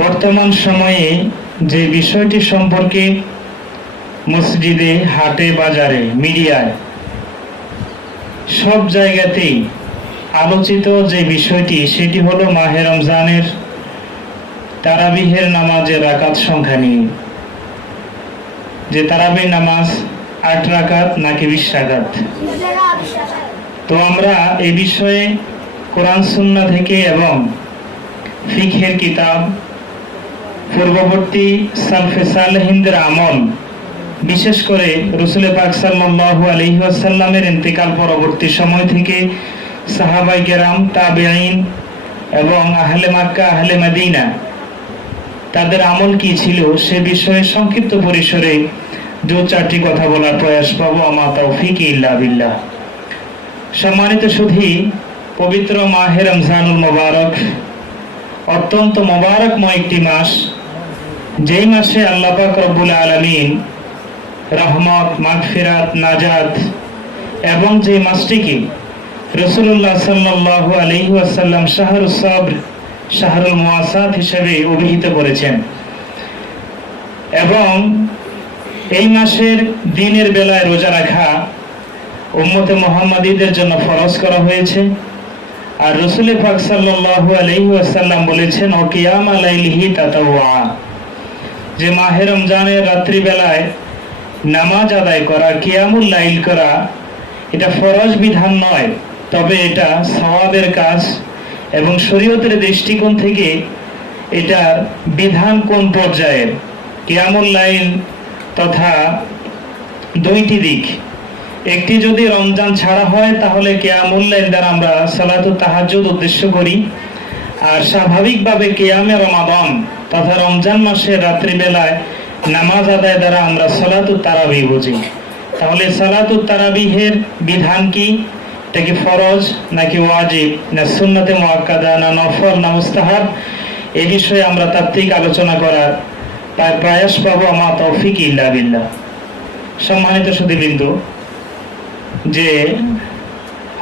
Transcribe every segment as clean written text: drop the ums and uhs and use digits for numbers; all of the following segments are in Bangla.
বর্তমান সময়ে যে বিষয়টি সম্পর্কে মসজিদে, হাটে, বাজারে, মিডিয়ায় সব জায়গাতেই আলোচিত যে বিষয়টি, সেটি হলো মাহে রমজানের তারাবিহের নামাজের রাকাত সংখ্যা নিয়ে। যে তারাবির নামাজ 8 রাকাত নাকি 20 রাকাত। তো আমরা এই বিষয়ে কোরআন সুন্নাহ থেকে এবং ফিকহের কিতাব, পূর্ববর্তী সালফে সালেহিনদের আমল, বিশেষ করে রাসূল পাক সাল্লাল্লাহু আলাইহি ওয়াসাল্লামের ইন্তেকাল পরবর্তী সময় থেকে সাহাবায়ে কেরাম, তাবেঈন এবং আহলে মক্কা, আহলে মদিনা তাদের আমল কি ছিল সে বিষয়ে সংক্ষিপ্ত পরিসরে 2-4টি কথা বলার প্রয়াস পাবো। আমা তৌফিক ইল্লা বিল্লাহ। সম্মানিত সুধী, পবিত্র মাহে রমজানুল মুবারক অত্যন্ত মোবারকময় একটি মাস, যেই মাসে আল্লাহ পাক রব্বুল আলামিন রহমত, মাগফিরাত, নাজাত এবং যে মাসটিকে রাসূলুল্লাহ সাল্লাল্লাহু আলাইহি ওয়াসাল্লাম শাহরুস সাবর, শাহরুল মুআসাত হিসেবে অভিহিত করেছেন। এবং এই মাসের দিনের বেলায় রোজা রাখা উম্মতে মুহাম্মাদীদের জন্য ফরজ করা হয়েছে। আর রাসূল পাক সাল্লাল্লাহু আলাইহি ওয়াসাল্লাম বলেছেন, ও কিয়ামা লাইলিহি তাতাওয়া, যে মাহে রমজানের রাত্রি বেলায় নামাজ আদায় করা, কিয়ামুল লাইল করা, এটা ফরজ বিধান নয়, তবে এটা সওয়াবের কাজ এবং শরীয়তের দৃষ্টিকোণ থেকে এটার বিধান কোন পর্যায়ের। কিয়ামুল লাইল তথা দুইটি দিক, একটি যদি রমজান ছাড়া হয় তাহলে কিয়ামুল লাইল দ্বারা আমরা সালাতুত তাহাজ্জুদ উদ্দেশ্য করি, আর স্বাভাবিকভাবে কিয়ামে রমাদান তথা রমজান মাসের রাত্রি বেলায় নামাজ আদায় দ্বারা আমরা সালাতুত তারাবিহ বুঝি। তাহলে সালাতুত তারাবিহের বিধান কি? এটা কি ফরজ নাকি ওয়াজিব, না সুন্নতে মুআক্কাদা, না নফল, না মুস্তাহাব? এই বিষয়ে আমরা তাত্ত্বিক আলোচনা করার প্রয়াস পাবো। আমা তৌফিক ইল্লা বিল্লাহ। সম্মানিত সুধীবৃন্দ, যে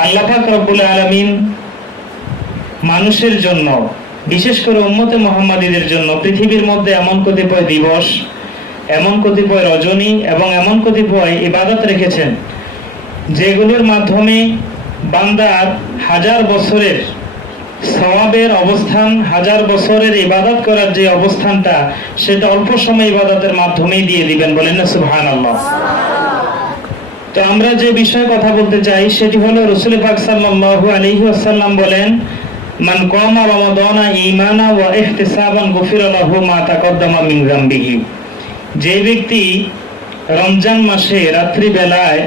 আল্লাহ পাক রব্বুল আলামিন মানুষের জন্য, বিশেষ করে উম্মতে মুহাম্মাদীদের জন্য পৃথিবীর মধ্যে এমন কতিপয় দিবস, এমন কতিপয় রজনী এবং এমন কতিপয় ইবাদত রেখেছেন যেগুলোর মাধ্যমে বান্দার 1000 বছরের সওয়াবের অবস্থান, 1000 বছরের ইবাদত করার যে অবস্থানটা, সেটা অল্প সময় ইবাদতের মাধ্যমেই দিয়ে দিবেন। বলেন না সুবহানাল্লাহ। তো আমরা যে বিষয়ে কথা বলতে চাই সেটি হলো রাসূল পাক সাল্লাল্লাহু আলাইহি ওয়াসাল্লাম বলেন, মান কামা রমাদানা ঈমানা ওয়া ইহতিসাবান গুফিরা লাহু মা তাকদ্দামা মিন যামবিহি। যে ব্যক্তি রমজান মাসে রাত্রি বেলায়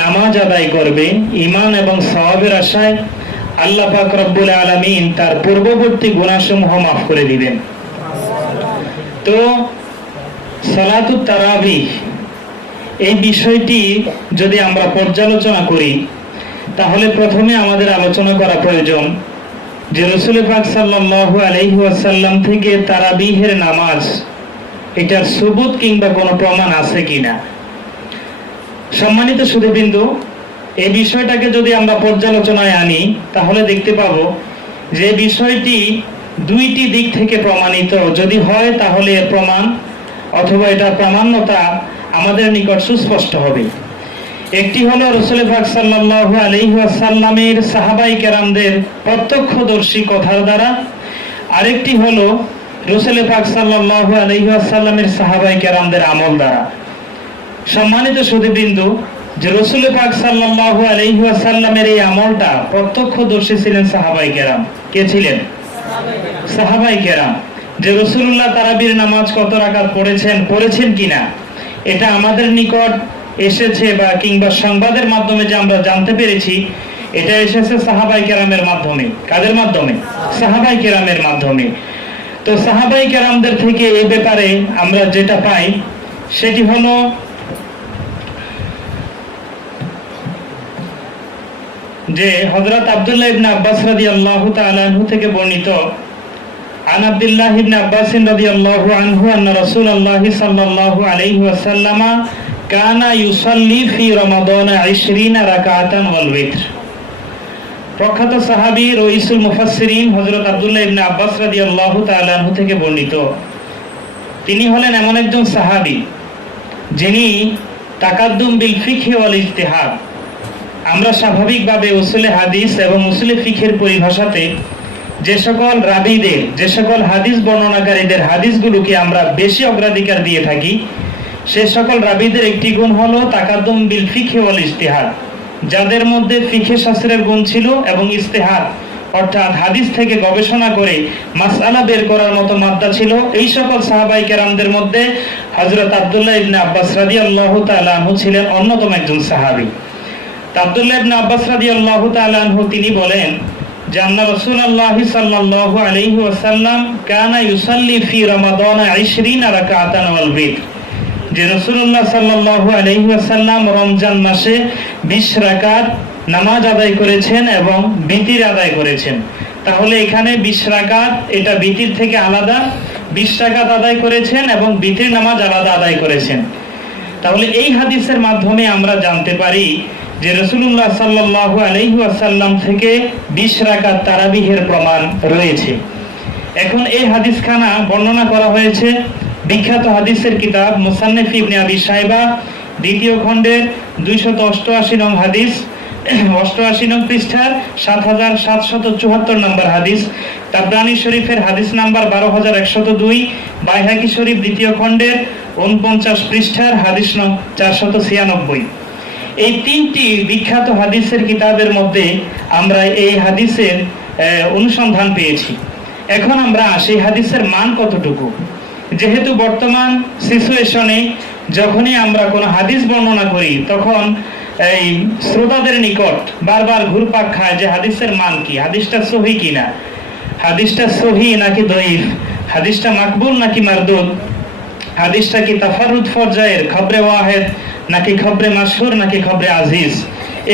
নামাজ আদায় করবে ঈমান এবং সওয়াবের আশায়, আল্লাহ পাক রব্বুল আলামিন তার পূর্ববর্তী গুনাহসমূহ মাফ করে দিবেন। তো সালাতুত তারাবিহ এই বিষয়টি যদি আমরা পর্যালোচনা করি, তাহলে প্রথমে আমাদের আলোচনা করা প্রয়োজন যে রাসূল পাক সাল্লাল্লাহু আলাইহি ওয়াসাল্লাম থেকে তারাবিহের নামাজ, এটার সুবুত কিংবা কোনো প্রমাণ আছে কিনা। সম্মানিত সুধীবৃন্দ, এই বিষয়টাকে যদি আমরা পর্যালোচনায় আনি তাহলে দেখতে পাবো যে বিষয়টি দুইটি দিক থেকে প্রমাণিত যদি হয়, তাহলে এর প্রমাণ অথবা এটা প্রামাণ্যতা আমাদের নিকট সুস্পষ্ট হবে। একটি হলো রাসূল পাক সাল্লাল্লাহু আলাইহি ওয়াসাল্লামের সাহাবায়ে কেরামদের প্রত্যক্ষদর্শী কথার দ্বারা, আরেকটি হলো রাসূল পাক সাল্লাল্লাহু আলাইহি ওয়াসাল্লামের সাহাবায়ে কেরামদের আমল দ্বারা। সম্মানিত সুধীবৃন্দ, যে রাসূল পাক সাল্লাল্লাহু আলাইহি ওয়াসাল্লামের এই আমলটা প্রত্যক্ষদর্শী ছিলেন সাহাবায়ে কেরাম। কে ছিলেন? সাহাবায়ে কেরাম। যে রাসূলুল্লাহ তারাবির নামাজ কত রাকাত পড়েছেন কিনা, এটা আমাদের নিকট এসেছে বা কিংবা সংবাদের মাধ্যমে যে আমরা জানতে পেরেছি, এটা এসেছে সাহাবায়ে কেরামের মাধ্যমে। কাদের মাধ্যমে? সাহাবায়ে কেরামের মাধ্যমে। তো সাহাবায়ে কেরামদের থেকে এই ব্যাপারে আমরা যেটা পাই সেটি হলো যে হযরত আব্দুল্লাহ ইবনে আব্বাস রাদিয়াল্লাহু তাআলা আনহু থেকে বর্ণিত, আন আব্দুল্লাহ ইবনে আব্বাস রাদিয়াল্লাহু আনহু আন্না রাসূলুল্লাহ সাল্লাল্লাহু আলাইহি ওয়াসাল্লাম কানা ইউসাল্লি ফি রমাদান 20 রাকাতান ওয়াল বিতর। প্রখ্যাত সাহাবী রইসুল মুফাসসিরিন হযরত আব্দুল্লাহ ইবনে আব্বাস রাদিয়াল্লাহু তাআলা আনহু থেকে বর্ণিত, তিনি হলেন এমন একজন সাহাবী যিনি তাকাদ্দুম বিল ফিকহ ওয়াল ইজতিহাদ, আমরা স্বাভাবিকভাবে উসুলে হাদিস এবং উসুলে ফিকহের পরিভাষাতে যে সকল রাবীদের, যে সকল হাদিস বর্ণনাকারীদের হাদিসগুলোকে আমরা বেশি অগ্রাধিকার দিয়ে থাকি, সে সকল রাবীদের একটি গুণ হলো তাকাদ্দুম বিল ফিকহ ওয়াল ইজতিহাদ, যাদের মধ্যে ফিকহ শাস্ত্রের গুণ ছিল এবং ইজতিহাদ অর্থাৎ হাদিস থেকে গবেষণা করে মাসআলা বের করার মতো মাদ্দা ছিল। এই সকল সাহাবায়ে কেরামদের মধ্যে হযরত আব্দুল্লাহ ইবনে আব্বাস রাদিয়াল্লাহু তাআলা আনহু ছিলেন অন্যতম একজন সাহাবী। আব্দুল্লাহ ইবনে আব্বাস রাদিয়াল্লাহু তাআলা আনহু তিনি বলেন যে আন্না রাসূলুল্লাহ সাল্লাল্লাহু আলাইহি ওয়াসাল্লাম কানা ইউসাল্লি ফি রমাদান 20 রাকাতান ওয়াল বিতর, যে রাসূলুল্লাহ সাল্লাল্লাহু আলাইহি ওয়াসাল্লাম রমজান মাসে 20 রাকাত নামাজ আদায় করেছেন এবং বিতির আদায় করেছেন। তাহলে এখানে 20 রাকাত এটা বিতির থেকে আলাদা, 20 রাকাত আদায় করেছেন এবং বিতির নামাজ আলাদা আদায় করেছেন। তাহলে এই হাদিসের মাধ্যমে আমরা জানতে পারি যে রাসূলুল্লাহ সাল্লাল্লাহু আলাইহি ওয়াসাল্লাম থেকে 20 রাকাত তারাবিহের প্রমাণ রয়েছে। এখন এই হাদিসখানা বর্ণনা করা হয়েছে বিখ্যাত হাদিসের কিতাব মুসান্নিফ ইবনে আবি শাইবা দ্বিতীয় খণ্ডের 288 নং হাদিস, 88 নং পৃষ্ঠার 7774 নম্বর হাদিস, তাবরানী শরীফের হাদিস নাম্বার 12102, বাইহাকি শরীফ দ্বিতীয় খণ্ডের 49 পৃষ্ঠার হাদিস নং 496। এই তিনটি বিখ্যাত হাদিসের কিতাবের মধ্যে আমরা এই হাদিসের অনুসন্ধান পেয়েছি। এখন আমরা সেই হাদিসের মান কতটুকু, যেহেতু বর্তমান সিচুয়েশনে যখনই আমরা কোনো হাদিস বর্ণনা করি তখন এই শ্রোতাদের নিকট বারবার ঘুরপাক খায় যে হাদিসের মান কি, হাদিসটা সহিহ কিনা, হাদিসটা সহিহ নাকি দঈফ, হাদিসটা মাকবুল নাকি মারদুদ, হাদিসটা কি তাফারুদ পর্যায়ের খবরে ওয়াহিদ নাকি খবরে মাশহুর নাকি খবরে আজিজ।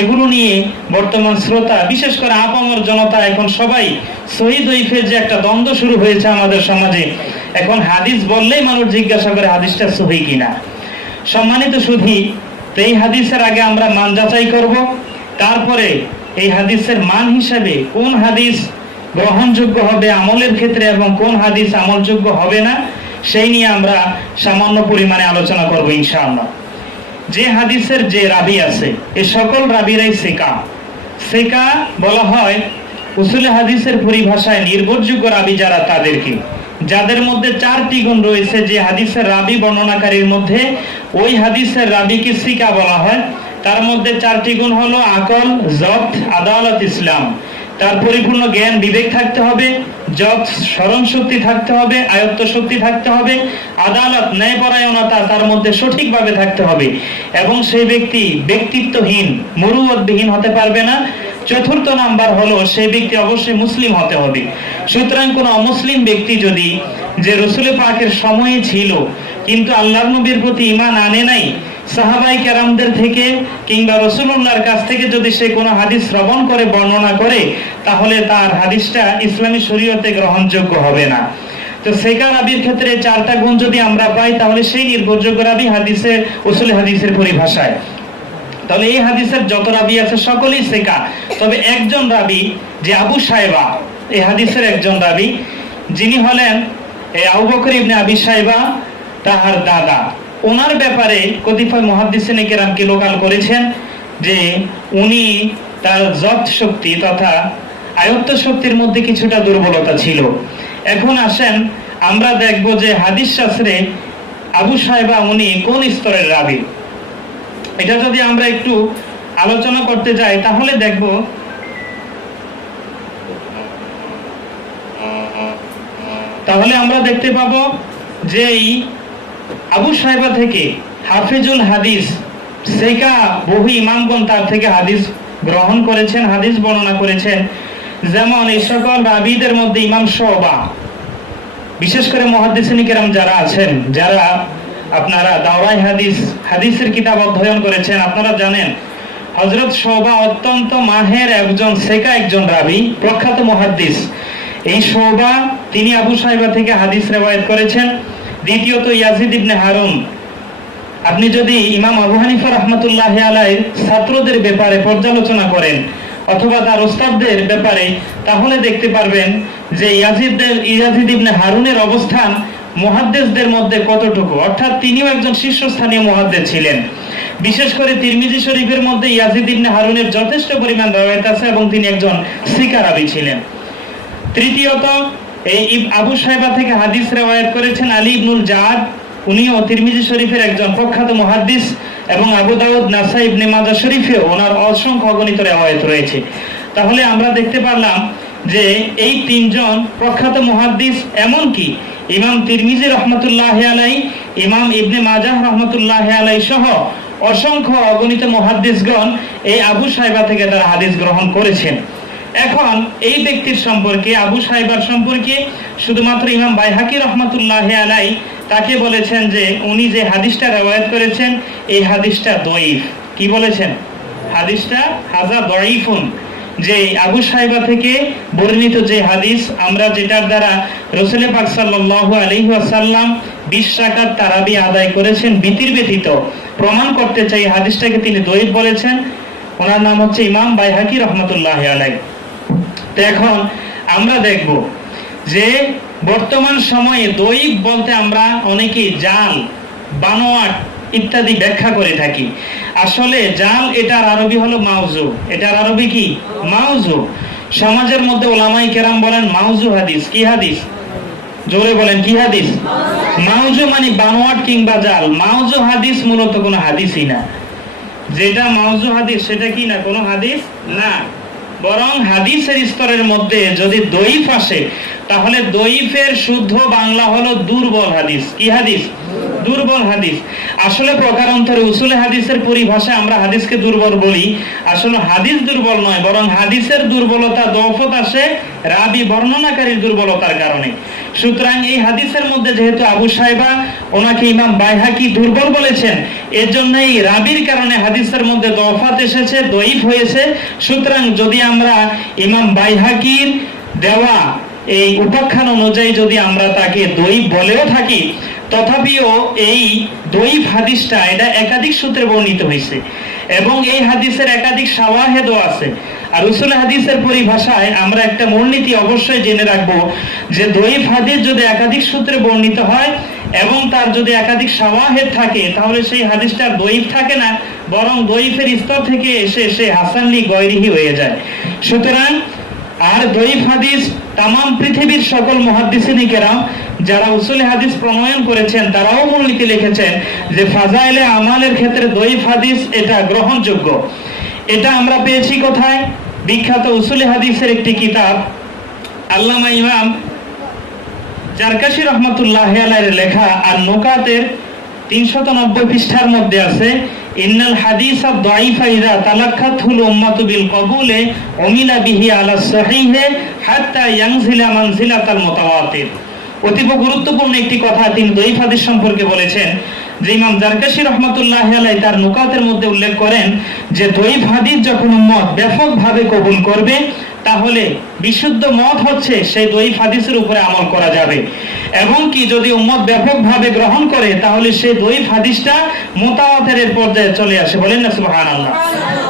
এগুলো নিয়ে বর্তমান শ্রোতা, বিশেষ করে আপামর জনতা, এখন সবাই সহিহ দঈফের যে একটা দ্বন্দ্ব শুরু হয়েছে আমাদের সমাজে, এখন হাদিস বললেই মানুষ জিজ্ঞাসা করে হাদিসটা সহিহ কিনা। সম্মানিত সুধী, এই হাদিসের আগে আমরা মান যাচাই করব, তারপরে এই হাদিসের মান হিসাবে কোন হাদিস গ্রহণযোগ্য হবে আমলের ক্ষেত্রে এবং কোন হাদিস আমলযোগ্য হবে না সেই নিয়ে আমরা সামান্য পরিমাণে আলোচনা করব ইনশাআল্লাহ। যে হাদিসের যে রাবী আছে এ সকল রাবীরাই সিকা। সিকা বলা হয় উসুলে হাদিসের পরিভাষায় নির্ভরযোগ্য রাবী যারা তাদেরকে, যাদের মধ্যে 4টি গুণ রয়েছে। যে হাদিসের রাবী বর্ণনাকারীর মধ্যে ওই হাদিসের রাবীকে সিকা বলা হয়। তার মধ্যে 4টি গুণ হলো আকল, যত, আদালত, ইসলাম। তার পরিপূর্ণ জ্ঞান বিবেক থাকতে হবে, যত স্মরণ শক্তি থাকতে হবে, আয়ত্ত শক্তি থাকতে হবে, আদালত ন্যায়পরায়ণতা তার মধ্যে সঠিকভাবে থাকতে হবে এবং সেই ব্যক্তি ব্যক্তিত্বহীন, মুরুওয়াতবিহীন হতে পারবে না। চতুর্থ নাম্বার হলো সেই ব্যক্তি অবশ্যই মুসলিম হতে হবে। সুতরাং কোন অমুসলিম ব্যক্তি যদি, যে রাসূল পাকের সময়ে ছিল কিন্তু আল্লাহর নবীর প্রতি ঈমান আনে নাই, সাহাবায়ে কেরামদের থেকে কিংবা রাসূলুল্লাহর কাছ থেকে যদি সে কোনো হাদিস শ্রবণ করে বর্ণনা করে, তাহলে তার হাদিসটা ইসলামী শরীয়তে গ্রহণযোগ্য হবে না। তো সেকা রাবীর ক্ষেত্রে 4টা গুণ যদি আমরা পাই তাহলে সেই নির্ভরযোগ্য রাবী হাদিসের উসুল হাদিসের পরিভাষায়। তাহলে এই হাদিসের যত রাবী আছে সকলেই সেকা, তবে একজন রাবী যে আবু শাইবা, এই হাদিসের একজন রাবী যিনি হলেন আবু বকর ইবনে আবি শাইবা, তাহার দাদা, ওনার ব্যাপারে কতিপয় মুহাদ্দিসিনে কেরামকে লোকাল করেছেন যে উনি তার যত শক্তি তথা আয়ত্ত শক্তির মধ্যে কিছুটা দুর্বলতা ছিল। এখন আসেন আমরা দেখব যে হাদিস শাস্ত্রে আবু শাইবা উনি কোন স্তরের রাবী। এটা যদি আমরা একটু আলোচনা করতে যাই তাহলে দেখব আমরা দেখতে পাবো যে এই আবু শাইবা থেকে হাফিজুল হাদিস সেকা বহু ইমামগণ তার থেকে হাদিস গ্রহণ করেছেন, হাদিস বর্ণনা করেছেন। যেমন এই সকল রাবীদের মধ্যে ইমাম শুবা, বিশেষ করে মুহাদ্দিসিন কিরাম যারা আছেন, যারা আপনারা দাওরায়ে হাদিসের কিতাব অধ্যয়ন করেছেন, আপনারা জানেন হযরত শুবা অত্যন্ত মাহের একজন সেকা একজন রাবী, প্রখ্যাত মুহাদ্দিস। এই শুবা তিনি আবু শাইবা থেকে হাদিস রিওয়ায়াত করেছেন। দ্বিতীয়ত ইয়াজিদ ইবনে হারুন, আপনি যদি ইমাম আবু হানিফা রাহমাতুল্লাহি আলাইহির ছাত্রদের ব্যাপারে পর্যালোচনা করেন, অথবা তার ওস্তাদদের ব্যাপারে, তাহলে দেখতে পারবেন যে ইয়াজিদ ইবনে হারুনের অবস্থান মুহাদ্দিসদের মধ্যে কতটুকু, অর্থাৎ তিনিও একজন শীর্ষস্থানীয় মুহাদ্দিস ছিলেন। বিশেষ করে তিরমিজি শরীফের মধ্যে ইয়াজিদ ইবনে হারুনের যথেষ্ট পরিমাণ রওয়ায়াত আছে এবং তিনি একজন সিকা রাবী ছিলেন। তৃতীয়ত, এই আবু সাইবা থেকে হাদিস রওয়ায়াত করেছেন আলী ইবনুল জাদ, উনিও তিরমিজি শরীফের একজন প্রখ্যাত মুহাদ্দিস, এবং আবু দাউদ, নাসাই, ইবনে মাজাহ শরীফেও ওনার অসংখ্য অগণিত রওয়ায়াত রয়েছে। তাহলে আমরা দেখতে পারলাম যে এই তিনজন প্রখ্যাত মুহাদ্দিস, এমনকি ইমাম তিরমিজি রহমতুল্লাহ আলাইহি, ইমাম ইবনে মাজাহ রহমতুল্লাহ আলাইহি সহ অসংখ্য অগণিত মুহাদ্দিসগণ এই আবু সাইবা থেকে তারা হাদিস গ্রহণ করেছেন। এখন এই ব্যক্তির সম্পর্কে, আবু সাইবার সম্পর্কে শুধুমাত্র ইমাম বাইহাকি রহমতুল্লাহ আলাইহি তাকে বলেছেন যে উনি যে হাদিসটা রওয়ায়াত করেছেন এই হাদিসটা দঈফ। কি বলেছেন? হাদিসটা হাযা দঈফুন, যে আবু সাইবা থেকে বর্ণিত যে হাদিস, আমরা যেটার দ্বারা রাসূল পাক সাল্লাল্লাহু আলাইহি ওয়াসাল্লাম 20 রাকাত তারাবি আদায় করেছেন বিতির ব্যতীত, প্রমাণ করতে চাই হাদিসটাকে তিনি দঈফ বলেছেন। ওনার নাম হচ্ছে ইমাম বাইহাকি রহমতুল্লাহ আলাইহি। তো এখন আমরা দেখব যে বর্তমান সময়ে দঈফ বলতে আমরা অনেকেই জাল, বানোয়াট ইত্যাদি ব্যাখ্যা করে থাকি। আসলে জাল এটার আরবি হলো মাউজু। এটার আরবি কি? মাউজু। সমাজের মধ্যে ওলামায়ে কেরাম বলেন মাউজু হাদিস। কি হাদিস? জোরে বলেন, কি হাদিস? মাউজু মানে বানোয়াট কিংবা জাল। মাউজু হাদিস মূলত কোনো হাদিসই না। যেটা মাউজু হাদিস সেটা কি না? কোনো হাদিস না, বরং হাদিসের স্তরের মধ্যে যদি দঈফ আসে তাহলে দঈফের শুদ্ধ বাংলা হলো দুর্বল হাদিস। কি হাদিস? দুর্বল হাদিস। আসলে প্রকারান্তরে উসুলে হাদিসের পরিভাষায় আমরা হাদিসকে দুর্বল বলি। আসলে হাদিস দুর্বল নয়, বরং হাদিসের দুর্বলতা, দফত আসে রাবি বর্ণনাকারীর দুর্বলতার কারণে। সুতরাং এই হাদিসের মধ্যে যেহেতু আবু সাইবা ওনাকে ইমাম বাইহাকি দুর্বল বলেছেন, এর জন্য এই রাবির কারণে হাদিসের মধ্যে দফাত এসেছে, দঈফ হয়েছে। সুতরাং যদি আমরা ইমাম বাইহাকির দেওয়া এই উপাখ্যান অনুযায়ী যদি আমরা তাকে দঈফ বলেও থাকি, তথাপিও এই দঈফ হাদিসটা এটা একাধিক সূত্রে বর্ণিত হয়েছে এবং এই হাদিসের একাধিক শাওয়াহিদও আছে। আর উসুল হাদিসের পরিভাষায় আমরা একটা মূলনীতি অবশ্যই জেনে রাখবো যে দঈফ হাদিস যদি একাধিক সূত্রে বর্ণিত হয় এবং তার যদি একাধিক শাওয়াহিদ থাকে, তাহলে সেই হাদিসটা দঈফ থাকে না, বরং দঈফের স্তর থেকে এসে সে হাসান লি গয়রিহি হয়ে যায়। সুতরাং আর দঈফ হাদিস তামাম পৃথিবীর সকল মুহাদ্দিসিন কেরাম যারা উসুল হাদিস প্রণয়ন করেছেন তারাও মূলনীতি লিখেছেন যে ফাজাইলে আমালের ক্ষেত্রে দঈফ হাদিস এটা গ্রহণযোগ্য। এটা আমরা পেয়েছি কোথায়? বিখ্যাত উসুল হাদিসের একটি কিতাব আল্লামা ইমাম জারকাশি রহমতুল্লাহ আলাইহির লেখা আর নুকাতের 390 পৃষ্ঠার মধ্যে আছে ইন্নাল হাদিস আদ-দাঈফা ইযা তালাক্কাতুল উম্মাতু বিল কবুলে উমিলা বিহি আলা সহিহে হাত্তা ইয়ানজিলা মানজিলাতাল মুতাওয়াতির। অতীব গুরুত্বপূর্ণ একটি কথা তিনি দঈফ হাদিস সম্পর্কে বলেছেন, যে ইমাম জারকাশি রহমতুল্লাহ আলাইহি তার নুকাতের মধ্যে উল্লেখ করেন যে দঈফ হাদিস যখন উম্মত ব্যাপকভাবে কবুল করবে তাহলে বিশুদ্ধ মত হচ্ছে সেই দঈফ হাদিসের উপরে আমল করা যাবে, এবং কি যদি উম্মত ব্যাপকভাবে গ্রহণ করে তাহলে সেই দঈফ হাদিসটা মুতাওয়াতিরের পর্যায়ে চলে আসে। বলেন না সুবহানাল্লাহ।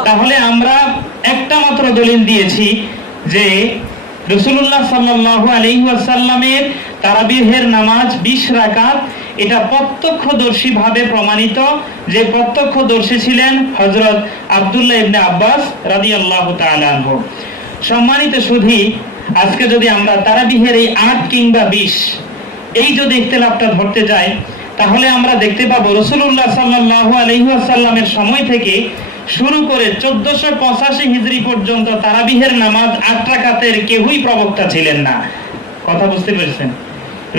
তাহলে আমরা একটা মাত্র দলিল দিয়েছি যে রাসূলুল্লাহ সাল্লাল্লাহু আলাইহি ওয়াসাল্লামের তারাবিহের নামাজ 20 রাকাত, এটা প্রত্যক্ষদর্শী ভাবে প্রমাণিত, যে প্রত্যক্ষদর্শী ছিলেন হযরত আব্দুল্লাহ ইবনে আব্বাস রাদিয়াল্লাহু তাআলা আনহু। সম্মানিত সুধী, আজকে যদি আমরা তারাবিহের এই 8 কিংবা 20 এই যদি ইখতিলাফটা ধরতে যাই, তাহলে আমরা দেখতে পাবো রাসূলুল্লাহ সাল্লাল্লাহু আলাইহি ওয়াসাল্লামের সময় থেকে শুরু করে 1485 হিজরি পর্যন্ত তারাবিহের নামাজ 8 রাকাতের কেউই প্রবক্তা ছিলেন না। কথা বুঝতে পেরেছেন?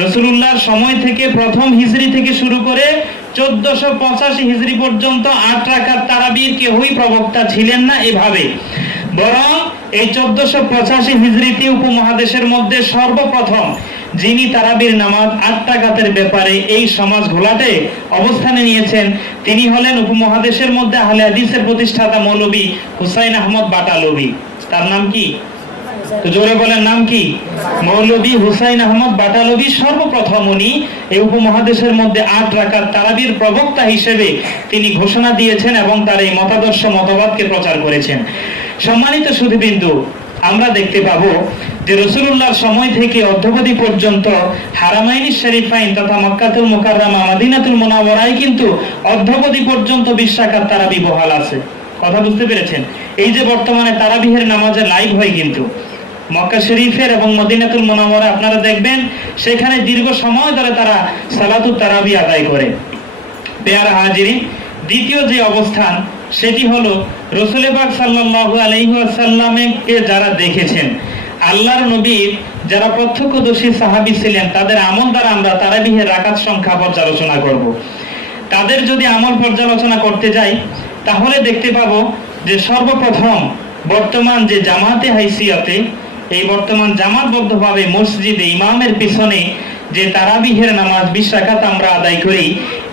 রাসূলুল্লাহর সময় থেকে প্রথম হিজরি থেকে শুরু করে 1485 হিজরি পর্যন্ত 8 রাকাত তারাবির কেউই প্রবক্তা ছিলেন না এভাবে, বরং এই 1485 হিজরিতে উপমহাদেশের মধ্যে সর্বপ্রথম যিনি তারাবির নামাজ 8 রাকাতের ব্যাপারে এই সমাজ ঘোলাটে অবস্থানে নিয়েছেন তিনি হলেন উপমহাদেশের মধ্যে আহলে হাদিসের প্রতিষ্ঠাতা মৌলভী হুসাইন আহমদ বাটালভী। তার নাম কি? তো জোরে বলেন, নাম কি? মৌলভী হুসাইন আহমদ বাটালভী। সর্বপ্রথম উনি এই উপমহাদেশের মধ্যে 8 রাকাত তারাবির প্রবক্তা হিসেবে তিনি ঘোষণা দিয়েছেন এবং তার এই মতাদর্শ মতবাদকে প্রচার করেছেন। সম্মানিত সুধীবৃন্দু, আমরা দেখতে পাবো যে রাসূলুল্লাহর সময় থেকে অদ্যাবধি পর্যন্ত হারামাইনি শরীফাইন তথা মক্কাতুল মুকাররমা মদিনাতুল মুনাওয়ারায় কিন্তু অদ্যাবধি পর্যন্ত 20 রাকাত তারাবি বহাল আছে। কথা বুঝতে পেরেছেন? এই যে বর্তমানে তারাবিহের নামাজে লাইভ হয়, কিন্তু মক্কা শরীফের এবং মদিনাতুল মুনাওয়ারা আপনারা দেখবেন সেখানে দীর্ঘ সময় ধরে তারা সালাতুত তারাবি আদায় করে। পেয়ারা হাজিরিন, দ্বিতীয় যে অবস্থান সেটি হলো রাসূল পাক সাল্লাল্লাহু আলাইহি ওয়াসাল্লামকে যারা দেখেছেন, আল্লাহর নবীর যারা প্রত্যক্ষদর্শী সাহাবী ছিলেন, তাদের আমল দ্বারা আমরা তারাবিহের রাকাত সংখ্যা পর্যালোচনা করব। তাদের যদি আমল পর্যালোচনা করতে যাই তাহলে দেখতে পাবো যে সর্বপ্রথম বর্তমান যে জামাতে হাইসিয়াতে, এই বর্তমান জামাতবদ্ধভাবে মসজিদে ইমামের পিছনে যে তারাবিহের নামাজ 20 রাকাত আমরা আদায় করি,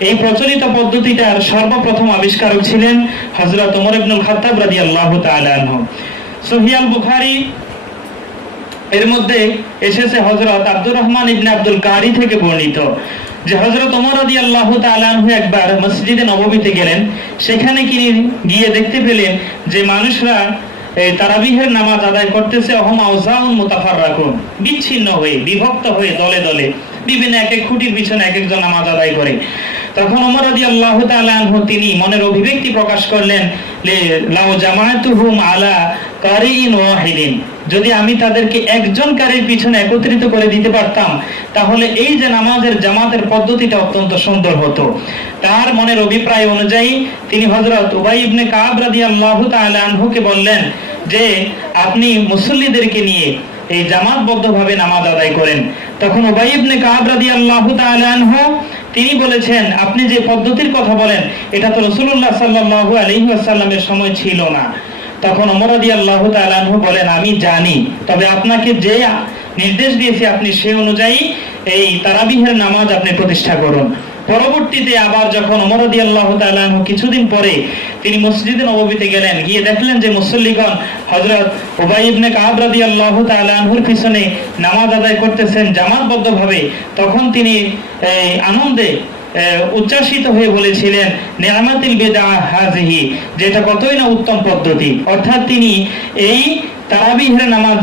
এই প্রচলিত পদ্ধতিটার সর্বপ্রথম আবিষ্কারক ছিলেন হযরত ওমর ইবনুল খাত্তাব রাদিয়াল্লাহু তাআলা আনহু। সহিহ আল বুখারী এর মধ্যে এসেছে হযরত আব্দুর রহমান ইবনে আব্দুল কারি থেকে বর্ণিত যে হযরত ওমর রাদিয়াল্লাহু তাআলা আনহু একবার মসজিদে নববীতে গেলেন। সেখানে তিনি গিয়ে দেখতে পেলেন যে মানুষরা তারাবিহের নামাজ আদায় করতেছে অহম আওজাউন মুতাফাররাকুন, বিচ্ছিন্ন হয়ে বিভক্ত হয়ে দলে দলে বিভিন্ন এক এক খুঁটির পিছনে এক একজন নামাজ আদায় করে। তখন ওমর রাদিয়াল্লাহু তাআলা আনহু তিনি মনের অভিব্যক্তি প্রকাশ করলেন, লাউ জামাতুহুম আলা কারিইন ওয়াহিদিন, যদি আমি তাদেরকে একজন কারীর পিছনে একত্রিত করে দিতে পারতাম তাহলে এই যে নামাজের জামাতের পদ্ধতিটা অত্যন্ত সুন্দর হতো। তার মনের অভিপ্রায় অনুযায়ী তিনি হযরত উবাই ইবনে কাব রাদিয়াল্লাহু তাআলা আনহুকে বললেন যে আপনি মুসল্লিদেরকে নিয়ে এই জামাতবদ্ধভাবে নামাজ আদায় করেন। তখন উবাই ইবনে কাব রাদিয়াল্লাহু তাআলা আনহু তিনি বলেছেন, আপনি যে পদ্ধতির কথা বলেন এটা তো রাসূলুল্লাহ সাল্লাল্লাহু আলাইহি ওয়াসাল্লামের সময় ছিল না। তখন ওমর রাদিয়াল্লাহু তাআলা আনহু বলেন, আমি জানি, তবে আপনাকে যে নির্দেশ দিয়েছি আপনি সেই অনুযায়ী এই তারাবিহের নামাজ আপনি প্রতিষ্ঠা করুন। পরবর্তীতে আবার যখন ওমর রাদিয়াল্লাহু তাআলা আনহু কিছুদিন পরে তিনি মসজিদে নববীতে গেলেন, গিয়ে দেখলেন যে মুসল্লিগণ হযরত উবাই ইবনে কাব রাদিয়াল্লাহু তাআলা আনহুর পিছনে নামাজ আদায় করতেছেন জামাতবদ্ধভাবে, তখন তিনি আনন্দে উচ্ছ্বাসিত হয়ে বলেছিলেন, নি'মাতিল বিদআ হাযিহি, যেটা কতই না উত্তম পদ্ধতি। অর্থাৎ তিনি এই তারাবিহের নামাজ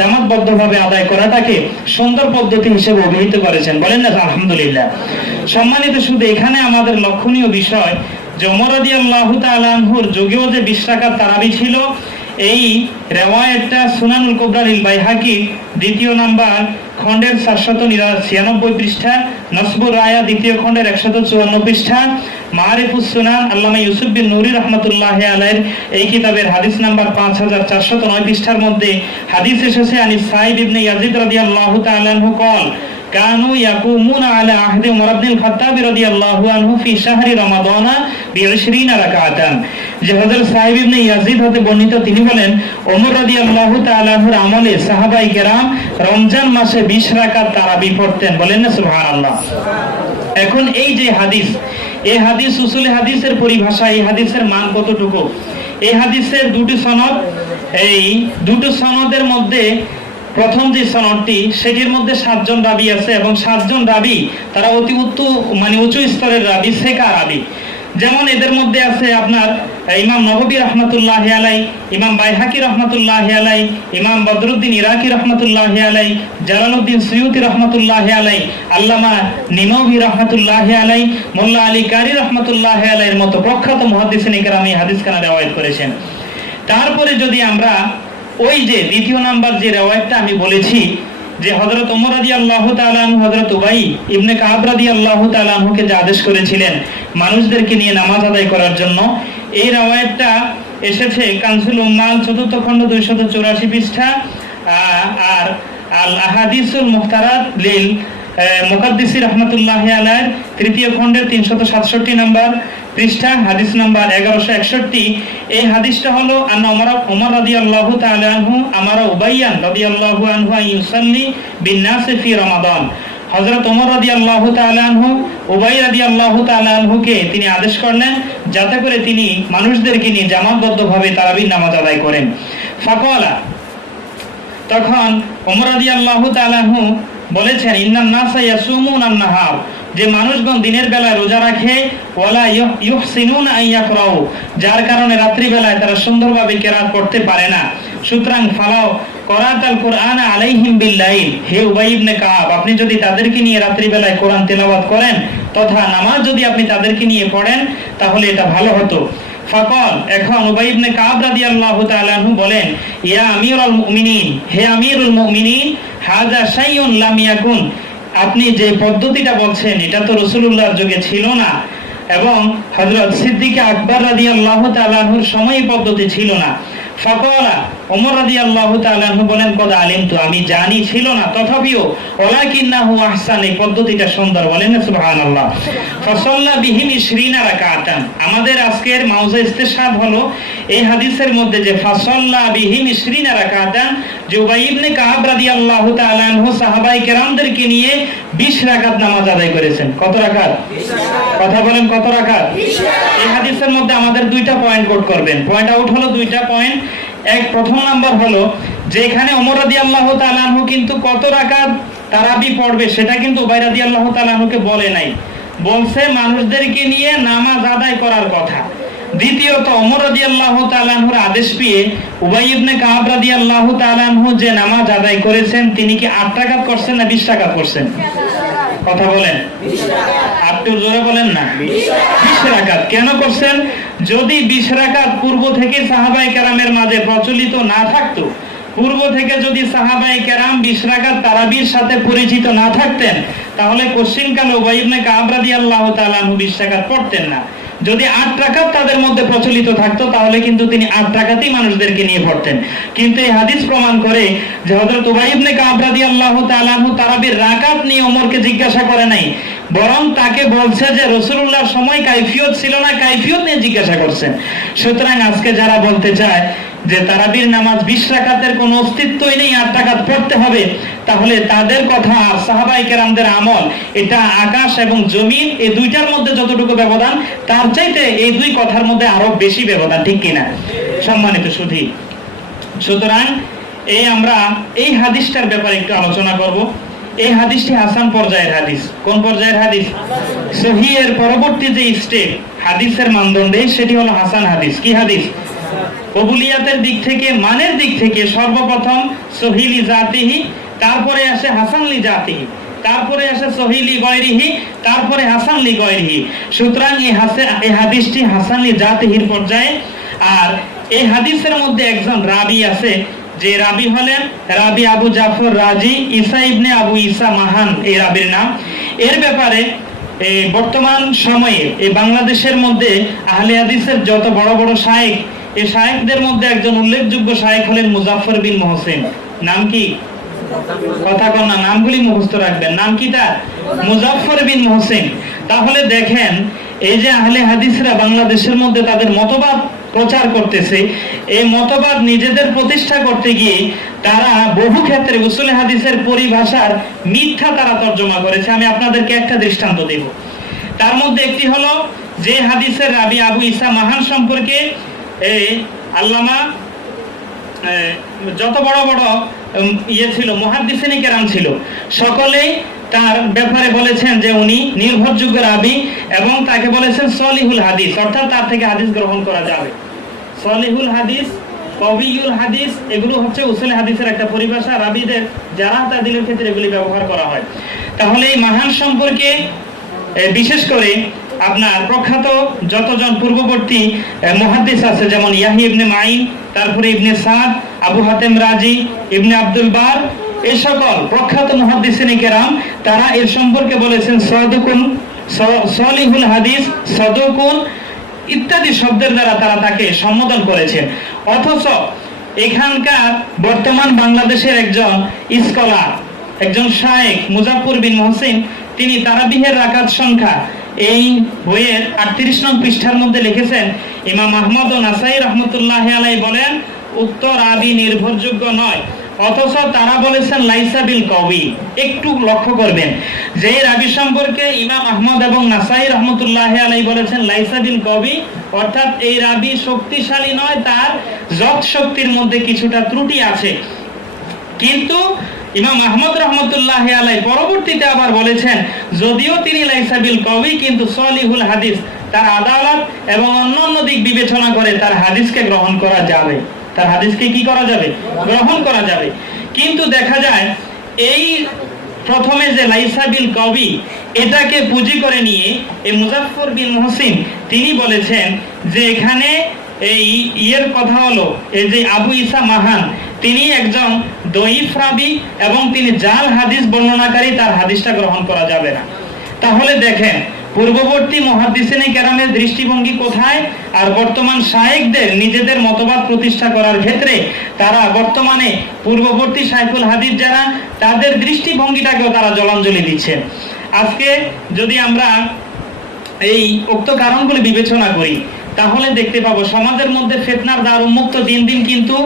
জামাতবদ্ধভাবে আদায় করাটাকে সুন্দর পদ্ধতি হিসেবে অভিহিত করেছেন। বলেন না আলহামদুলিল্লাহ। সম্মানিত, শুধু এখানে আমাদের লক্ষণীয় বিষয় যে ওমর রাদিয়াল্লাহু তাআলা আনহুর যুগেও যে 20 রাকাত তারাবি ছিল, এই রিওয়ায়াতটা সুনানুল কুবরা লিল বাইহাকি দ্বিতীয় নাম্বার খণ্ডের 796 পৃষ্ঠা, নসবুর রায়া দ্বিতীয় খণ্ডের 154 পৃষ্ঠা, মারিফুস সুনান আল্লামা ইউসুফ বিন নুরি রাহমাতুল্লাহি আলাইহির এই কিতাবের হাদিস নাম্বার 5409 পৃষ্ঠার মধ্যে হাদিস এসেছে আনি সাইদ ইবনে ইয়াজিদ রাদিয়াল্লাহু তাআলা আনহু قال كانوا يقومون على عهد عمر بن الخطاب رضي الله عنه في شهر رمضان ب20 ركعة। যে হযরত সাইদ ইবনে ইয়াজিদ হতে বর্ণিত, তিনি বলেন ওমর রাদিয়াল্লাহু তাআলা আনহুর আমলে সাহাবায়ে কেরাম রমজান মাসে 20 রাকাত তারাবি পড়তেন। বলেন না সুবহানাল্লাহ। এখন এই যে হাদিস, এই হাদিস উসুলে হাদিসের পরিভাষা, এই হাদিসের মান কতটুকু? এই হাদিসের দুটি সনদ, এই দুটো সনদের মধ্যে প্রথম যে সনদটি সেটির মধ্যে 7 জন রাবী আছে এবং 7 জন রাবী তারা অতি উচ্চ স্তরের রাবী, সেকা রাবী। যেমন এদের মধ্যে আছে আপনার ইমাম নববী রাহমাতুল্লাহি আলাইহি, ইমাম বাইহাকি রাহমাতুল্লাহি আলাইহি, ইমাম বদরুদ্দিন ইরাকি রাহমাতুল্লাহি আলাইহি, জালালউদ্দিন সুয়ুতি রাহমাতুল্লাহি আলাইহি, আল্লামা নিনবী রাহমাতুল্লাহি আলাইহি, মোল্লা আলী কারি রাহমাতুল্লাহি আলাইহির মতো প্রখ্যাত মুহাদ্দিসিন কেরাম এই হাদিস খানা রিওয়ায়াত করেছেন। তারপরে যদি আমরা ওই যে দ্বিতীয় নাম্বার যে রিওয়ায়াতটা আমি বলেছি যে হযরত ওমর রাদিয়াল্লাহু তাআলা আনহু হযরত উবাই ইবনে কাব রাদিয়াল্লাহু তাআলা আনহুকে যে আদেশ করেছিলেন মানুষদেরকে নিয়ে নামাজ আদায় করার জন্য, এই রিওয়ায়াতটা এসেছে কানজুল উম্মাল 4th খণ্ড 284 পৃষ্ঠা, আর আল আহাদিসুল মুখতারাত লিল মুকাদ্দিসি রাহমাতুল্লাহি আলাইহি 3য় খণ্ডের 367 নম্বর পৃষ্ঠা, হাদিস নাম্বার 1161। এই হাদিসটা হলো আন্না ওমর রাদিয়াল্লাহু তাআলা আনহু আমারা উবাইয়ান রাদিয়াল্লাহু আনহু ইউসাল্লি বিন নাস ফি রমাদান। হযরত ওমর রাদিয়াল্লাহু তাআলা আনহু উবাই রাদিয়াল্লাহু তাআলা আনহুকে তিনি আদেশ করলেন যাতে করে তিনি মানুষদেরকে নিয়ে জামাতবদ্ধভাবে তারাবির নামাজ আদায় করেন। ফাকালা, তখন ওমর রাদিয়াল্লাহু তাআলা আনহু বলেছেন, ইন্নান নাসা ইয়াসুমুন আন-নাহার যে মানুষগণ দিনের বেলায় রোজা রাখে ওয়ালা ইউহসিনুনা আইয়াকরাউ, যার কারণে রাত্রি বেলায় তারা সুন্দরভাবে কেরাত পড়তে পারে না। সুতরাং ফালাও করাতাল কুরআন আলাইহিম বিল্লাইল, হে উবাই ইবনে কাব, আপনি যদি তাদেরকে নিয়ে রাত্রি বেলায় কোরআন তেলাওয়াত করেন তথা নামাজ যদি আপনি তাদেরকে নিয়ে পড়েন তাহলে এটা ভালো হতো। ফাকাল, এখন উবাই ইবনে কাব রাদিয়াল্লাহু তাআলা আনহু বলেন, ইয়া আমিরুল মুমিনিন, হে আমিরুল মুমিনিন, হাযা শাইউন লাম ইয়াকুন, আপনি যে পদ্ধতিটা বলছেন এটা তো রাসূলুল্লাহর যুগে ছিল না, এবং হযরত সিদ্দিক আকবর রাদিয়াল্লাহু তাআলা আনহুর সময় পদ্ধতি ছিল না। ফাকালা, ওমর রাদিয়াল্লাহু তাআলা আনহু বলেন, কদ আলিমতু, আমি জানি ছিল না, তথাপিও ওয়ালাকিন্নাহু আহসান, এই পদ্ধতিটা সুন্দর। বলেন না সুবহানাল্লাহ। ফাসাল্লা বিহিম 20 রাকাতান, আমাদের আজকের মাউজা ইস্তেশহাদ হলো এই হাদিসের মধ্যে যে ফাসাল্লা বিহিম 20 রাকাতান, যে উবাই ইবনে কাব রাদিয়াল্লাহু তাআলা আনহু সাহাবায়ে কেরামদেরকে নিয়ে 20 রাকাত নামাজ আদায় করেছেন। কত রাকাত? 20 রাকাত। কথা বলেন, কত রাকাত? 20 রাকাত। এই হাদিসের মধ্যে আমাদের দুইটা পয়েন্ট কোট করবেন। পয়েন্ট আউট হলো দুইটা পয়েন্ট। প্রথম নাম্বার হলো যে এখানে ওমর রাদিয়াল্লাহু তাআলা আনহু কিন্তু কত রাকাত তারাবি পড়বে সেটা কিন্তু উবাই রাদিয়াল্লাহু তাআলা আনহুকে বলে নাই, বলছে মানুষদেরকে নিয়ে নামাজ আদায় করার কথা। দ্বিতীয়ত, ওমর রাদিয়াল্লাহু তাআলা আনহুর আদেশ পেয়ে উবাই ইবনে কাব রাদিয়াল্লাহু তাআলা আনহু যে নামাজ আদায় করেছেন তিনি কি 8 রাকাত করছেন না 20 রাকাত করছেন? কথা বলেন, 20 রাকাত। আপনি জোরে বলেন না, 20 রাকাত। কেন করছেন? যদি 20 রাকাত পূর্ব থেকে সাহাবায়ে কেরামের মাঝে প্রচলিত না থাকতো, পূর্ব থেকে যদি সাহাবায়ে কেরাম 20 রাকাত তারাবির সাথে পরিচিত না থাকতেন, তাহলে কোশ্চিনকালে উবাই ইবনে কাব রাদিয়াল্লাহু তাআলা আনহু 20 রাকাত পড়তেন না। যদি 8 রাকাত তাদের মধ্যে প্রচলিত থাকতো তাহলে কিন্তু তিনি 8 রাকাতই মানুষদেরকে নিয়ে পড়তেন। কিন্তু এই হাদিস প্রমাণ করে যে হযরত উবাই ইবনে কাব রাদিয়াল্লাহু তাআলা আনহু তারাবির রাকাত নিয়ে ওমরকে জিজ্ঞাসা করে নাই, বরং তাকে বলছে যে রাসূলুল্লাহর সময় কাইফিয়ত ছিল না, কাইফিয়ত নিয়ে জিজ্ঞাসা করছেন। সুতরাং আজকে যারা বলতে চায় যে তারাবির নামাজ 20 রাকাতের কোনো অস্তিত্বই নেই, 8 রাকাত পড়তে হবে, তাহলে তাদের কথা আর সাহাবায়ে কেরামদের আমল, এটা আকাশ এবং জমিন, এই দুইটার মধ্যে যতটুকু ব্যবধান তার চাইতে এই দুই কথার মধ্যে আরো বেশি ব্যবধান, ঠিক কিনা সম্মানিত সুধী? সুতরাং আমরা এই হাদিসটার ব্যাপারে একটু আলোচনা করব। এই হাদিসটি হাসান পর্যায়ের হাদিস। কোন পর্যায়ের হাদিস? সহিহের পরবর্তী যে স্টেপ হাদিসের মানদণ্ডে সেটি হলো হাসান হাদিস। কি হাদিস? কবুলিয়াতের দিক থেকে, মানের দিক থেকে সর্বপ্রথম সহিহ লি জাতিহি, তারপরে আসে হাসান লি জাতিহি, তারপরে আসে সহিহ লি গায়রিহি, তারপরে হাসান লি গায়রিহি। সুতরাং এই হাদিসটি হাসান লি জাতিহির পর্যায়ে। আর এই হাদিসের মধ্যে একজন রাবি আছে, যে রাবি হলেন রাবি আবু জাফর রাজি ঈসা ইবনে আবু ঈসা মাহান, এই রাবির নাম। এর ব্যাপারে বর্তমান সময়ে এই বাংলাদেশের মধ্যে আহলে হাদিসের যত বড় বড় শায়েখ, এই শায়েখদের মধ্যে একজন উল্লেখযোগ্য শায়েখ হলেন মুজাফফর বিন মুহসিন। নাম কি? কথা কন না, নামগুলি মুখস্থ রাখবেন। নাম কি তার? মুজাফফর বিন মুহসিন। তাহলে দেখেন, এই যে আহলে হাদিসরা বাংলাদেশের মধ্যে তাদের মতবাদ প্রচার করতেছে, এই মতবাদ নিজেদের প্রতিষ্ঠা করতে গিয়ে তারা বহু ক্ষেত্রে উসুলে হাদিসের পরিভাষার মিথ্যা তারা তর্জমা করেছে। আমি আপনাদেরকে একটা দৃষ্টান্ত দেব। তার মধ্যে একটি হলো যে হাদিসের রাবি আবু ঈসা মাহান সম্পর্কে আল্লামা যত বড় বড় ছিল মুহাদ্দিসিনে কেরাম ছিল, সকলেই তার ব্যাপারে বলেছেন যে উনি নির্ভরযোগ্য রাবি, এবং তাকে বলেছেন সলিহুল হাদিস, অর্থাৎ তার থেকে হাদিস গ্রহণ করা যাবে। সলিহুল হাদিস, কবিউল হাদিস, এগুলো হচ্ছে উসুল হাদিসের একটা পরিভাষা। রাবিদের যারা তাদিলের ক্ষেত্রে এগুলি ব্যবহার করা হয়। তাহলে এই মাহান সম্পর্কে বিশেষ করে আপনার প্রখ্যাত যতজন পূর্ববর্তী মুহাদ্দিস আছে, যেমন ইয়াহইয়া ইবনে মাইন, তারপরে ইবনে সাদ, আবু হাতেম রাজি, ইবনে আব্দুল বার, এই সকল প্রখ্যাত মুহাদ্দিসিনে কেরাম তারা এর সম্পর্কে বলেছেন সাদুকুন, সলিহুল হাদিস, সাদুকুন ইত্যাদি শব্দের দ্বারা তারা তাকে সম্বোধন করেছেন। অথচ এখানকার বর্তমান বাংলাদেশের একজন স্কলার, একজন শায়েখ মুজাফফর বিন মুহসিন, তিনি তারাবিহের রাকাত সংখ্যা এই বইয়ের 38 নং পৃষ্ঠার মধ্যে লিখেছেন, ইমাম আহমদ ও নাসাই রহমতুল্লাহ আলাইহি বলেন উক্ত রাবি নির্ভরযোগ্য নয়, অথচ তারা বলেছেন লাইসা বিল কবি। একটু লক্ষ্য করবেন যে রাবি সম্পর্কে ইমাম আহমদ এবং নাসাই রহমতুল্লাহ আলাইহি বলেছেন লাইসা বিল কবি, অর্থাৎ এই রাবি শক্তিশালী নয়, তার যত শক্তির মধ্যে কিছুটা ত্রুটি আছে। কিন্তু ইমাম আহমদ রহমতুল্লাহি আলাইহি পরবর্তীতে আবার বলেছেন, যদিও তিনি লাইসা বিল কওয়ি, কিন্তু সলিহুল হাদিস, তার আদালত এবং অন্যান্য দিক বিবেচনা করে তার হাদিসকে গ্রহণ করা যাবে, তার হাদিসকে কি করা যাবে? গ্রহণ করা যাবে। কিন্তু দেখা যায় এই প্রথমে যে লাইসা বিল কওয়ি, এটাকে পুঁজি করে নিয়ে এই মুজাফফর বিন মুহসিন তিনি বলেছেন যে এখানে এই ইয়ের কথা হলো, এই যে আবু ঈসা মাহান তিনি একজন দঈফ রাবী এবং তিনি জাল হাদিস বর্ণনাকারী, তার হাদিসটা গ্রহণ করা যাবে না। তাহলে দেখেন পূর্ববর্তী মুহাদ্দিসিনে কেরামের দৃষ্টিভঙ্গি কোথায়, আর বর্তমান শায়েখদের নিজেদের মতবাদ প্রতিষ্ঠা করার ক্ষেত্রে তারা বর্তমানে পূর্ববর্তী শাইখুল হাদিস যারা, তাদের দৃষ্টিভঙ্গিটাকেও তারা জলাঞ্জলি দিচ্ছেন। আজকে যদি আমরা এই উক্ত কারণগুলি বিবেচনা করি, তাহলে দেখতে পাবো সমাজের মধ্যে ফিতনার দ্বার উন্মুক্ত দিন দিন কিন্তু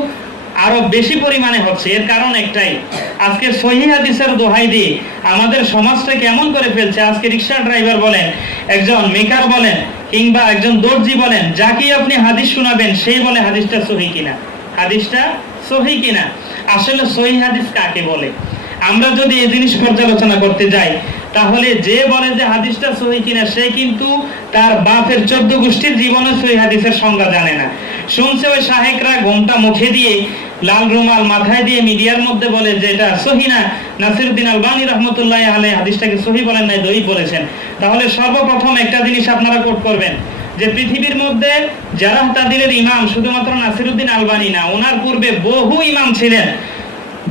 আরো বেশি পরিমাণে হচ্ছে। এর কারণ একটাই, আজকে সহিহ হাদিসের দোহাই দিয়ে আমাদের সমাজটা কেমন করে ফেলছে। আজকে রিক্সা ড্রাইভার বলেন, একজন মেকার বলেন, কিংবা একজন দর্জি বলেন, যাকে আপনি হাদিস শোনাবেন সেই বলে হাদিসটা সহিহ কিনা, হাদিসটা সহিহ কিনা। আসলে সহিহ হাদিস কাকে বলে? আমরা যদি এই জিনিস পর্যালোচনা করতে যাই, তাহলে যে বলে যে হাদিসটা সহিহ কিনা, সে কিন্তু তার বাপের 14 গোষ্ঠীর জীবনে সহিহ হাদিসের সংজ্ঞা জানে না। শুনছে ওই শাহেকরা ঘোমটা মুখে দিয়ে, লাল রুমাল মাথায় দিয়ে মিডিয়ার মধ্যে বলে যে এটা সহিহ না। নাসিরউদ্দিন আলবানী রহমতুল্লাহি আলাইহি হাদিসটাকে সহিহ বলেন নাই, দঈফ বলেছেন। তাহলে সর্বপ্রথম একটা জিনিস আপনারা কোট করবেন যে পৃথিবীর মধ্যে যারা তাদের ইমাম শুধুমাত্র নাসিরউদ্দিন আলবানী না, ওনার পূর্বে বহু ইমাম ছিলেন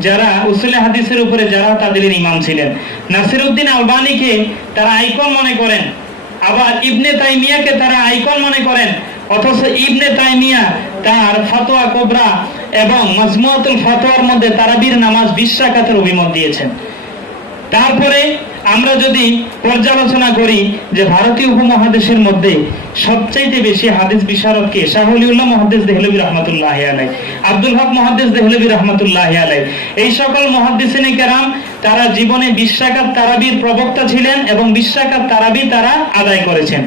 যারা উসুলে হাদিসের উপরে যারা তাদের ইমাম ছিলেন। নাসিরউদ্দিন আলবানীকে তারা আইকন মনে করেন, আবার ইবনে তাইমিয়াকে তারা আইকন মনে করেন, অথচ ইবনে তাইমিয়া তার ফাতোয়া কোবরা এবং মাজমুআতুল ফাতোয়ার মধ্যে তারাবির নামাজ 20 রাকাতের অভিমত দিয়েছেন। তারপরে আমরা যদি পর্যালোচনা করি যে ভারতীয় উপমহাদেশের মধ্যে সবচাইতে বেশি হাদিস বিশারদ কে, শাহ ওলিউল্লাহ মুহাদ্দিস দেহলভী রাহমাতুল্লাহি আলাইহি, আব্দুল হক মুহাদ্দিস দেহলভী রাহমাতুল্লাহি আলাইহি, এই সকল মুহাদ্দিসিনে কেরাম তারা জীবনে 20 রাকাত তারাবির প্রবক্তা ছিলেন এবং 20 রাকাত তারাবি তারা আদায় করেছেন।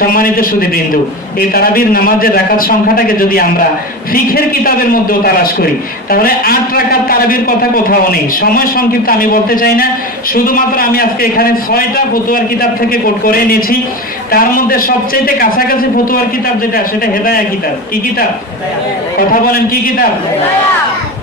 সম্মানিত সুধীবৃন্দু, এই তারাবির নামাজের রাকাত সংখ্যাটাকে যদি আমরা ফিকহের কিতাবের মধ্যেও তালাশ করি, তাহলে 8 রাকাত তারাবির কথা কোথাও নেই। সময় সংক্ষিপ্ত আমি বলতে চাই না, শুধুমাত্র আমি আজকে এখানে 6টা ফতোয়ার কিতাব থেকে কোট করে এনেছি। তার মধ্যে সবচেয়ে কাছাকাছি ফতোয়ার কিতাব যেটা, সেটা হেদায়া কিতাব। কি কিতাব? কথা বলেন, কি কিতাব?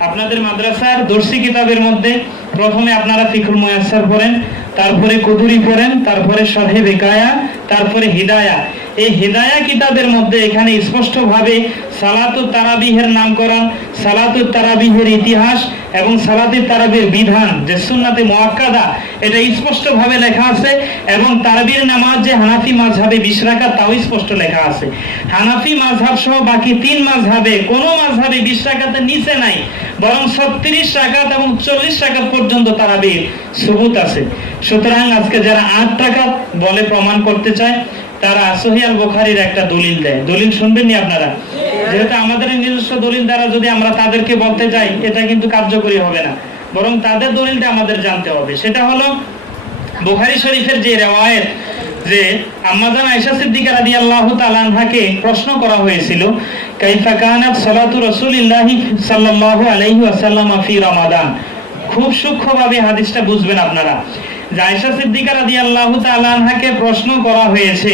আপনাদের মাদ্রাসার দর্সি কিতাবের মধ্যে প্রথমে আপনারা ফিকহুল মুয়াসসার পড়েন, তারপরে কুদুরি পড়েন, তারপরে শরহে বেকায়া, তারপরে হিদায়া। এই হিদায়া কিতাবের মধ্যে এখানে স্পষ্টভাবে সালাতুত তারাবিহের নামকরণ, সালাতুত তারাবিহের ইতিহাস এবং সালাতুত তারাবির বিধান যে সুন্নাতে মুআক্কাদা, এটা স্পষ্টভাবে লেখা আছে। এবং তারাবির নামাজ যে হানাফি মাযহাবে 20 রাকাত, তাও স্পষ্ট লেখা আছে। হানাফি মাযহাব সহ বাকি 3 মাযহাবে কোনো মাযহাবে 20 রাকাতের নিচে নাই, বরং 36 রাকাত এবং 40 রাকাত পর্যন্ত তারাবির সুবুত আছে। সুতরাং আজকে যারা 8 রাকাত বলে প্রমাণ করতে চায়, তারা সহিহ আল বুখারীর একটা দলিল দেয়। দলিল শুনবেন নি আপনারা? যেহেতু আমাদের নিজস্ব দলিল দ্বারা যদি আমরা তাদেরকে বলতে যাই, এটা কিন্তু কার্যকরী হবে না, বরং তাদের দলিলটা আমাদের জানতে হবে। সেটা হলো বুখারী শরীফের যে রিওয়ায়াত, যে আম্মাজান আয়েশা সিদ্দিকা রাদিয়াল্লাহু তাআলা আনহাকে প্রশ্ন করা হয়েছিল, কাইফা কানাত সালাতু রাসূলিল্লাহি সাল্লাল্লাহু আলাইহি ওয়াসাল্লাম ফি রমাদান। খুব সূক্ষ্মভাবে হাদিসটা বুঝবেন আপনারা। আয়েশা সিদ্দিকা রাদিয়াল্লাহু তাআলা আনহাকে প্রশ্ন করা হয়েছে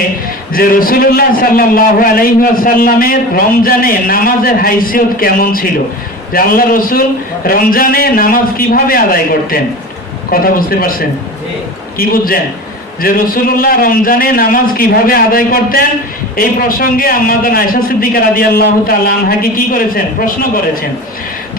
যে রাসূলুল্লাহ সাল্লাল্লাহু আলাইহি ওয়াসাল্লামের রমজানে নামাজের হাইসিয়ত কেমন ছিল, যে আল্লাহর রাসূল রমজানে নামাজ কিভাবে আদায় করতেন। কথা বুঝতে পারছেন? কি বুঝছেন? যে রাসূলুল্লাহ রমজানে নামাজ কিভাবে আদায় করতেন, এই প্রসঙ্গে আম্মাজান আয়েশা সিদ্দিকা রাদিয়াল্লাহু তাআলা আনহাকে কি করেছেন? প্রশ্ন করেছেন।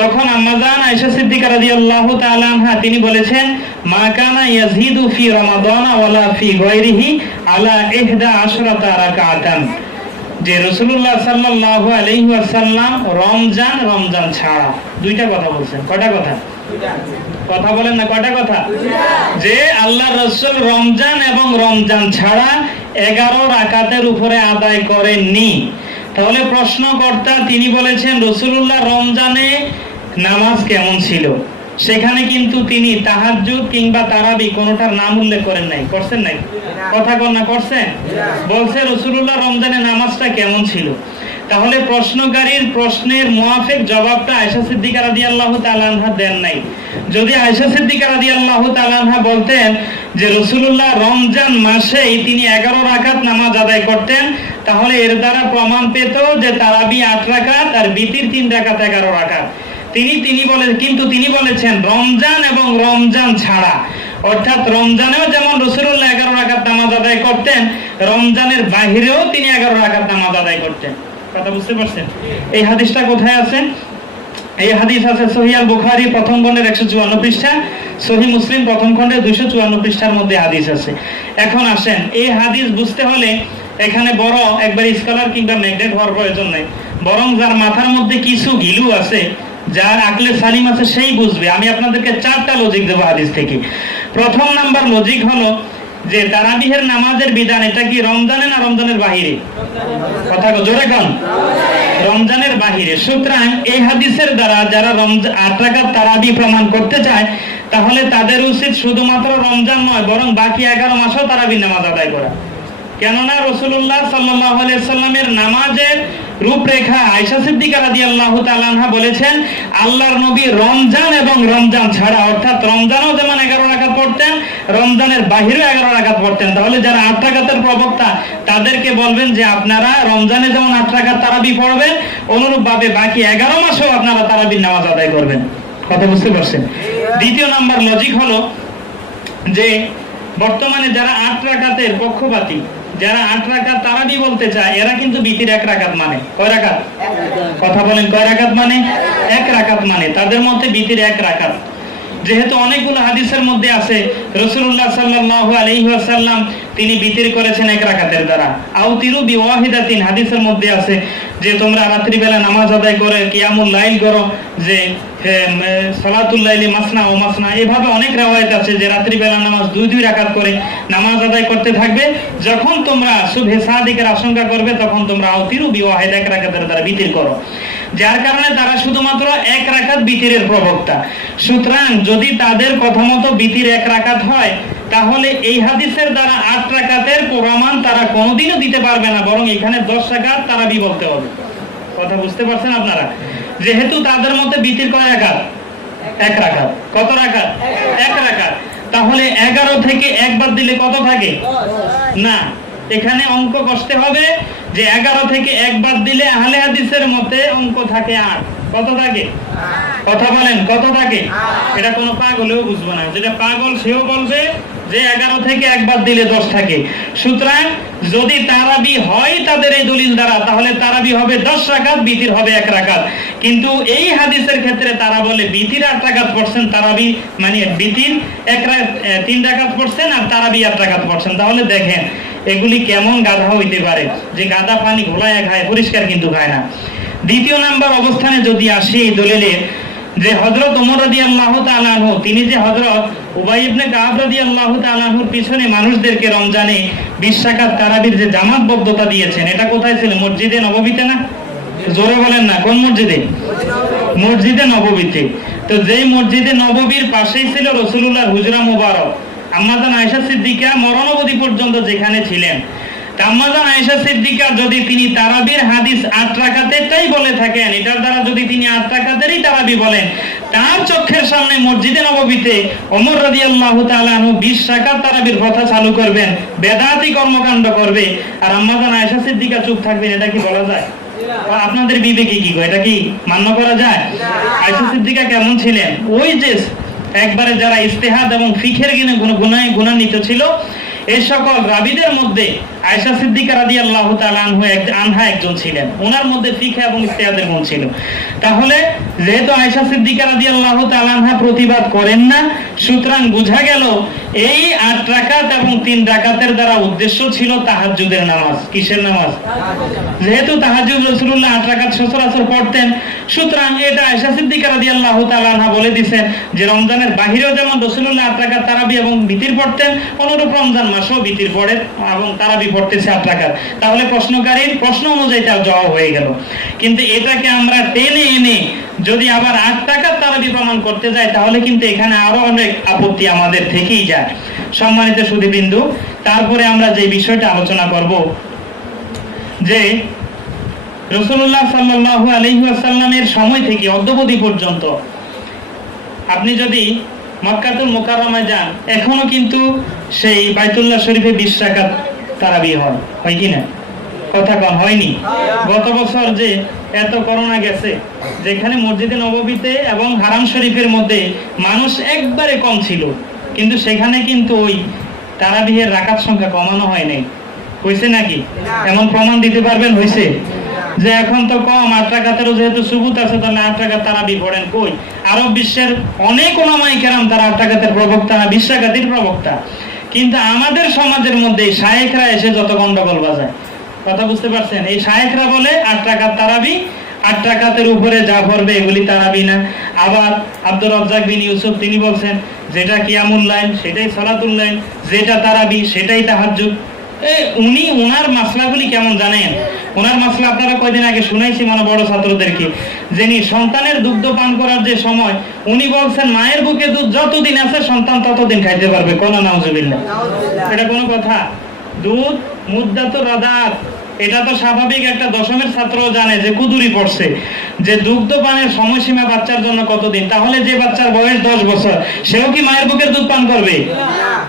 তখন আম্মাজান আয়েশা সিদ্দিকা রাদিয়াল্লাহু তাআলা আনহা তিনি বলেছেন, মা কানা ইয়াজিদু ফি রমাদান ওয়ালা ফি গায়রিহি আলা 11 রাকাতান, যে রাসূলুল্লাহ সাল্লাল্লাহু আলাইহি ওয়াসাল্লাম রমজান ছাড়া, দুইটা কথা বলছেন। কয়টা কথা? কথা বলেন না, কয়টা কথা? যে আল্লাহর রাসূল রমজান এবং রমজান ছাড়া 11 রাকাতের উপরে আদায় করেননি। তাহলে প্রশ্নকর্তা তিনি বলেছেন রাসূলুল্লাহ রমজানে নামাজ কেমন ছিল, সেখানে কিন্তু তিনি তাহাজ্জুদ কিংবা তারাবি কোনটার নাম উল্লেখ করেন নাই। করছেন নাই? কথা বল না, করছেন? বলছে রাসূলুল্লাহ রমজানে নামাজটা কেমন ছিল। তাহলে প্রশ্নকারীর প্রশ্নের মুআফিক জবাবটা আয়েশা সিদ্দিকা রাদিয়াল্লাহু তাআলা আনহা দেন নাই, যদি আয়েশা সিদ্দিকা রাদিয়াল্লাহু তাআলা আনহা বলতেন যে রাসূলুল্লাহ রমজান মাসেই তিনি 11 রাকাত নামাজ আদায় করতেন, তাহলে এর দ্বারা প্রমাণ পেত যে তারাবি 8 রাকাত আর বিতির 3 রাকাত 11 রাকাত। কিন্তু তিনি বলেছেন রমজান এবং রমজান ছাড়া, অর্থাৎ রমজানেও যেমন রাসূলুল্লাহ 11 রাকাত নামাজ আদায় করতেন, রমজানের বাহিরেও তিনি 11 রাকাত নামাজ আদায় করতেন। কথা বুঝতে পারছেন? এই হাদিসটা কোথায় আছে? এই হাদিস আছে সহিহ আল বুখারী প্রথম খণ্ডের 154 পৃষ্ঠা, সহিহ মুসলিম প্রথম খণ্ডের 254 পৃষ্ঠার মধ্যে হাদিস আছে। এখন আসেন, এই হাদিস বুঝতে হলে এখানে বড় একবার স্কলার কিংবা ম্যাগনেট হওয়ার প্রয়োজন নেই, বরং যার মাথার মধ্যে কিছু গিলু আছে, যার আকলে সালিম আছে, সেই বুঝবে। আমি আপনাদেরকে 4টা লজিক দেব হাদিস থেকে। প্রথম নাম্বার লজিক হলো যে তারাবিহের নামাজের বিধান এটা কি রমজানে না রমজানের বাহিরে? কথা জোরে কোন? রমজানের বাহিরে। সুতরাং এই হাদিসের দ্বারা যারা 8 রাকাত তারাবি প্রমাণ করতে চায়, তাহলে তাদের উচিত শুধুমাত্র রমজান নয়, বরং বাকি 11 মাসও তারাবি নামাজ আদায় করা। কেননা রাসূলুল্লাহ সাল্লাল্লাহু আলাইহি সাল্লামের নামাজের রূপরেখা আয়েশা সিদ্দিকা রাদিয়াল্লাহু তাআলা আনহা বলেছেন, আল্লাহর নবী রমজান এবং রমজান ছাড়া, অর্থাৎ রমজানও যেমন 11 রাকাত পড়তেন, রমজানের বাহিরেও 11 রাকাত পড়তেন। তাহলে যারা 8 রাকাতের প্রবক্তা, তাদেরকে বলবেন যে আপনারা রমজানে যেমন 8 রাকাত তারাবি পড়বেন, অনুরূপভাবে বাকি 11 মাসেও আপনারা তারাবির নামাজ আদায় করবেন। কথা বুঝতে পারছেন? দ্বিতীয় নাম্বার লজিক হলো যে বর্তমানে যারা 8 রাকাতের পক্ষপাতী, যারা 8 রাকাত তারাবি বলতে চায়, এরা কিন্তু বিতির 1 রাকাত মানে। কয় রাকাত? কথা বলেন, কয় রাকাত মানে? 1 রাকাত মানে। তাদের মতে বিতির 1 রাকাত। যেহেতু অনেকগুলো হাদিসের মধ্যে আছে রাসূলুল্লাহ সাল্লাল্লাহু আলাইহি ওয়াসাল্লাম তিনি বিতির করেছেন 1 রাকাতের দ্বারা। আউতিরু বিওয়াহিদাতিন হাদিসের মধ্যে আছে যে তোমরা রাত্রি বেলা নামাজ আদায় করে কিয়ামুল লাইল করো, যে সালাতুল লাইলি মাসনা ও মাসনা। এভাবে অনেক riwayat আছে যে রাত্রি বেলা নামাজ 2 রাকাত করে নামাজ আদায় করতে থাকবে। যখন তোমরা সুবহে সাদিকের আশঙ্কা করবে, তখন তোমরা আউতিরু বিওয়াহিদা 1 রাকাতের দ্বারা বিতির করো। যার কারণে তারা শুধুমাত্র 1 রাকাত বিতিরের প্রবক্তা। সুতরাং যদি তাদের কথা মতো বিতির 1 রাকাত হয়, তাহলে এই হাদিসের দ্বারা 8 রাকাতের প্রমাণ তারা কোনোদিনও দিতে পারবে না, বরং এখানে 10 রাকাত তারাবি বলতে হবে। কথা বুঝতে পারছেন আপনারা? যেহেতু তাদের মতে বিতির কয় রাকাত? 1 রাকাত। কত রাকাত? 1 রাকাত। তাহলে 11 থেকে 1 বাদ দিলে কত থাকে? না, এখানে অঙ্ক কষতে হবে যে 11 থেকে 1 বাদ দিলে আহলে হাদিসের মতে অঙ্ক থাকে 8। কত থাকে? কথা বলেন, কত থাকে? এটা কোনো পাগলেও বুঝবে না। যেটা পাগল সেও বলবে যে 11 থেকে 1 বাদ দিলে 10 থাকে। সুতরাং যদি তারাবি হয় তাদের এই দলিল দ্বারা, তাহলে তারাবি হবে 10 রাকাত, বিতির হবে 1 রাকাত। কিন্তু এই হাদিসের ক্ষেত্রে তারা বলে বিতির 8 রাকাত পড়ছেন, তারাবি মানে বিতির 3 রাকাত পড়ছেন আর তারাবি 8 রাকাত পড়ছেন। তাহলে দেখেন এগুলি কেমন গাধা হইতে পারে, যে গাধা পানি ঘোলায় খায়, পরিষ্কার কিন্তু খায় না। দ্বিতীয় নাম্বার অবস্থানে যদি আসি এই দলিলের, যে হযরত ওমর রাদিয়াল্লাহু তাআলা আনহু তিনি যে হযরত উবাই ইবনে কাব রাদিয়াল্লাহু তাআলা আনহুর পিছনে মানুষদেরকে রমজানে 20 রাকাত তারাবির যে জামাতবদ্ধতা দিয়েছেন, এটা কোথায় ছিল? মসজিদে নববীতে না? জোরে বলেন না, কোন মসজিদে? মসজিদে নববীতে। তো যেই মসজিদে নববীর পাশেই ছিল রাসূলুল্লাহর হুজরা মুবারক। আম্মাজান আয়েশা সিদ্দিকা মরণাবধি পর্যন্ত যেখানে ছিলেন, আম্মাজান আয়েশা সিদ্দিকা যদি তিনি তারাবির হাদিস 8 রাকাতেরটাই বলে থাকেন, এটার দ্বারা যদি তিনি 8 রাকাতেরই তারাবি বলেন, তার চোখের সামনে মসজিদে নববীতে ওমর রাদিয়াল্লাহু তাআলা আনহু 20 রাকাত তারাবির কথা চালু করবেন, বেদাতি কর্মকাণ্ড করবে, আর আম্মাজান আয়েশা সিদ্দিকা চুপ থাকবেন। এটা কি বলা যায়? আপনাদের বিবেকে কি এটা কি মান্য করা যায়? আয়েশা সিদ্দিকা কেমন ছিলেন? ওই যে একবারে যারা ইজতিহাদ এবং ফিকহের গুণান্বিত ছিল, এই সকল রাবিদের মধ্যে আয়েশা সিদ্দিকা রাদিয়াল্লাহু তাআলা আনহা একজন ছিলেন। ওনার মধ্যে ফিকহ এবং ইজতিহাদের গুণ ছিল। তাহলে যেহেতু আয়েশা সিদ্দিকা রাদিয়াল্লাহু তাআলা আনহা প্রতিবাদ করেন না, সুতরাং বোঝা গেল এই 8 রাকাত এবং 3 রাকাতের দ্বারা উদ্দেশ্য ছিল তাহাজ্জুদের নামাজ। কিসের নামাজ? যেহেতু তাহাজ্জুদ রাসূলুল্লাহ 8 রাকাত সচরাচর পড়তেন, সুতরাং এটা আয়েশা সিদ্দিকা রাদিয়াল্লাহু তাআলা আনহা বলে দিয়েছেন যে রমজানের বাহিরেও যেমন রাসূলুল্লাহ 8 রাকাত তারাবি এবং বিতির পড়তেন, অনুরূপ রমজান মাসেও বিতির পড়ে এবং তারাবি পড়তেছে 8 রাকাত। তাহলে প্রশ্নকারীর প্রশ্ন অনুযায়ী তার জবাব হয়ে গেল। কিন্তু এটাকে আমরা টেনে এনে যদি আবার 8 রাকাত তারাবি প্রমাণ করতে যাই, তাহলে কিন্তু এখানে আরো অনেক আপত্তি আমাদের থেকেই যায়। সম্মানিত সুধীবৃন্দু, তারপরে আমরা যে বিষয়টা আলোচনা করব, যে রাসূলুল্লাহ সাল্লাল্লাহু আলাইহি ওয়াসাল্লামের সময় থেকে অদ্যাবধি পর্যন্ত আপনি যদি মক্কাতুল মুকাররমায় যান, এখনো কিন্তু সেই বাইতুল্লাহ শরীফে 20 রাকাত তারাবি হয় কি না? কথা কম হয়নি? গত বছর যে এত করোনা গেছে, যেখানে মসজিদে নববীতে এবং হারাম শরীফের মধ্যে মানুষ একবারে কম ছিল, কিন্তু সেখানে কিন্তু ওই তারাবিহের রাকাত সংখ্যা কমানো হয় নাই। হয়েছে নাকি? এমন প্রমাণ দিতে পারবেন হয়েছে? যে এখন তো কম, 8 রাকাতেরও যেহেতু সুবুত আছে, তাহলে 8 রাকাত তারাবি পড়েন কই? আরব বিশ্বের অনেক উলামায়ে কেরাম তারা 8 রাকাতের প্রবক্তা না, 20 রাকাতের প্রবক্তা। কিন্তু আমাদের সমাজের মধ্যে শায়েখরা এসে যত গন্ডগোল বাজায়, কথা বুঝতে পারছেন? এই শায়েখরা বলে 8 রাকাত তারাবি, 8 রাকাতের উপরে যা পড়বে এগুলি তারাবি না। আবার আব্দুর রাজ্জাক বিন ইউসুফ তিনি বলছেন যেটা কিয়ামুল লাইল সেটাই সালাতুল লাইল, যেটা তারাবি সেটাই তাহাজ্জুদ। উনি ওনার মাসলাগুলি কেমন জানেন? ওনার মাসলা আপনারা কয়দিন আগে শুনাইছি মানে বড় ছাত্রদেরকে, যিনি সন্তানের দুগ্ধ পান করার যে সময়, উনি বলছেন মায়ের বুকে দুধ যতদিন আছে সন্তান ততদিন খাইতে পারবে। কোন নাউজুবিল্লাহ? এটা কোনো কথা? দুধ মুদ্দাতুর রাদাত, এটা তো স্বাভাবিক একটা দশমের ছাত্র জানে যে কুদুরি পড়ছে যে দুগ্ধ পানের সময়সীমা বাচ্চার জন্য কতদিন। তাহলে যে বাচ্চার বয়স 10 বছর সেও কি মায়ের বুকের দুধ পান করবে?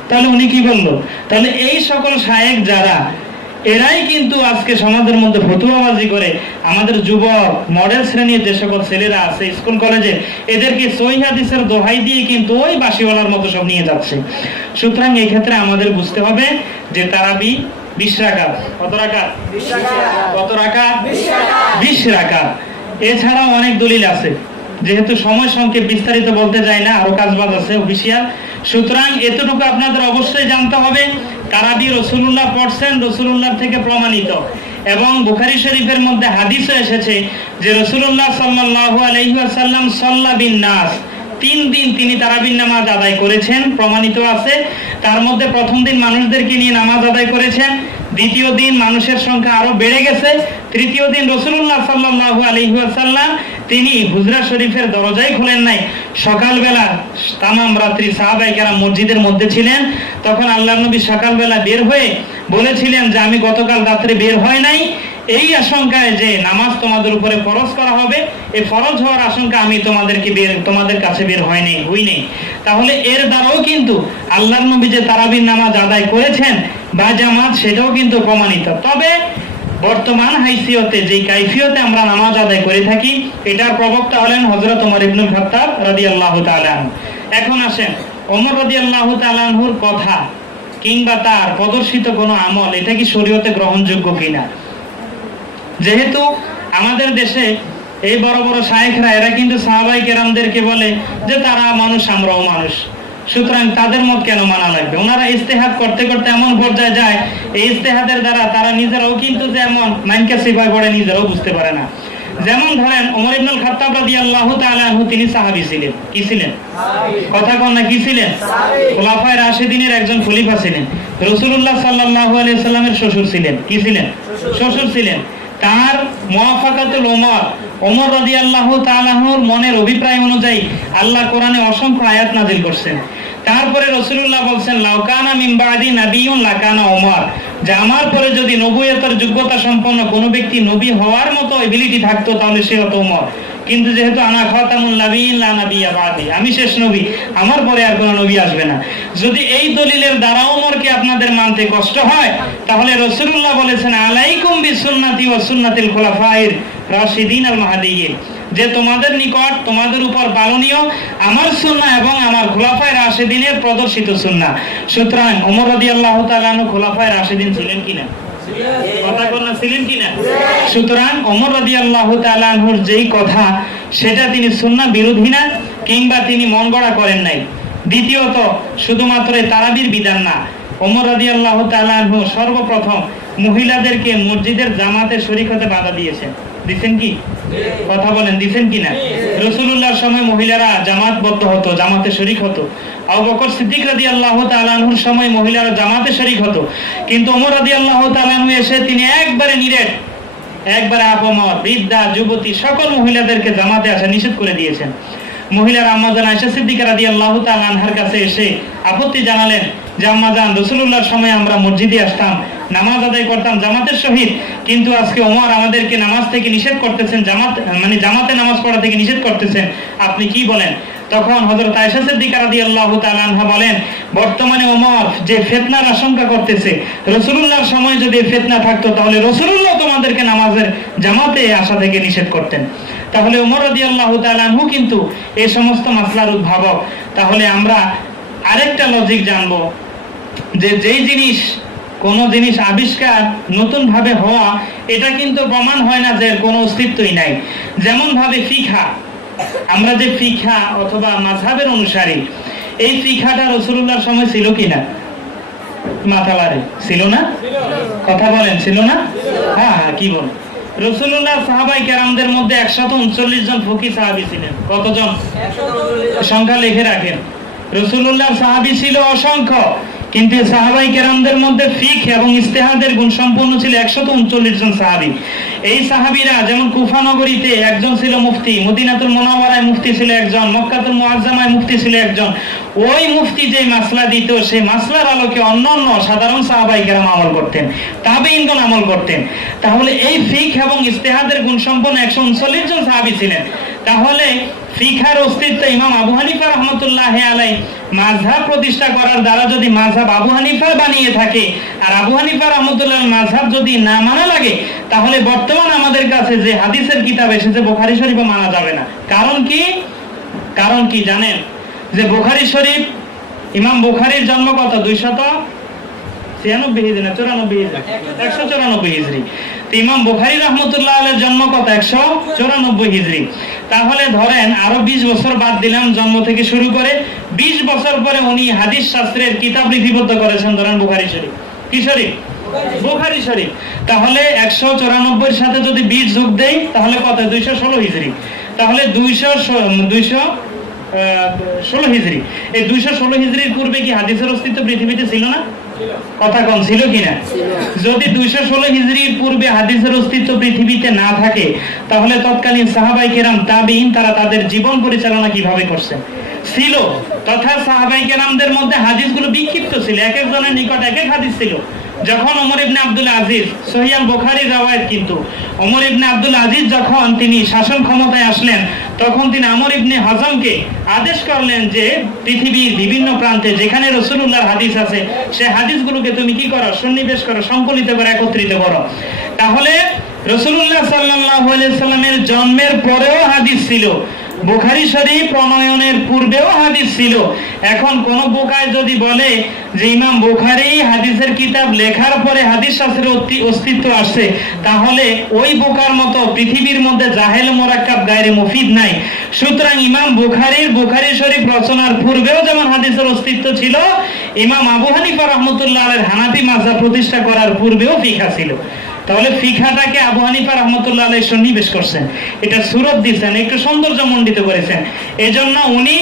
তাহলে উনি কি বললো? তাহলে এই সকল শায়েখ যারা, এরাই কিন্তু আজকে সমাজের মধ্যে ফতুয়াবাজি করে আমাদের যুবক মডেল শ্রেণীর যে সকল ছেলেরা আছে স্কুল কলেজে, এদেরকে সহিহ হাদিসের দোহাই দিয়ে কিন্তু ওই বাসিওয়ালার মতো সব নিয়ে যাচ্ছে। সুতরাং এই ক্ষেত্রে আমাদের বুঝতে হবে যে তারাবি 20 রাকাত। কত রাকাত? 20 রাকাত। কত রাকাত? 20 রাকাত। এছাড়াও অনেক দলিল আছে, যেহেতু সময় সংক্ষেপ বিস্তারিত বলতে যাই না, আরো কাজবাজ আছে অফিসিয়াল। সুতরাং এতটুকু আপনাদের অবশ্যই জানতে হবে, তারাবি রাসূলুল্লাহ পড়ছেন, রাসূলুল্লাহ থেকে প্রমাণিত। এবং বুখারী শরীফের মধ্যে হাদিসে এসেছে যে রাসূলুল্লাহ সাল্লাল্লাহু আলাইহি ওয়াসাল্লাম সাল্লা বিন নাস, 3 দিন তিনি তারাবির নামাজ আদায় করেছেন, প্রমাণিত আছে। তার মধ্যে প্রথম দিন মানুষদেরকে নিয়ে নামাজ আদায় করেছেন, দ্বিতীয় দিন মানুষের সংখ্যা আরো বেড়ে গেছে, তৃতীয় দিন রাসূলুল্লাহ সাল্লাল্লাহু আলাইহি ওয়াসাল্লাম তিনি হুজরা শরীফের দরজাই খুলেন নাই। সকালবেলা তামাম রাত্রি সাহাবায়ে কেরাম মসজিদের মধ্যে ছিলেন, তখন আল্লাহর নবী সকালবেলা বের হয়ে বলেছিলেন যে আমি গতকাল রাত্রে বের হয় নাই, এই আশঙ্কায় যে নামাজ তোমাদের উপরে ফরজ করা হবে, এই ফরজ হওয়ার আশঙ্কা আমি তোমাদের কাছে বের হইনি। তাহলে এর দ্বারাও কিন্তু আল্লাহর নবী যে তারাবির নামাজ আদায় করেছেন বা জামাত, সেটাও কিন্তু প্রমাণিত। তবে বর্তমান হাইসিয়তে যে কাইফিয়তে আমরা নামাজ আদায় করে থাকি, এটার প্রবক্তা হলেন হযরত ওমর ইবনুল খাত্তাব রাদিয়াল্লাহু তাআলা আনহু। এখন আসেন ওমর রাদিয়াল্লাহু তাআলা আনহুর কথা কিংবা তার প্রদর্শিত কোনো আমল, এটা কি শরীয়তে গ্রহণযোগ্য কিনা? যেহেতু আমাদের দেশে এই বড় বড় শায়েখরা, এরা কিন্তু সাহাবায়ে কেরামদেরকে বলে যে তারা মানুষ, আমরাও মানুষ, সুতরাং তাদের মত কেন মানা লাগবে? ওনারা ইজতিহাদ করতে করতে এমন পর্যায়ে যায়, এই ইজতিহাদের দ্বারা তারা নিজেরাও কিন্তু যে এমন মাইনকা সিফায় পড়ে নিজেরাও বুঝতে পারে না। যেমন ধরেন ওমর ইবনুল খাত্তাব রাদিয়াল্লাহু তাআলা আনহু, তিনি সাহাবী ছিলেন। কি ছিলেন? কথা কন না, কি ছিলেন? খোলাফায়ে রাশিদিনের একজন খলিফা ছিলেন। রাসূলুল্লাহ সাল্লাল্লাহু আলাইহি সাল্লামের শ্বশুর ছিলেন। কি ছিলেন? শ্বশুর ছিলেন। তার মুওয়াফাকাতুল ওমর রাদিয়াল্লাহু তাআলা আনহুর মনের অভিপ্রায় অনুযায়ী আল্লাহ কোরআনে অসংখ্য আয়াত নাযিল করছেন। তারপরে রাসূলুল্লাহ বলেন লাউকানা মিন বাদি নাবিয়ুন লাকানা ওমর, যে আমার পরে যদি নবুয়তের যোগ্যতা সম্পন্ন কোনো ব্যক্তি নবী হওয়ার মতো এবিলিটি থাকতো তাহলে সে হতো ওমর। কিন্তু যেহেতু আনা খাতামুন নাবিয়িন লা নাবিয়্যা বাদি, আমি শেষ নবী, আমার পরে আর কোনো নবী আসবে না। যদি এই দলিলের দ্বারা ওমরকে আপনাদের মানতে কষ্ট হয়, তাহলে রাসূলুল্লাহ বলেছেন আলাইকুম বিসুন্নতি ওয়া সুন্নাতিল খুলাফায়ে রাশিদিন আল মাহদিয়্যিন, যে তোমাদের নিকট, তোমাদের উপর পালনীয় আমার সুন্নাহ এবং আমার খুলাফায়ে রাশিদিনের প্রদর্শিত সুন্নাহ। সুতরাং ওমর রাদিয়াল্লাহু তাআলা আনহু খুলাফায়ে রাশিদিন ছিলেন কিনা? কথা বলনা, ছিলেন কিনা? সুতরাং ওমর রাদিয়াল্লাহু তাআলা আনহুর যেই কথা, সেটা তিনি সুন্নাহ বিরোধী না, কিংবা তিনি মন গড়া করেন নাই। দ্বিতীয়ত, শুধুমাত্র তারাবির বিধান না, ওমর রাদিয়াল্লাহু তাআলা আনহু সর্বপ্রথম মহিলাদেরকে মসজিদের জামাতে শরীক হতে বাধা দিয়েছেন। দিবেন কি? কথা বলেন, দিবেন কিনা? রাসূলুল্লাহর সময় মহিলারা জামাতবদ্ধ হতো, জামাতে শরীক হতো। আবু বকর সিদ্দিক রাদিয়াল্লাহু তাআলা আনহুর সময় মহিলারা জামাতে শরীক হতো। কিন্তু ওমর রাদিয়াল্লাহু তাআলা আনহু এসে তিনি একবারে নিরেট, একবারে আপমর, বৃদ্ধা, যুবতী সকল মহিলাদেরকে জামাতে আসা নিষেধ করে দিয়েছেন। মহিলারা আম্মা জান আয়েশা সিদ্দিকা রাদিয়াল্লাহু তাআলা আনহার কাছে এসে আপত্তি জানালেন যে আম্মা জান, রাসূলুল্লাহর সময় আমরা মসজিদে আসতাম, নামাজ আদায় করতাম জামাতের সহিত, কিন্তু আজকে ওমর আমাদেরকে নামাজ থেকে নিষেধ করতেছেন, জামাতে নামাজ পড়া থেকে নিষেধ করতেছেন, আপনি কি বলেন? তখন হযরত আয়েশা সিদ্দিকা রাদিয়াল্লাহু তাআলা আনহা বলেন, বর্তমানে ওমর যে ফিতনার আশঙ্কা করতেছে, রাসূলুল্লাহর সময় যদি ফিতনা থাকতো তাহলে রাসূলুল্লাহ তোমাদেরকে নামাজের জামাতে আসা থেকে নিষেধ করতেন। তাহলে ওমর রাদিয়াল্লাহু তাআলা আনহু কিন্তু এই সমস্ত মাসলার উদ্ভাবক। তাহলে আমরা আরেকটা লজিক জানবো যে যেই জিনিস, কোন জিনিস আবিষ্কার নতুন ভাবে হওয়া, এটা কিন্তু প্রমাণ হয় না যে কোনো অস্তিত্বই নাই। যেমন ভাবে ফিকহা, আমরা যে ফিকহা অথবা মাযহাবের অনুসারী, এই ফিকহাটা রাসূলুল্লাহর সময় ছিল কিনা? মাথাবারে ছিল না? কথা বলেন, ছিল না? হ্যাঁ, কি বল, রাসূলুল্লাহ সাহাবায়ে কেরামদের মধ্যে 139 জন ফকিহ সাহাবী ছিলেন। কতজন? সংখ্যা লিখে রাখেন। রাসূলুল্লাহর সাহাবী ছিল অসংখ্য, কিন্তু সাহাবায়ে কেরামদের মধ্যে ফিকহ এবং ইজতিহাদের গুণ সম্পন্ন ছিল 139 জন সাহাবী। এই সাহাবীরা যেমন কুফা নগরীতে একজন ছিল মুফতি, মদিনাতুল মুনাওয়ারায় মুফতি ছিল একজন, মক্কাতুল মুআজ্জামায় মুফতি ছিল একজন। ওই মুফতি যে মাসলা দিত, সেই মাসলার আলোকে অন্যান্য সাধারণ সাহাবায়ে কেরাম আমল করতেন, তাবেঈনগণ আমল করতেন। তাহলে এই ফিকহ এবং ইজতিহাদের গুণ সম্পন্ন 139 জন সাহাবী ছিলেন। তাহলে ফিকহার অস্তিত্ব ইমাম আবু হানিফা রাহমাতুল্লাহি আলাইহি মাযহাব প্রতিষ্ঠা করার দ্বারা যদি মাযহাব আবু হানিফা বানিয়ে থাকে, আর আবু হানিফা রাহমাতুল্লাহ মাযহাব যদি না মানা লাগে, তাহলে বর্তমান আমাদের কাছে যে হাদিসের কিতাব এসেছে বুখারী শরীফ মানা যাবে না। কারণ কি? কারণ কি জানেন? যে বুখারী শরীফ, ইমাম বুখারীর জন্ম কত? 296 হিজরি না 94 হিজরি? 194 হিজরি। ইমাম বুখারী রাহমাতুল্লাহ আলাইহির জন্ম কত? 194 হিজরি। তাহলে ধরেন আরো 20 বছর বাদ দিলাম জন্ম থেকে শুরু করে, 20 বছর পরে উনি হাদিস শাস্ত্রের কিতাব লিপিবদ্ধ করেছেন, ধরেন বুখারী শরীফ। কি শরীফ? বুখারী শরীফ। তাহলে 194 এর সাথে যদি 20 যোগ দেই তাহলে কত? 216 হিজরি। তাহলে 216 হিজরি। এই 216 হিজরির পূর্বে কি হাদিসের অস্তিত্ব পৃথিবীতে ছিল না? কথা কম, ছিল কিনা? যদি 216 হিজরির পূর্বে হাদিসের অস্তিত্ব পৃথিবীতে না থাকে, তাহলে তৎকালীন সাহাবায়ে কেরাম, তাবেঈন, তারা তাদের জীবন পরিচালনা কিভাবে করছেন? ছিল, তথা সাহাবায়ে কেরামদের মধ্যে হাদিসগুলো বিক্ষিপ্ত ছিল, এক একজনের নিকট এক এক হাদিস ছিল। যখন ওমর ইবনে আব্দুল আজিজ, সহিহ আল বুখারীর রওয়ায়াত কিন্তু, ওমর ইবনে আব্দুল আজিজ যখন তিনি শাসন ক্ষমতায় আসলেন, তখন তিনি আমর ইবনে হজমকে আদেশ করলেন যে পৃথিবীর বিভিন্ন প্রান্তে যেখানে রাসূলুল্লাহর হাদিস আছে, সেই হাদিসগুলোকে তুমি কি করো? সন্নিবেশ করো, সংকলিত করে একত্রিত করো। তাহলে রাসূলুল্লাহ সাল্লাল্লাহু আলাইহি সাল্লামের জন্মের পরেও হাদিস ছিল, বুখারী শরীফ প্রণয়নের পূর্বেও হাদিস ছিল। এখন কোন বোকায় যদি বলে যে ইমাম বুখারী হাদিসের কিতাব লেখার পরে হাদিস শাস্ত্রের অস্তিত্ব আসছে, তাহলে ওই বোকার মতো পৃথিবীর মধ্যে জাহেল মুরাক্কাব গায়রে মুফিদ নাই। সুতরাং ইমাম বুখারীর বুখারী শরীফ রচনার পূর্বেও যেমন হাদিসের অস্তিত্ব ছিল, ইমাম আবু হানিফা রাহমাতুল্লাহ আলাইহির হানাফি মাযহাব প্রতিষ্ঠা করার পূর্বেও ফিকহ ছিল। তাহলে ফিকহাটাকে আবু হানিফা রাহমাতুল্লাহ আলাইহি সন্নিবেশ করছেন, এটা সুরত দিয়েছেন, একটু সৌন্দর্যমণ্ডিত করেছেন। এজন্য উনি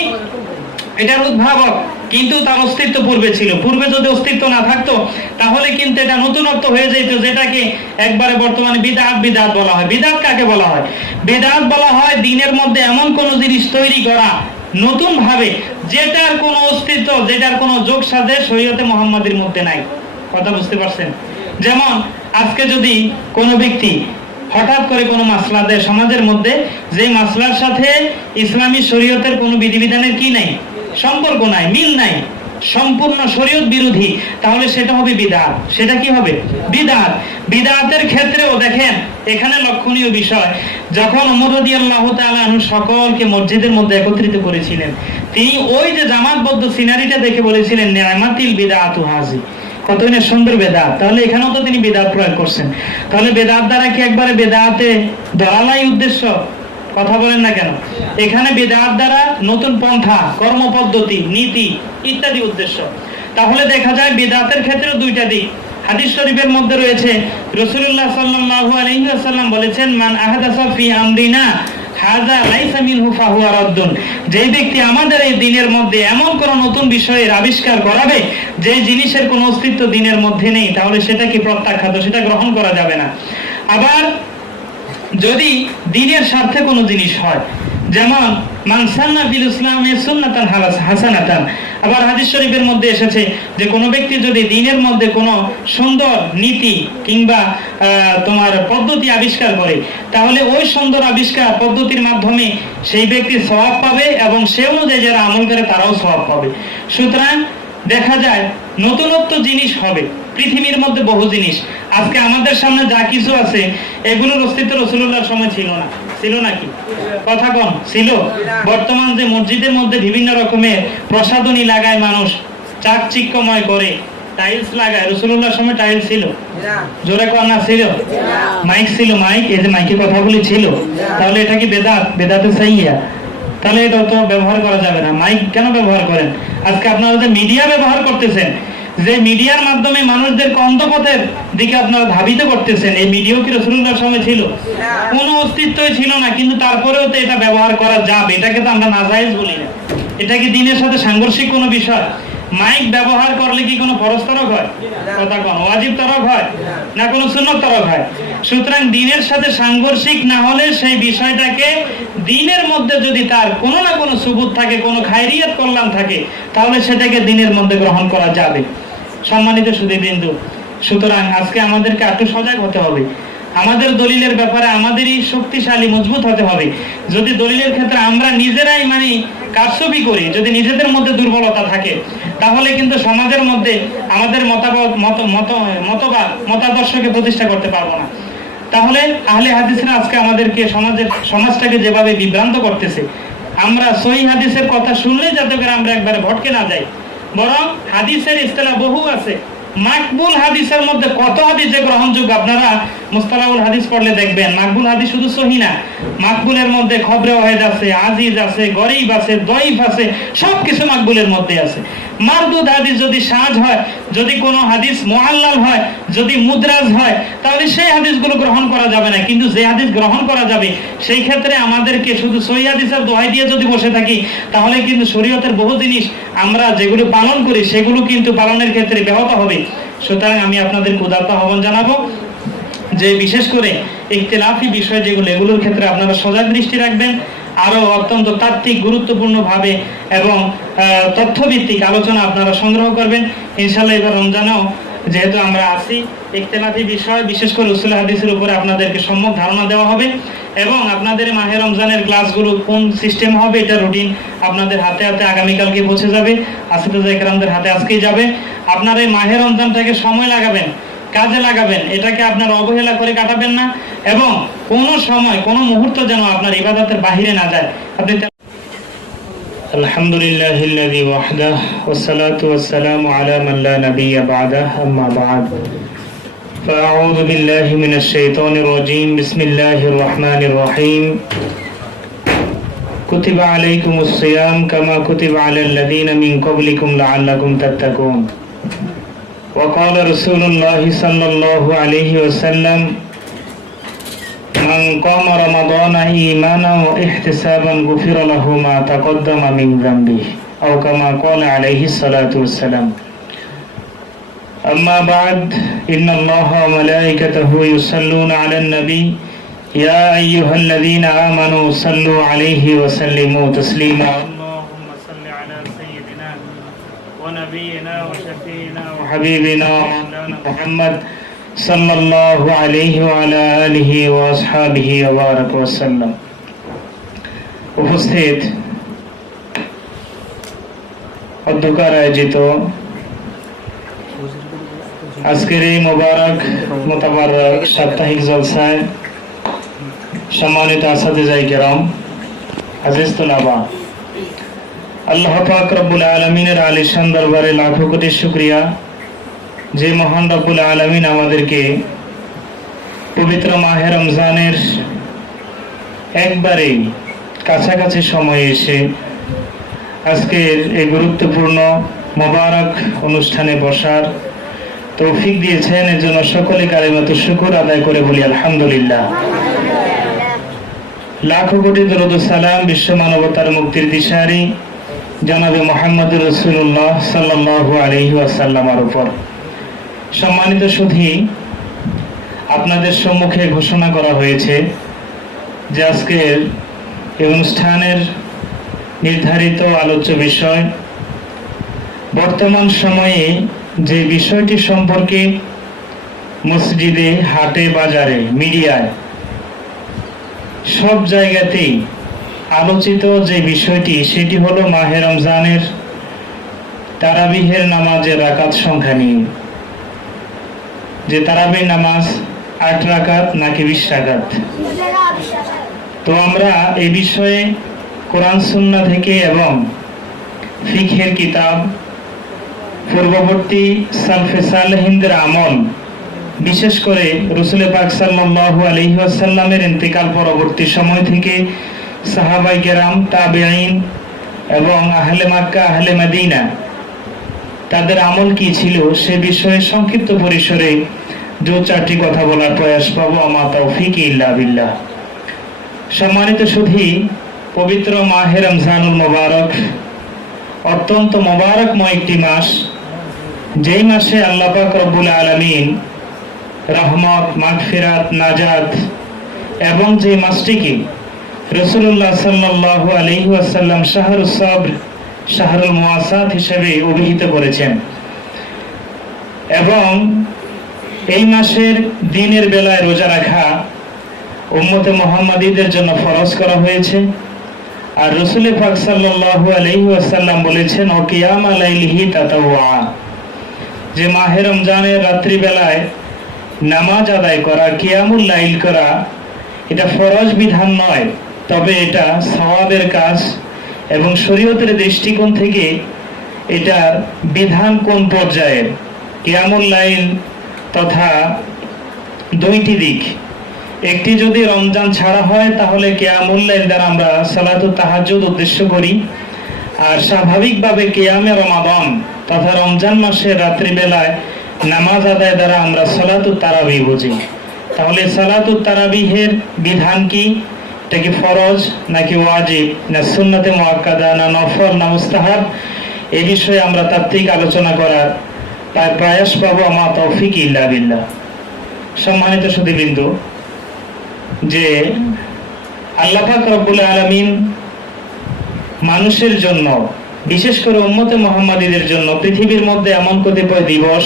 এটার উদ্ভাবক, কিন্তু তার অস্তিত্ব পূর্বে ছিল। পূর্বে যদি অস্তিত্ব না থাকতো তাহলে কিন্তু এটা নতুনত্ব হয়ে যেত, যেটাকে একবারে বর্তমানে বিদআত বলা হয়। বিদআত কাকে বলা হয়? বিদআত বলা হয় দিনের মধ্যে এমন কোন জিনিস তৈরি করা নতুন ভাবে, যেটার কোনো অস্তিত্ব, যেটার কোনো যোগ সাজেশ শরীয়তে মুহাম্মাদীর মধ্যে নাই। কথা বুঝতে পারছেন? যেমন আজকে যদি কোনো ব্যক্তি হঠাৎ করে কোনো মাসলা দেয় সমাজের মধ্যে, যে মাসলার সাথে ইসলামী শরীয়তের কোনো বিধিবিধানের কি নাই, সম্পর্ক নাই, মিল নাই, সম্পূর্ণ শরীয়ত বিরোধী, তাহলে সেটা হবে বিদআত। সেটা কি হবে? বিদআত। বিদআতের ক্ষেত্রেও দেখেন এখানে লক্ষণীয় বিষয়, যখন ওমর রাদিয়াল্লাহু তাআলা আনহু সকলকে মসজিদের মধ্যে একত্রিত করেছিলেন, তিনি ওই যে জামাতবদ্ধ সিনারিটা দেখে বলেছিলেন, নি'মাতিল বিদআতু হাযি, কতই না সুন্দর বেদাত। তাহলে এখানেও তো তিনি বেদাত প্রয়োগ করছেন। তাহলে বেদাত দ্বারা কি একবারে বেদাতে দলালাই উদ্দেশ্য? কথা বলেন না কেন? এখানে বেদাত দ্বারা নতুন পন্থা, কর্মপদ্ধতি, নীতি ইত্যাদি উদ্দেশ্য। তাহলে দেখা যায় বেদাতের ক্ষেত্রে দুইটা দিক। হাদিস শরীফের মধ্যে রয়েছে রাসূলুল্লাহ সাল্লাল্লাহু আলাইহি ওয়াসাল্লাম বলেছেন, মান আহাদাসা ফি আমরিনা হাযা লাইসা মিনহু ফাহুয়া রাদ্দুন, যে ব্যক্তি আমাদের এই দ্বীনের মধ্যে এমন কোন নতুন বিষয়ের আবিষ্কার করাবে যে জিনিসের কোনো অস্তিত্ব দ্বীনের মধ্যে নেই, তাহলে সেটা কি প্রত্যাখ্যাত, সেটা গ্রহণ করা যাবে না। আবার যদি দ্বীনের স্বার্থে কোনো জিনিস হয়, যেমন মান সান্না ফিল ইসলামে সুন্নাতান হাসানাতান। আবার হাদিস শরীফের মধ্যে এসেছে যে কোনো ব্যক্তি যদি দ্বীনের মধ্যে কোনো সুন্দর নীতি কিংবা তোমার পদ্ধতি আবিষ্কার করে, তাহলে ওই সুন্দর আবিষ্কার পদ্ধতির মাধ্যমে সেই ব্যক্তি সওয়াব পাবে এবং সে অনুযায়ী যারা আমল করে তারাও সওয়াব পাবে। সুতরাং দেখা যায় নতুনত্ব জিনিস হবে পৃথিবীর মধ্যে, বহু জিনিস আজকে আমাদের সামনে যা কিছু আছে এগুলোর অস্তিত্ব রাসূলুল্লাহর সময় ছিল না। ছিল নাকি? কথা কোন ছিল? বর্তমান যে মসজিদের মধ্যে বিভিন্ন রকমের প্রসাধনী লাগায় মানুষ, চাকচিক্যময় করে, টাইলস লাগায়, রাসূলুল্লাহর সময় টাইলস ছিল? জোরে কোন না ছিল? মাইক ছিল? মাইক, এই যে মাইকে কথা বলি ছিল? তাহলে এটা কি বেদাত? বেদাতে সাইয়্যা? তাহলে এটা তো ব্যবহার করা যাবে না। মাইক কেন ব্যবহার করেন? আজকে আপনারা যে মিডিয়া ব্যবহার করতেছেন, যে মিডিয়ার মাধ্যমে মানুষদেরকে অন্ধপথের দিকে আপনারা ধাবিত করতেছেন, এই মিডিয়াও কি রাসূলুল্লাহর সময় ছিল? কোনো অস্তিত্বই ছিল না, কিন্তু তারপরেও তো এটা ব্যবহার করা যাবে। এটাকে তো আমরা নাজায়েজ বলি না। এটা কি দ্বীনের সাথে সাংঘর্ষিক কোনো বিষয়? মাইক ব্যবহার করলে কি কোনো ফরজ তরক হয়? কথা কোন ওয়াজিব তরক হয় না কোনো সুন্নত তরক হয়? সুতরাং দ্বীনের সাথে সাংঘর্ষিক না হলে সেই বিষয়টাকে দ্বীনের মধ্যে যদি তার কোনো না কোনো সুবুত থাকে, কোনো খায়রিয়াত কল্যাণ থাকে, তাহলে সেটাকে দ্বীনের মধ্যে গ্রহণ করা যাবে। সম্মানিত সুধীবৃন্দ, সুতরাং আজকে আমাদেরকে একটু সজাগ হতে হবে। আমাদের দলিলের ব্যাপারে আমাদেরই শক্তিশালী মজবুত হতে হবে। যদি দলিলের ক্ষেত্রে আমরা নিজেরাই কারসুপি করি, যদি নিজেদের মধ্যে দুর্বলতা থাকে, তাহলে কিন্তু সমাজের মধ্যে আমাদের মতাদর্শকে প্রতিষ্ঠা করতে পারবো না। তাহলে আহলে হাদিসরা আজকে আমাদেরকে সমাজটাকে যেভাবে বিভ্রান্ত করতেছে, আমরা সহিহ হাদিসের কথা শুনলে যাতে করে আমরা একবারে ভটকে না যাই, বরং হাদিসের ইস্তেলাহ বহু আছে। মাকবুল হাদিসের মধ্যে কত হাদিস যে গ্রহণযোগ্য, আপনারা মুস্তালাহুল হাদিস পড়লে দেখবেন মাকবুল হাদিস শুধু সহিহ না, মাকবুলের মধ্যে খবরে ওয়াহিদ আছে, আজিজ আছে, গরীব আছে, দঈফ আছে, সবকিছু মাকবুলের মধ্যে আছে। মারদুদ হাদিস যদি সাজ হয়, যদি কোনো হাদিস মুআল্লাল হয়, যদি মুদরাজ হয়, তাহলে সেই হাদিসগুলো গ্রহণ করা যাবে না। কিন্তু যে হাদিস গ্রহণ করা যাবে, সেই ক্ষেত্রে আমাদেরকে শুধু সহিহ হাদিসের দোহাই দিয়ে যদি বসে থাকি, তাহলে কিন্তু শরীয়তের বহু জিনিস আমরা যেগুলো পালন করি সেগুলো কিন্তু পালনের ক্ষেত্রে ব্যাহত হবে। সুতরাং আমি আপনাদের উদাত্ত আহ্বান জানাবো যে বিশেষ করে ইখতিলাফি বিষয় যেগুলো, এগুলোর ক্ষেত্রে আপনারা সজাগ দৃষ্টি রাখবেন। আরো অত্যন্ত তাত্ত্বিক গুরুত্বপূর্ণ ভাবে এবং তথ্যভিত্তিক আলোচনা আপনারা সংগ্রহ করবেন ইনশাআল্লাহ। এবার রমজানেও যেহেতু আমরা আছি, ইখতিলাফি বিষয় বিশেষ করে উসুল হাদিসের উপরে আপনাদেরকে সম্যক ধারণা দেওয়া হবে এবং আপনাদের মাহে রমজানের ক্লাসগুলো কোন সিস্টেম হবে এটা রুটিন আপনাদের হাতে হাতে আগামীকালকে পৌঁছে যাবে, আসিফুজ্জাহ ইকরামদের হাতে আজকেই যাবে। আপনারা এই মাহে রমজানটাকে সময় লাগাবেন, কাজে লাগাবেন, এটাকে আপনারা অবহেলা করে কাটাবেন না এবং কোনো সময় কোনো মুহূর্ত যেন আপনার ইবাদতের বাহিরে না যায়। আপনি আলহামদুলিল্লাহিল্লাযী ওয়াহদাহু ওয়াসসালাতু ওয়াসসালামু আলা মান লা নাবিয়্যা বা'দাহু আম্মা বা'দ। فأعوذ بالله من الشيطان الرجيم بسم الله الرحمن الرحيم كتب عليكم الصيام كما كتب على الذين من قبلكم لعلكم تتقون وقال رسول الله صلى الله عليه وسلم من قام رمضان إيمانا واحتسابا غفر له ما تقدم من ذنبه أو كما قال عليه الصلاة والسلام أما بعد إن الله وملائكته يصلون على النبي يا أيها الذين آمنوا صلوا عليه وسلموا تسليما اللهم صل على سيدنا ونبينا وشفينا وحبيبنا ومولانا محمد صلى الله عليه وعلى آله وأصحابه وبارك وسلم। উপস্থিত অধ্যকার আয়োজিত আজকের এই মোবারক মোতাবারক সাপ্তাহিক জলসায় সম্মানিত আসাতিজায়ে কেরাম, আজিজ তোলাবা, আল্লাহ পাক রব্বুল আলামিনের আলিশান দরবারে লাখো কোটি শুকরিয়া যে মহান রব্বুল আলামিন আমাদেরকে পবিত্র মাহে রমজানের একবারেই কাছাকাছি সময়ে এসে আজকের এই গুরুত্বপূর্ণ মোবারক অনুষ্ঠানে বসার তৌফিক দিয়েছেন। এর জন্য সকলে কালিমাত শুকর আদায় করে বলি আলহামদুলিল্লাহ। লাখো কোটি দরুদ ও সালাম বিশ্ব মানবতার মুক্তির দিশারি জনাবে মুহাম্মদুর রাসূলুল্লাহ সাল্লাল্লাহু আলাইহি ওয়াসাল্লামের উপর। সম্মানিত সুধী, আপনাদের সম্মুখে ঘোষণা করা হয়েছে যে আজকের এই অনুষ্ঠানের নির্ধারিত আলোচ্য বিষয় বর্তমান সময়ে যে বিষয়টি সম্পর্কে মসজিদে, হাটে, বাজারে, মিডিয়ায় সব জায়গাতেই আলোচিত যে বিষয়টি, সেটি হলো মাহে রমজানের তারাবিহের নামাজের রাকাত সংখ্যা নিয়ে। যে তারাবির নামাজ 8 রাকাত নাকি 20 রাকাত। তো আমরা এই বিষয়ে কোরআন সুন্নাহ থেকে এবং ফিকহের কিতাব, পূর্ববর্তী সালফে সালেহিনদের আমল, বিশেষ করে রাসূল পাক সাল্লাল্লাহু আলাইহি ওয়াসাল্লামের ইন্তেকাল পরবর্তী সময় থেকে সাহাবায়ে কেরাম, তাবেঈন এবং আহলে মক্কা, আহলে মদিনা তাদের আমল কি ছিল সে বিষয়ে সংক্ষিপ্ত পরিসরে 2-4টি কথা বলার প্রয়াস পাবো। আমা তৌফিক ইল্লা বিল্লাহ। সম্মানিত সুধী, পবিত্র মাহে রমজানুল মুবারক অত্যন্ত মোবারকময় একটি মাস, যেই মাসে আল্লাহ পাক রব্বুল আলামিন রহমত, মাগফিরাত, নাজাত এবং যে মাসটিকে রাসূলুল্লাহ সাল্লাল্লাহু আলাইহি ওয়াসাল্লাম শাহরুস সাবর, শাহরুল মুআসাত হিসেবে অভিহিত করেছেন। এবং এই মাসের দিনের বেলায় রোজা রাখা উম্মতে মুহাম্মাদীদের জন্য ফরজ করা হয়েছে। আর রাসূল পাক সাল্লাল্লাহু আলাইহি ওয়াসাল্লাম বলেছেন, ও কিয়াম লাইলিহি তাতাওয়া, যে মাহে রমজানের রাত্রি বেলায় নামাজ আদায় করা, কিয়ামুল লাইল করা, এটা ফরজ বিধান নয়, তবে এটা সওয়াবের কাজ এবং শরীয়তের দৃষ্টিকোণ থেকে এটার বিধান কোন পর্যায়ের। কিয়ামুল লাইল তথা দুইটি দিক, একটি যদি রমজান ছাড়া হয় তাহলে কিয়ামুল লাইল দ্বারা আমরা সালাতুত তাহাজ্জুদ উদ্দেশ্য করি, আর স্বাভাবিকভাবে কিয়ামে রমাদান তথা রমজান মাসের রাত্রিবেলায় নামাজ আদায় দ্বারা আমরা সালাতুত তারাবিহ বুঝি। তাহলে সালাতুত তারাবিহের বিধান কি? এটা কি ফরজ নাকি ওয়াজিব, না সুন্নতে মুআক্কাদা, না নফল, না মুস্তাহাব? এই বিষয়ে আমরা তাত্ত্বিক আলোচনা করার প্রয়াস পাবো। আমা তৌফিক ইল্লা বিল্লাহ। সম্মানিত সুধীবৃন্দ, যে আল্লাহ পাক রব্বুল আলামিন মানুষের জন্য, বিশেষ করে উম্মতে মুহাম্মাদীদের জন্য পৃথিবীর মধ্যে এমন কতিপয় দিবস,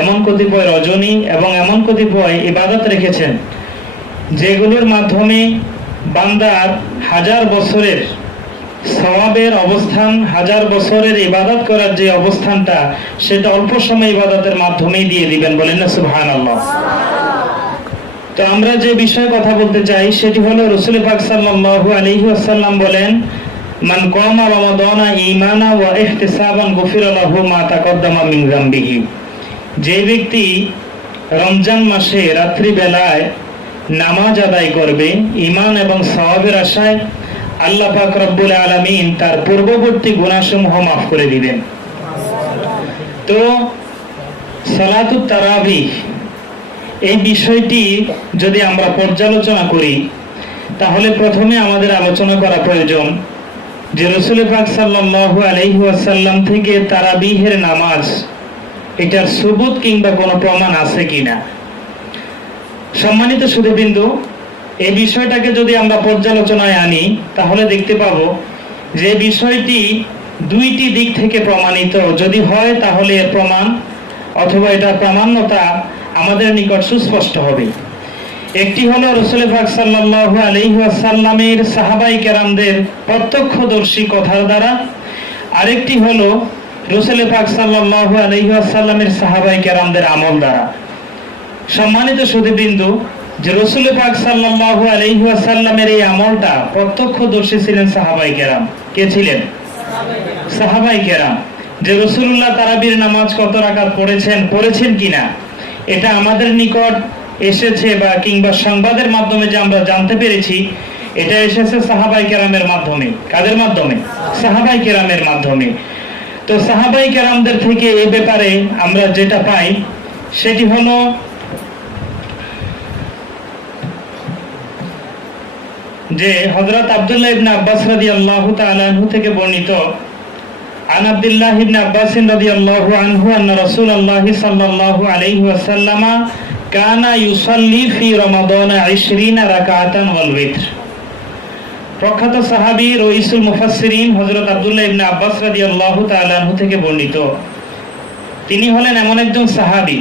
এমন কতিপয় রজনী এবং এমন কতিপয় ইবাদত রেখেছেন যেগুলোর মাধ্যমে বান্দার 1000 বছরের সওয়াবের অবস্থান, 1000 বছরের ইবাদত করার যে অবস্থানটা, সেটা অল্প সময় ইবাদতের মাধ্যমেই দিয়ে দিবেন। বলেন না সুবহানাল্লাহ। তো আমরা যে বিষয়ে কথা বলতে চাই সেটি হলো রাসূল পাক সাল্লাল্লাহু আলাইহি ওয়াসাল্লাম বলেন, মান কামা রমাদানা ঈমানা ওয়া ইহতিসাবান গুফিরা লাহু মা তাকদ্দামা মিন যামবিহি। যে ব্যক্তি রমজান মাসে রাত্রি বেলায় নামাজ আদায় করবে ঈমান এবং সওয়াবের আশায়, আল্লাহ পাক রব্বুল আলামিন তার পূর্ববর্তী গুনাহসমূহ মাফ করে দিবেন। তো সালাতুত তারাবিহ এই বিষয়টি যদি আমরা পর্যালোচনা করি, তাহলে প্রথমে আমাদের আলোচনা করা প্রয়োজন যে রাসূল পাক সাল্লাল্লাহু আলাইহি ওয়াসাল্লাম থেকে তারাবিহের নামাজ, এটার সুবুত কিংবা কোনো প্রমাণ আছে কিনা। সম্মানিত সুধীবৃন্দু, এই বিষয়টাকে যদি আমরা পর্যালোচনায় আনি তাহলে দেখতে পাবো যে বিষয়টি দুইটি দিক থেকে প্রমাণিত যদি হয়, তাহলে এর প্রমাণ অথবা এটার প্রামাণ্যতা আমাদের নিকট সুস্পষ্ট হবে। একটি হলো রাসূল পাক সাল্লাল্লাহু আলাইহি ওয়াসাল্লামের সাহাবায়ে কেরামদের প্রত্যক্ষদর্শী কথার দ্বারা, আরেকটি হলো রাসূল পাক সাল্লাল্লাহু আলাইহি ওয়াসাল্লামের সাহাবায়ে কেরামদের আমল দ্বারা। সম্মানিত সুধীবৃন্দু, যে রাসূল পাক সাল্লাল্লাহু আলাইহি ওয়াসাল্লামের এই আমলটা প্রত্যক্ষদর্শী ছিলেন সাহাবায়ে কেরাম। কে ছিলেন? সাহাবায়ে কেরাম। যে রাসূলুল্লাহ তারাবির নামাজ কত রাকাত পড়েছেন কিনা, এটা আমাদের নিকট এসেছে বা কিংবা সংবাদের মাধ্যমে যে আমরা জানতে পেরেছি, এটা এসেছে সাহাবায়ে কেরামের মাধ্যমে। কাদের মাধ্যমে? সাহাবায়ে কেরামের মাধ্যমে। তো সাহাবায়ে কেরামদের থেকে এই ব্যাপারে আমরা যেটা পাই সেটি হলো যে হযরত আব্দুল্লাহ ইবনে আব্বাস রাদিয়াল্লাহু তাআলা আনহু থেকে বর্ণিত, আন আব্দুল্লাহ ইবনে আব্বাস রাদিয়াল্লাহু আনহু আন্না রাসূলুল্লাহ সাল্লাল্লাহু আলাইহি ওয়াসাল্লাম কানা ইউসাল্লি ফি রমাদান 20 রাকাতান ওয়াল বিতর। প্রখ্যাত সাহাবী রইসুল মুফাসসিরিন হযরত আব্দুল্লাহ ইবনে আব্বাস রাদিয়াল্লাহু তাআলা আনহু থেকে বর্ণিত, তিনি হলেন এমন একজন সাহাবী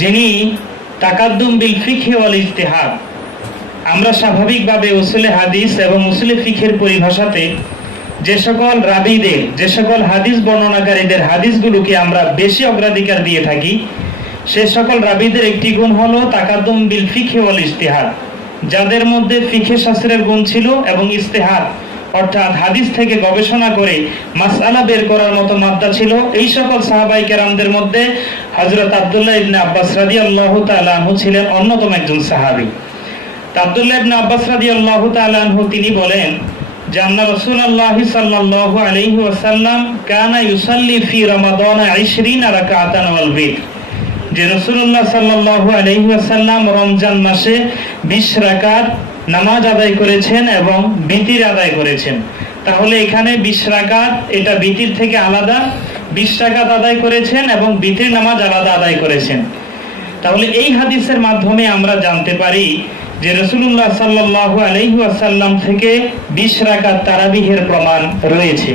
যিনি তাকাদ্দুম বিল ফিকহ ওয়াল ইজতিহাদ, আমরা স্বাভাবিকভাবে উসুলে হাদিস এবং উসুলে ফিকহের পরিভাষাতে যে সকল রাবীদের, যে সকল হাদিস বর্ণনাকারীদের হাদিসগুলোকে আমরা বেশি অগ্রাধিকার দিয়ে থাকি, সে সকল রাবীদের একটি গুণ হলো তাকাদ্দুম বিল ফিকহ ওয়াল ইজতিহাদ, যাদের মধ্যে ফিকহ শাস্ত্রের গুণ ছিল এবং ইজতিহাদ অর্থাৎ হাদিস থেকে গবেষণা করে মাসআলা বের করার মতো মাদ্দা ছিল। এই সকল সাহাবায়ে কেরামদের মধ্যে হযরত আব্দুল্লাহ ইবনে আব্বাস রাদিয়াল্লাহু তাআলা আনহু ছিলেন অন্যতম একজন সাহাবী। আব্দুল্লাহ ইবনে আব্বাস রাদিয়াল্লাহু তাআলা আনহু তিনি বলেন যে আন্না রাসূলুল্লাহ সাল্লাল্লাহু আলাইহি ওয়াসাল্লাম কানা ইউসাল্লি ফি রমাদান 20 রাকাতান ওয়াল বিত, যে রাসূলুল্লাহ সাল্লাল্লাহু আলাইহি ওয়াসাল্লাম রমজান মাসে 20 রাকাত নামাজ আদায় করেছেন এবং বিতির আদায় করেছেন। তাহলে এখানে 20 রাকাত এটা বিতির থেকে আলাদা, 20 রাকাত আদায় করেছেন এবং বিতির নামাজ আলাদা আদায় করেছেন। তাহলে এই হাদিসের মাধ্যমে আমরা জানতে পারি যে রাসূলুল্লাহ সাল্লাল্লাহু আলাইহি ওয়াসাল্লাম থেকে 20 রাকাত তারাবিহের প্রমাণ রয়েছে।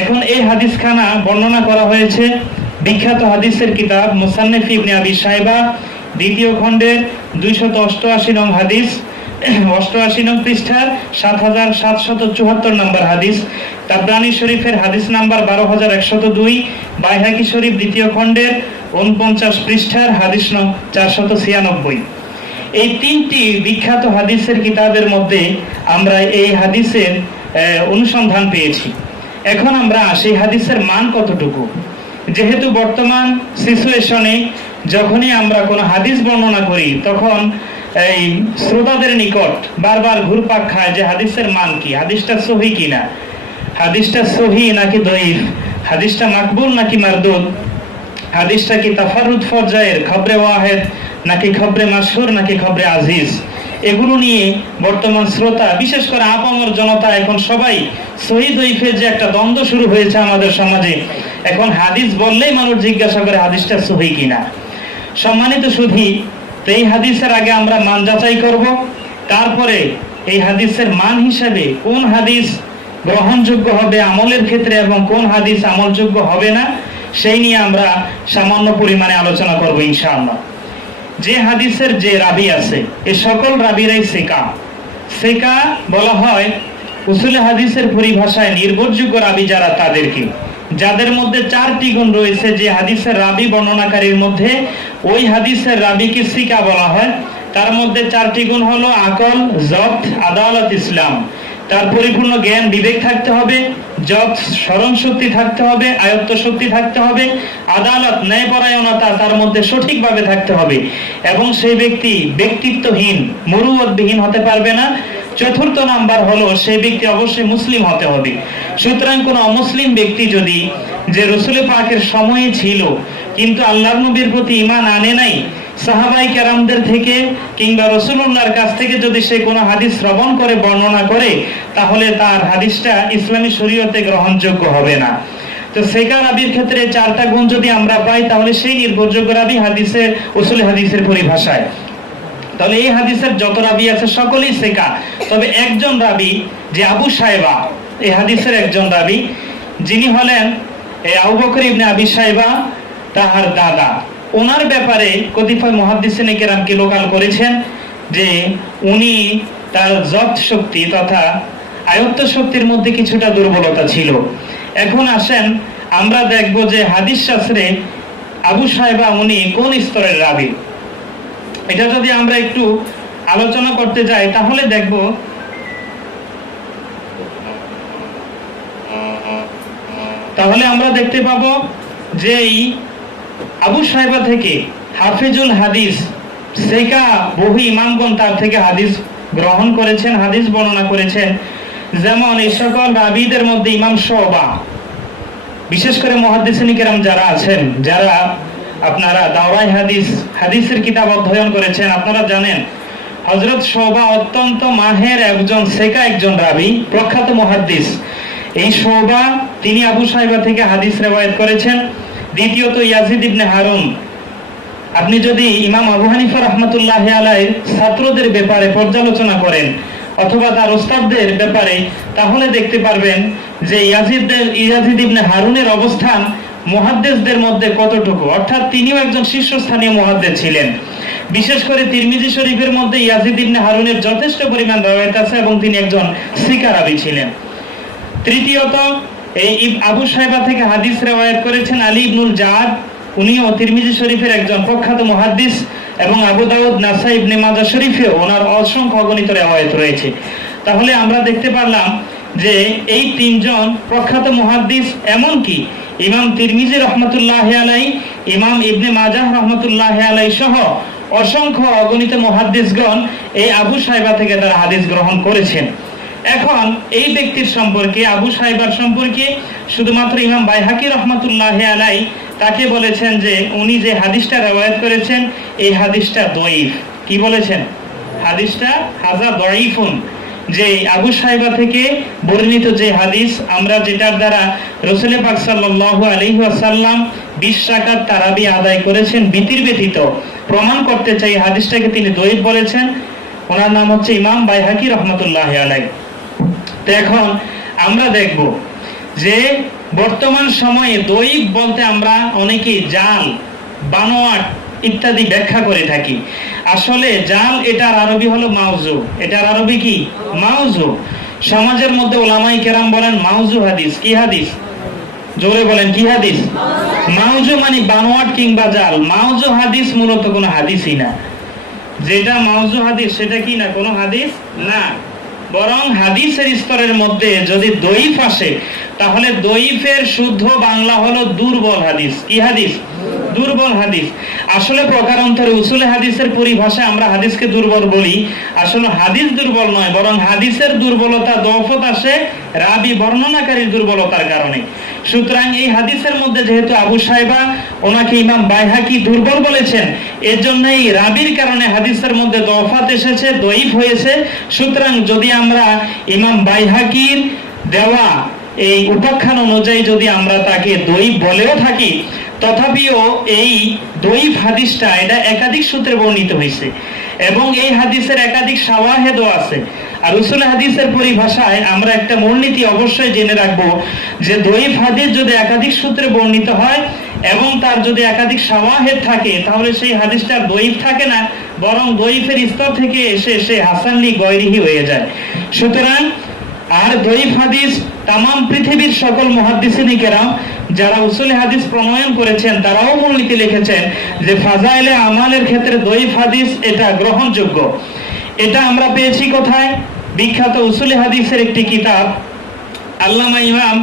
এখন এই হাদিসখানা বর্ণনা করা হয়েছে বিখ্যাত হাদিসের কিতাব মুসান্নিফ ইবনে আবি শাইবা দ্বিতীয় খণ্ডের 288 নং হাদিস, 88 নং পৃষ্ঠার 7774 নম্বর হাদিস, তাবরানী শরীফের হাদিস নাম্বার 12102, বাইহাকি শরীফ দ্বিতীয় খণ্ডের 49 পৃষ্ঠার হাদিস নং 496। এই তিনটি বিখ্যাত হাদিসের কিতাবের মধ্যে আমরা এই হাদিসের অনুসন্ধান পেয়েছি। এখন আমরা সেই হাদিসের মান কতটুকু, যেহেতু বর্তমান সিচুয়েশনে যখনই আমরা কোনো হাদিস বর্ণনা করি তখন এই শ্রোতাদের নিকট বারবার ঘুরপাক খায় যে হাদিসের মান কি, হাদিসটা সহিহ কিনা, হাদিসটা সহিহ নাকি দঈফ, হাদিসটা মাকবুল নাকি মারদুদ, হাদিসটা কি তাফারুদ পর্যায়ের খবরে ওয়াহিদ নাকি খবরে মাশহুর নাকি খবরে আজিজ। এগুলো নিয়ে বর্তমান শ্রোতা, বিশেষ করে আপামর জনতা, এখন সবাই সহিহ দঈফের যে একটা দ্বন্দ্ব শুরু হয়েছে আমাদের সমাজে, এখন হাদিস বললেই মানুষ জিজ্ঞাসা করে হাদিসটা সহিহ কিনা। সম্মানিত সুধী, এই হাদিসের আগে আমরা মান যাচাই করব, তারপরে এই হাদিসের মান হিসেবে কোন হাদিস গ্রহণযোগ্য হবে আমলের ক্ষেত্রে এবং কোন হাদিস আমলযোগ্য হবে না, সেই নিয়ে আমরা সামান্য পরিমাণে আলোচনা করব ইনশাআল্লাহ। যে হাদিসের যে রাবী আছে এই সকল রাবীরাই সিকা। সিকা বলা হয় উসুলে হাদিসের পরিভাষায় নির্ভরযোগ্য রাবী যারা, তাদেরকে, যাদের মধ্যে 4টি গুণ রয়েছে। যে হাদিসের রাবী বর্ণনাকারীর মধ্যে ওই হাদিসের রাবীকে সিকা বলা হয়। তার মধ্যে 4টি গুণ হলো আকল, জব্ত, আদালত, ইসলাম। তার পরিপূর্ণ জ্ঞান বিবেক থাকতে হবে, জব্ত স্মরণ শক্তি থাকতে হবে, আয়ত্ত শক্তি থাকতে হবে, আদালত ন্যায়পরায়ণতা তার মধ্যে সঠিকভাবে থাকতে হবে এবং সেই ব্যক্তি ব্যক্তিত্বহীন, মুরুওয়াতবিহীন হতে পারবে না। চতুর্থ নাম্বার হলো সেই ব্যক্তি অবশ্যই মুসলিম হতে হবে। সুতরাং কোন অমুসলিম ব্যক্তি যদি, যে রাসূল পাকের সময়ে ছিল কিন্তু আল্লাহর নবীর প্রতি ঈমান আনে নাই, সাহাবায়ে কেরামদের থেকে কিংবা রাসূলুল্লাহর কাছ থেকে যদি সে কোনো হাদিস শ্রবণ করে বর্ণনা করে, তাহলে তার হাদিসটা ইসলামী শরীয়তে গ্রহণযোগ্য হবে না। তো সিকা রাবীর ক্ষেত্রে 4টা গুণ যদি আমরা পাই তাহলে সেই নির্ভরযোগ্য রাবী হাদিসের উসুল হাদিসের পরিভাষায়। তাহলে এই হাদিসের যত রাবী আছে সকলেই সিকা, তবে একজন রাবী যে আবু শাইবা, এই হাদিসের একজন রাবী, যিনি হলেন আবু বকর ইবনে আবি শাইবা, তাহার দাদা। ওনার ব্যাপারে কতিপয় মুহাদ্দিসিনে কেরাম কি লোকাল করেছেন যে উনি তার জব্ত শক্তি তথা আয়ত্ত শক্তির মধ্যে কিছুটা দুর্বলতা ছিল। এখন আসেন আমরা দেখব যে হাদিস শাস্ত্রে আবু শাইবা উনি কোন স্তরের রাবী। এটা যদি আমরা একটু আলোচনা করতে যাই তাহলে দেখব আমরা দেখতে পাবো যে আবু শাইবা থেকে হাফিজুল হাদিস, সিকা বহু ইমামগণ তার থেকে হাদিস গ্রহণ করেছেন, হাদিস বর্ণনা করেছেন। যেমন এই সকল রাবীদের মধ্যে ইমাম শুবা, বিশেষ করে মুহাদ্দিসিনে কেরাম যারা আছেন, যারা আপনারা দাওরায়ে হাদিসের কিতাব অধ্যয়ন করেছেন, আপনারা জানেন হযরত শুবা অত্যন্ত মাহের একজন সিকা, একজন রাবী, প্রখ্যাত মুহাদ্দিস। এই শুবা তিনি আবু শাইবা থেকে হাদিস রিওয়ায়াত করেছেন। দ্বিতীয়ত ইয়াজিদ ইবনে হারুন, আপনি যদি ইমাম আবু হানিফা রাহমাতুল্লাহি আলাইহির ছাত্রদের ব্যাপারে পর্যালোচনা করেন, অথবা তার ওস্তাদদের ব্যাপারে, তাহলে দেখতে পারবেন যে ইয়াজিদ ইবনে হারুনের অবস্থান মুহাদ্দিসদের মধ্যে কতটুকু, অর্থাৎ তিনিও একজন শীর্ষস্থানীয় মুহাদ্দিস ছিলেন। বিশেষ করে তিরমিজি শরীফের মধ্যে ইয়াজিদ ইবনে হারুনের যথেষ্ট পরিমাণ রওয়ায়াত আছে এবং তিনি একজন সিকা রাবী ছিলেন। তৃতীয়ত, এই আবু সাইবা থেকে হাদিস রওয়ায়াত করেছেন আলী ইবনুল জাদ, উনিও তিরমিজি শরীফের একজন প্রখ্যাত মুহাদ্দিস, এবং আবু দাউদ, নাসাই, ইবনে মাজাহ শরীফেও ওনার অসংখ্য অগণিত রওয়ায়াত রয়েছে। তাহলে আমরা দেখতে পারলাম যে এই তিনজন প্রখ্যাত মুহাদ্দিস, এমনকি ইমাম তিরমিজি রহমতুল্লাহি আলাইহি, ইমাম ইবনে মাজাহ রহমতুল্লাহি আলাইহি সহ অসংখ্য অগণিত মুহাদ্দিসগণ এই আবু সাইবা থেকে তারা হাদিস গ্রহণ করেছেন। এখন এই ব্যক্তির সম্পর্কে, আবু সাইবার সম্পর্কে শুধুমাত্র ইমাম বাইহাকি রহমতুল্লাহি আলাইহি তাকে বলেছেন যে উনি যে হাদিসটা রওয়ায়াত করেছেন এই হাদিসটা দঈফ। কি বলেছেন? হাদিসটা হাযা দঈফুন, যে আবু সাইবা থেকে বর্ণিত যে হাদিস, আমরা যেটার দ্বারা রাসূল পাক সাল্লাল্লাহু আলাইহি ওয়াসাল্লাম 20 রাকাত তারাবি আদায় করেছেন বিতির ব্যতীত, প্রমাণ করতে চাই হাদিসটাকে তিনি দঈফ বলেছেন। ওনার নাম হচ্ছে ইমাম বাইহাকি রহমতুল্লাহি আলাইহি। তো এখন আমরা দেখব যে বর্তমান সময়ে দঈফ বলতে আমরা অনেকেই জাল, বানোয়াট ইত্যাদি ব্যাখ্যা করে থাকি। আসলে জাল এটার আরবি হলো মাউজু। এটার আরবি কি? মাউজু। সমাজের মধ্যে ওলামাই কেরাম বলেন মাউজু হাদিস। কি হাদিস? জোরে বলেন, কি হাদিস? মাউজু মানে বানোয়াট কিংবা জাল। মাউজু হাদিস মূলত কোনো হাদিসই না। যেটা মাউজু হাদিস সেটা কি না? কোনো হাদিস না। বরং হাদিসের স্তরের মধ্যে যদি দঈফ আসে, তাহলে দঈফের শুদ্ধ বাংলা হলো দুর্বল হাদিস। কি হাদিস? দুর্বল হাদিস। আসলে প্রকারান্তরে উসুলে হাদিসের পরিভাষায় আমরা হাদিসকে দুর্বল বলি। আসলে হাদিস দুর্বল নয়, বরং হাদিসের দুর্বলতা, দফত আসে রাবি বর্ণনাকারীর দুর্বলতার কারণে। সুতরাং এই হাদিসের মধ্যে যেহেতু আবু সাইবা, ওনাকে ইমাম বাইহাকি দুর্বল বলেছেন, এর জন্য এই রাবির কারণে হাদিসের মধ্যে দফাত এসেছে, দঈফ হয়েছে। সুতরাং যদি আমরা ইমাম বাইহাকির দেওয়া এই উপাখ্যান অনুযায়ী যদি আমরা তাকে দঈফ বলেও থাকি, তথাপিও এই দঈফ হাদিসটা এটা একাধিক সূত্রে বর্ণিত হয়েছে এবং এই হাদিসের একাধিক শাওয়াহিদও আছে। আর উসুল হাদিসের পরিভাষায় আমরা একটা মূলনীতি অবশ্যই জেনে রাখবো যে দঈফ হাদিস যদি একাধিক সূত্রে বর্ণিত হয় এবং তার যদি একাধিক শাওয়াহিদ থাকে, তাহলে সেই হাদিসটা দঈফ থাকে না, বরং দঈফের স্তর থেকে এসে সে হাসান লি গয়রিহি হয়ে যায়। সুতরাং আর দঈফ হাদিস তামাম পৃথিবীর সকল মুহাদ্দিসিন কেরাম যারা উসুল হাদিস প্রণয়ন করেছেন তারাও মূলনীতি লিখেছেন যে ফাজাইলে আমালের ক্ষেত্রে দঈফ হাদিস এটা গ্রহণযোগ্য। এটা আমরা পেয়েছি কোথায়? বিখ্যাত উসুল হাদিসের একটি কিতাব আল্লামা ইমাম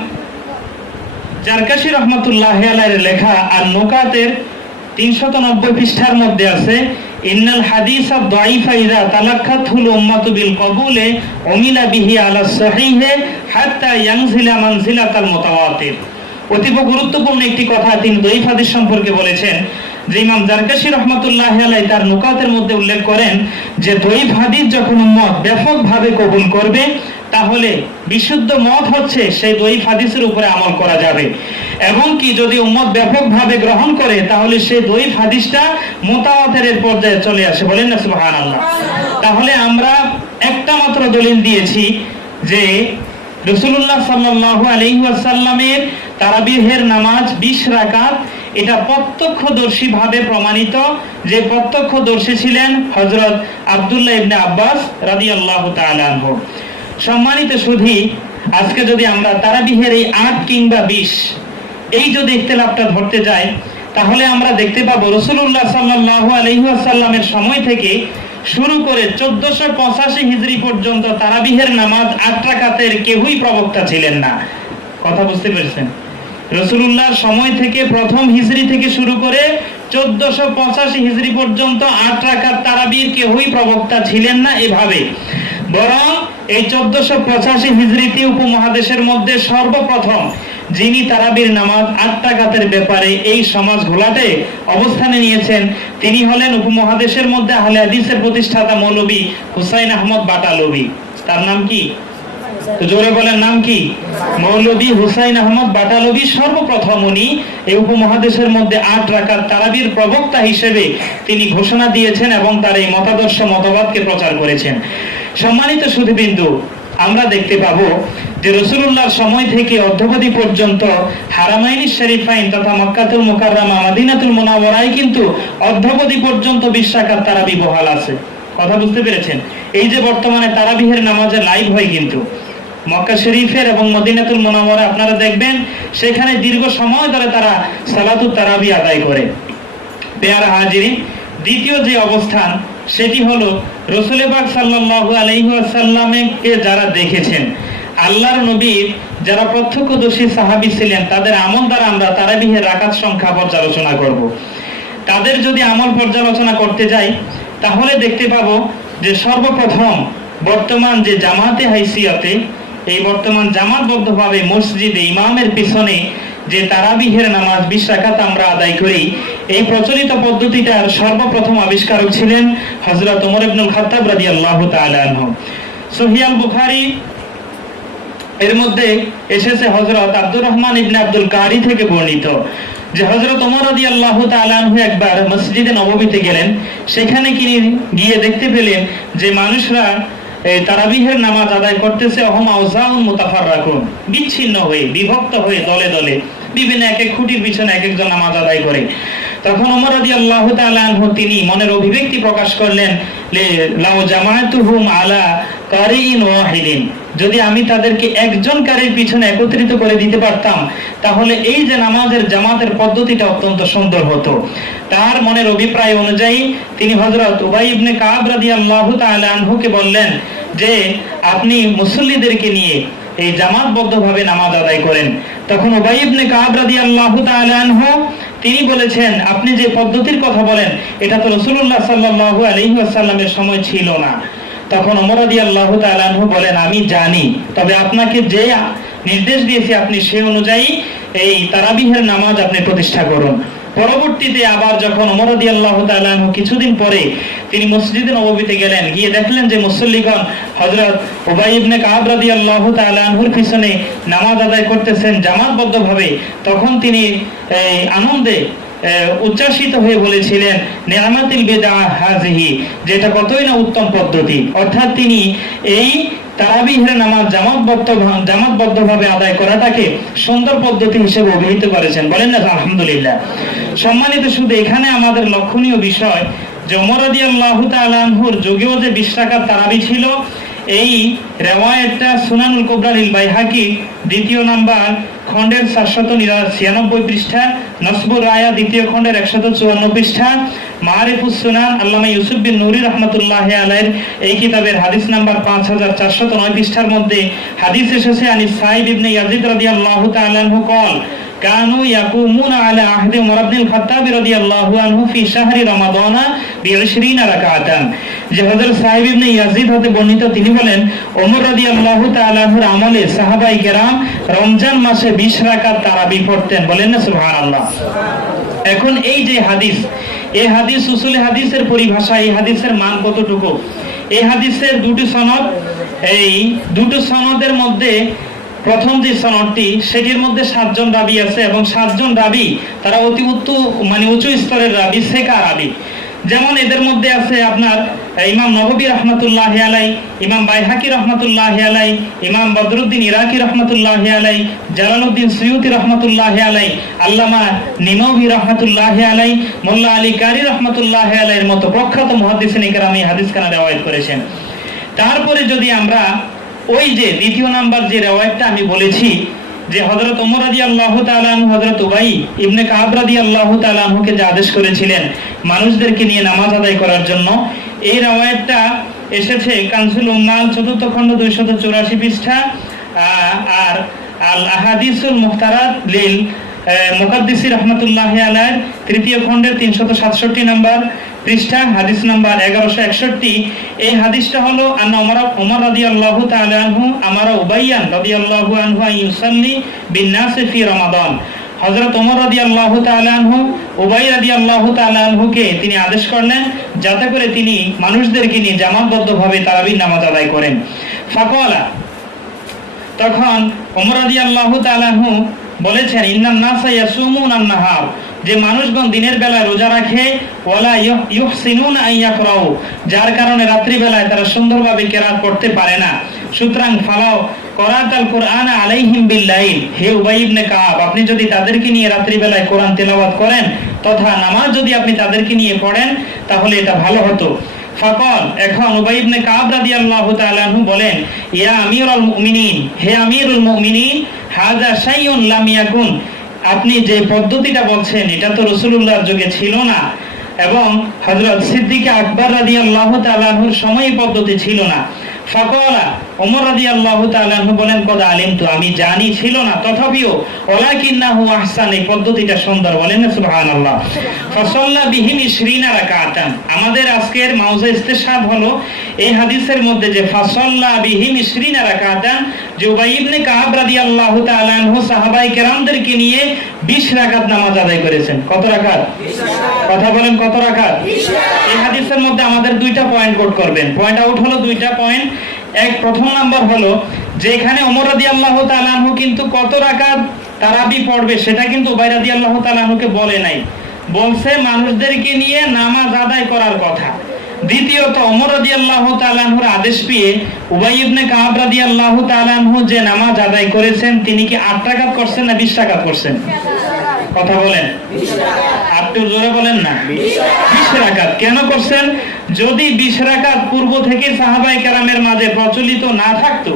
জারকাশী রহমতুল্লাহি আলাইহির লেখা আর নুকাতের 390 পৃষ্ঠার মধ্যে আছে, ইন্নাল হাদিস আদ-দাঈফা ইযা তালাক্কাতুল উম্মাতু বিল কবুলে উমিলা বিহি আলা সহিহে হাত্তা ইয়ানজিলা মানজিলাতাল মুতাওয়াতির। অতীব গুরুত্বপূর্ণ একটি কথা তিনি দঈফ হাদিস সম্পর্কে বলেছেন, যে ইমাম জারকাশী রহমতুল্লাহি আলাইহি তার নুকাতের মধ্যে উল্লেখ করেন যে দঈফ হাদিস যখন উম্মত ব্যাপকভাবে কবুল করবে, তাহলে বিশুদ্ধ মত হচ্ছে সেই দঈফ হাদিসের উপরে আমল করা যাবে, এবং কি যদি উম্মত ব্যাপকভাবে গ্রহণ করে তাহলে সেই দঈফ হাদিসটা মুতাওয়াতিরের পর্যায়ে চলে আসে। বলেন না সুবহানাল্লাহ। তাহলে আমরা একটা মাত্র দলিল দিয়েছি যে রাসূলুল্লাহ সাল্লাল্লাহু আলাইহি ওয়াসাল্লামের তারাবিহের নামাজ 20 রাকাত, এটা প্রত্যক্ষদর্শী ভাবে প্রমাণিত, যে প্রত্যক্ষদর্শী ছিলেন হযরত আব্দুল্লাহ ইবনে আব্বাস রাদিয়াল্লাহু তাআলা আনহু। সম্মানিত সুধী, আজকে যদি আমরা তারাবিহের এই 8 কিংবা 20 এই যদি ইখতিলাফটা ধরতে যাই, তাহলে আমরা দেখতে পাবো রাসূলুল্লাহ সাল্লাল্লাহু আলাইহি ওয়াসাল্লামের সময় থেকে শুরু করে 1485 হিজরি পর্যন্ত তারাবিহের নামাজ 8 রাকাতের কেউই প্রবক্তা ছিলেন না। কথা বুঝতে পেরেছেন? রাসূলুল্লাহর সময় থেকে প্রথম হিজরি থেকে শুরু করে 1485 হিজরি পর্যন্ত 8 রাকাত তারাবির কেউই প্রবক্তা ছিলেন না এভাবে। বরং এই 1485 হিজরিতে উপমহাদেশের মধ্যে সর্বপ্রথম যিনি তারাবির নামাজ 8 রাকাতের ব্যাপারে এই সমাজ ঘোলাটে অবস্থানে নিয়েছেন, তিনি হলেন উপমহাদেশের মধ্যে আহলে হাদিসের প্রতিষ্ঠাতা মৌলভী হুসাইন আহমদ বাটালভী। তার নাম কি? তো জোরে বলেন, নাম কি? মৌলভী হুসাইন আহমদ বাটালভী। সর্বপ্রথম উনি এই উপমহাদেশের মধ্যে 8 রাকাত তারাবির প্রবক্তা হিসেবে তিনি ঘোষণা দিয়েছেন এবং তার এই মতাদর্শ মতবাদকে প্রচার করেছেন। সম্মানিত সুধীবৃন্দু, আমরা দেখতে পাবো যে রাসূলুল্লাহর সময় থেকে অদ্যাবধি পর্যন্ত হারামাইন শরীফাইন তথা মক্কাতুল মুকাররমা মদিনাতুল মুনাওয়ারায় কিন্তু অদ্যাবধি পর্যন্ত 20 রাকাত তারাবি বহাল আছে। কথা বুঝতে পেরেছেন? এই যে বর্তমানে তারাবিহের নামাজে লাইভ হয় কিন্তু মক্কা শরীফের এবং মদিনাতুল মুনাওয়ারা, আপনারা দেখবেন সেখানে দীর্ঘ সময় ধরে তারা সালাতুত তারাবি আদায় করে। পেয়ারা হাজিরিন, দ্বিতীয় যে অবস্থান সেটি হলো রাসূল পাক সাল্লাল্লাহু আলাইহি ওয়াসাল্লামকে যারা দেখেছেন, আল্লাহর নবীর যারা প্রত্যক্ষদর্শী সাহাবী ছিলেন, তাদের আমল দ্বারা আমরা তারাবিহের রাকাত সংখ্যা পর্যালোচনা করব। তাদের যদি আমল পর্যালোচনা করতে যাই তাহলে দেখতে পাবো যে সর্বপ্রথম বর্তমান যে জামাতে হাইসিয়াতে, এই বর্তমান জামাতবদ্ধভাবে মসজিদে ইমামের পিছনে যে তারাবিহের নামাজ 20 রাকাত আমরা আদায় করি, এই প্রচলিত পদ্ধতিটার সর্বপ্রথম আবিষ্কারক ছিলেন হযরত ওমর ইবনুল খাত্তাব রাদিয়াল্লাহু তাআলা আনহু। সহিহ আল বুখারী এর মধ্যে এসেছে হযরত আব্দুর রহমান ইবনে আব্দুল কারি থেকে বর্ণিত যে হযরত ওমর রাদিয়াল্লাহু তাআলা আনহু একবার মসজিদে নববীতে গেলেন। সেখানে গিয়ে দেখতে পেলেন যে মানুষরা এই তারাবিহের নামাজ আদায় করতেছে অহম আওজাউন মুতাফাররাকুন, বিচ্ছিন্ন হয়ে বিভক্ত হয়ে দলে দলে বিভিন্ন এক এক খুঁটির পিছনে এক একজন নামাজ আদায় করে। তখন ওমর রাদিয়াল্লাহু তাআলা আনহু তিনি মনের অভিব্যক্তি প্রকাশ করলেন, লাউ জামাতুহুম আলা কারিন ওয়াহিদিন, যদি আমি তাদেরকে একজন কারীর পিছনে একত্রিত করে দিতে পারতাম তাহলে এই যে নামাজের জামাতের পদ্ধতিটা অত্যন্ত সুন্দর হতো। তার মনের অভিপ্রায় অনুযায়ী তিনি হযরত উবাই ইবনে কাব রাদিয়াল্লাহু তাআলা আনহুকে বললেন যে আপনি মুসল্লিদেরকে নিয়ে এই জামাতবদ্ধভাবে নামাজ আদায় করেন। তখন উবাই ইবনে কাব রাদিয়াল্লাহু তাআলা আনহু তিনি বলেছেন, আপনি যে পদ্ধতির কথা বলেন এটা তো রাসূলুল্লাহ সাল্লাল্লাহু আলাইহি ওয়াসাল্লামের সময় ছিল না। তখন ওমর রাদিয়াল্লাহু তাআলা আনহু বলেন, আমি জানি, তবে আপনাকে যে নির্দেশ দিয়েছি আপনি সেই অনুযায়ী এই তারাবিহের নামাজ আপনি প্রতিষ্ঠা করুন। পরবর্তীতে আবার যখন ওমর রাদিয়াল্লাহু তাআলা আনহু কিছুদিন পরে তিনি মসজিদে নববীতে গেলেন, গিয়ে দেখলেন যে মুসল্লিগণ হযরত উবাই ইবনে কাব রাদিয়াল্লাহু তাআলা আনহুর পিছনে নামাজ আদায় করতেছেন জামাতবদ্ধভাবে, তখন তিনি আনন্দে উচ্ছ্বাসিত হয়ে বলেছিলেন, নি'মাতিল বিদআহ হাযিহি, যেটা কতই না উত্তম পদ্ধতি। অর্থাৎ তিনি এই তারাবিহের নামাজ জামাতবদ্ধভাবে আদায় করাটাকে সুন্দর পদ্ধতি হিসেবে অভিহিত করেছেন। বলেন না আলহামদুলিল্লাহ। সম্মানিত, শুধু এখানে আমাদের লক্ষণীয় বিষয় যে ওমর রাদিয়াল্লাহু তাআলা আনহুর যুগেও যে 20 রাকাত তারাবি ছিল, এই রিওয়ায়াতটা সুনানুল কুবরা লিল বাইহাকি দ্বিতীয় নাম্বার খণ্ডের 796 পৃষ্ঠা, নসবুর রায়া দ্বিতীয় খণ্ডের 154 পৃষ্ঠা, মারিফুস সুনান আল্লামা ইউসুফ বিন নুরি রাহমাতুল্লাহি আলাইহির এই কিতাবের হাদিস নাম্বার 5409 পৃষ্ঠার মধ্যে হাদিস এসেছে, আনিস সাইদ ইবনে ইয়াজিদ রাদিয়াল্লাহু তাআলা আনহু قال كانوا يقومون على عهد عمر بن الخطاب رضي الله عنه في شهر رمضان ب20 ركعة। যে হযরত সাইদ ইবনে ইয়াজিদ হতে বর্ণিত, তিনি বলেন ওমর রাদিয়াল্লাহু তাআলা আনহুর আমলে সাহাবায়ে কেরাম রমজান মাসে 20 রাকাত তারাবি পড়তেন। বলেন না সুবহানাল্লাহ। এখন এই যে হাদিস, এই হাদিস উসুলে হাদিসের পরিভাষা, এই হাদিসের মান কতটুকু? এই হাদিসের দুটি সনদ, এই দুটো সনদের মধ্যে প্রথম যে সনদটি সেটির মধ্যে 7 জন রাবী আছে এবং 7 জন রাবী তারা অতি উঁচু স্তরের রাবী, সেকা রাবী। যেমন এদের মধ্যে আছে আপনার ইমাম নববী রাহমাতুল্লাহি আলাইহি, ইমাম বাইহাকি রাহমাতুল্লাহি আলাইহি, ইমাম বদরুদ্দিন ইরাকি রাহমাতুল্লাহি আলাইহি, জালালউদ্দিন সুয়ুতি রাহমাতুল্লাহি আলাইহি, আল্লামা নিনবী রাহমাতুল্লাহি আলাইহি, মোল্লা আলী কারি রাহমাতুল্লাহি আলাইহির মতো প্রখ্যাত মুহাদ্দিসিনে কেরাম এই হাদিস খানা রিওয়ায়াত করেছেন। তারপরে যদি আমরা ওই যে দ্বিতীয় নাম্বার যে রিওয়ায়াতটা আমি বলেছি যে হযরত ওমর রাদিয়াল্লাহু তাআলা আনহু হযরত উবাই ইবনে কাব রাদিয়াল্লাহু তাআলা আনহুকে যে আদেশ করেছিলেন মানুষদেরকে নিয়ে নামাজ আদায় করার জন্য, এই রিওয়ায়াতটা এসেছে কানজুল উম্মাল 4th খণ্ড 284 পৃষ্ঠা, আর আল আহাদিসুল মুখতারাত লিল মুকাদ্দিসি রাহমাতুল্লাহি আলাইহি 3য় খণ্ডের 367 নম্বর পৃষ্ঠা, হাদিস নাম্বার 1161। এই হাদিসটা হলো আন্না ওমর রাদিয়াল্লাহু তাআলা আনহু আমারা উবাইয়ান রাদিয়াল্লাহু আনহু ইউসাল্লি বিন নাস ফি রমাদান। হযরত ওমর রাদিয়াল্লাহু তাআলা আনহু উবাই রাদিয়াল্লাহু তাআলা আনহুকে তিনি আদেশ করলেন যাতে করে তিনি মানুষদেরকে নিয়ে জামাতবদ্ধভাবে তারাবির নামাজ আদায় করেন। ফাকালা, তখন ওমর রাদিয়াল্লাহু তাআলা আনহু বলেছেন, ইন্নান নাসা ইয়াসুমুন আন-নাহার যে মানুষগণ দিনের বেলায় রোজা রাখে ওয়ালা ইউহসিনুনা আইয়াকরাউ, যার কারণে রাত্রি বেলায় তারা সুন্দরভাবে কিরাত করতে পারে না। সুতরাং ফালাও করাতাল কুরআন আলাইহিম বিল্লাইল, হে উবাই ইবনে কাব, আপনি যদি তাদেরকে নিয়ে রাত্রি বেলায় কোরআন তেলাওয়াত করেন তথা নামাজ যদি আপনি তাদেরকে নিয়ে পড়েন তাহলে এটা ভালো হতো। ফাকাল, এখন উবাই ইবনে কাব রাদিয়াল্লাহু তাআলা আনহু বলেন, ইয়া আমিরুল মুমিনিন, হে আমিরুল মুমিনিন, হাযা শাইউন লাম ইয়াকুন, আপনি যে পদ্ধতিটা বলছেন এটা তো রাসূলুল্লাহর যুগে ছিল না, এবং হযরত সিদ্দিক আকবর রাদিয়াল্লাহু তাআলা আনহুর সময় পদ্ধতি ছিল না। ফাকালা, ওমর রাদিয়াল্লাহু তাআলা আনহু বলেন, কদ আলিমতু, আমি জানি ছিল না, তথাপিও ওয়ালাকিন্নাহু আহসান, এই পদ্ধতিটা সুন্দর। বলেন না সুবহানাল্লাহ। ফাসাল্লা বিহিম 20 রাকাতান, আমাদের আজকের মাউজা ইস্তেশহাদ হলো এই হাদিসের মধ্যে যে ফাসাল্লা বিহিম 20 রাকাতান, যে উবাই ইবনে কাব রাদিয়াল্লাহু তাআলা আনহু সাহাবায়ে কেরামদেরকে নিয়ে 20 রাকাত নামাজ আদায় করেছেন। কত রাকাত? 20 রাকাত। কথা বলেন, কত রাকাত? 20 রাকাত। এই হাদিসের মধ্যে আমাদের দুইটা পয়েন্ট নোট করবেন। পয়েন্ট আউট হলো দুইটা পয়েন্ট। প্রথম নাম্বার হলো যে এখানে ওমর রাদিয়াল্লাহু তাআলা আনহু কিন্তু কত রাকাত তারাবি পড়বে সেটা কিন্তু উবাই রাদিয়াল্লাহু তাআলা আনহুকে বলে নাই, বলছে মানুষদেরকে নিয়ে নামাজ আদায় করার কথা। দ্বিতীয়ত, ওমর রাদিয়াল্লাহু তাআলা আনহুর আদেশ পেয়ে উবাই ইবনে কাব রাদিয়াল্লাহু তাআলা আনহু যে নামাজ আদায় করেছেন তিনি কি 8 রাকাত করছেন না 20 রাকাত করছেন? কথা বলেন, 20 রাকাত। আপনি জোরে বলেন না, 20 রাকাত। কেন করছেন? যদি 20 রাকাত পূর্ব থেকে সাহাবায়ে কেরামের মাঝে প্রচলিত না থাকতো,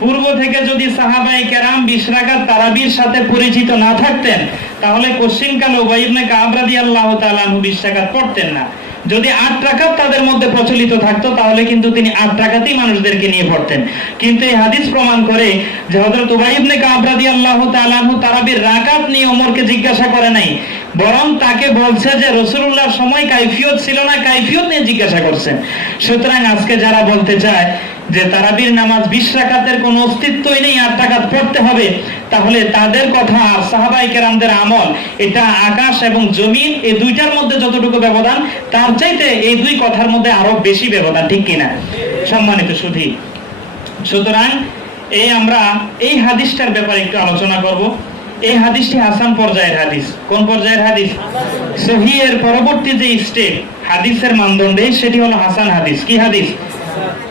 পূর্ব থেকে যদি সাহাবায়ে কেরাম 20 রাকাত তারাবির সাথে পরিচিত না থাকতেন, তাহলে কোশ্চিনকালে উবাই ইবনে কাব রাদিয়াল্লাহু তাআলা আনহু 20 রাকাত পড়তেন না। যদি 8 রাকাত তাদের মধ্যে প্রচলিত থাকতো তাহলে কিন্তু তিনি 8 রাকাতই মানুষদেরকে নিয়ে পড়তেন। কিন্তু এই হাদিস প্রমাণ করে যে হযরত উবাই ইবনে কাব রাদিয়াল্লাহু তাআলা আনহু তারাবির রাকাত নিয়ে ওমরকে জিজ্ঞাসা করে নাই, বরং তাকে বলছে যে রাসূলুল্লাহর সময় কাইফিয়ত ছিল না, কাইফিয়ত নিয়ে জিজ্ঞাসা করছেন। সুতরাং আজকে যারা বলতে চায় যে তারাবির নামাজ 20 রাকাতের কোনো অস্তিত্বই নেই, 8 রাকাত পড়তে হবে, তাহলে তাদের কথা আর সাহাবায়ে কেরামদের আমল, এটা আকাশ এবং জমিন, এই দুইটার মধ্যে যতটুকু ব্যবধান তার চাইতে এই দুই কথার মধ্যে আরো বেশি ব্যবধান, ঠিক কিনা সম্মানিত সুধী? সুতরাং আমরা এই হাদিসটার ব্যাপারে একটু আলোচনা করব। এই হাদিসটি হাসান পর্যায়ের হাদিস। কোন পর্যায়ের হাদিস? সহিহের পরবর্তী যে স্টেপ হাদিসের মানদণ্ডে সেটি হলো হাসান হাদিস। কি হাদিস?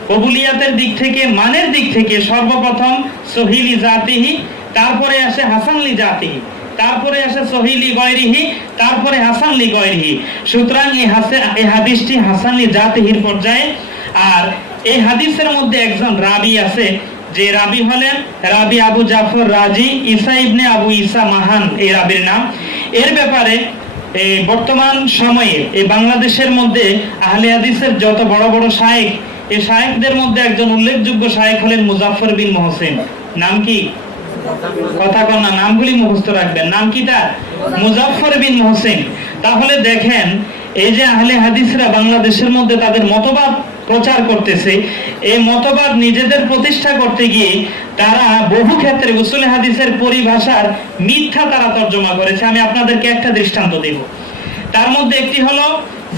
কবুলিয়াতের দিক থেকে, মানের দিক থেকে সর্বপ্রথম সহিহ লি জাতিহি, তারপরে আসে হাসান লি জাতিহি, তারপরে আসে সহিহ লি গায়রিহি, তারপরে হাসান লি গায়রিহি। সুতরাং এই হাদিসটি হাসান লি জাতিহির পর্যায়ে। আর এই হাদিসের মধ্যে একজন রাবি আছে, যে রাবি হলেন রাবি আবু জাফর রাজি ঈসা ইবনে আবু ঈসা মাহান, এই রাবির নাম। এর ব্যাপারে বর্তমান সময়ে এই বাংলাদেশের মধ্যে আহলে হাদিসের যত বড় বড় শায়েখ, এই শায়েখদের মধ্যে একজন উল্লেখযোগ্য শায়েখ হলেন মুজাফফর বিন মুহসিন। নাম কি? কথা কন না, নামগুলি মুখস্থ রাখবেন। নাম কি তার? মুজাফফর বিন মুহসিন। তাহলে দেখেন, এই যে আহলে হাদিসরা বাংলাদেশের মধ্যে তাদের মতবাদ প্রচার করতেছে, এই মতবাদ নিজেদের প্রতিষ্ঠা করতে গিয়ে তারা বহু ক্ষেত্রে উসুল হাদিসের পরিভাষার মিথ্যা তারা তর্জমা করেছে। আমি আপনাদেরকে একটা দৃষ্টান্ত দেব। তার মধ্যে একটি হলো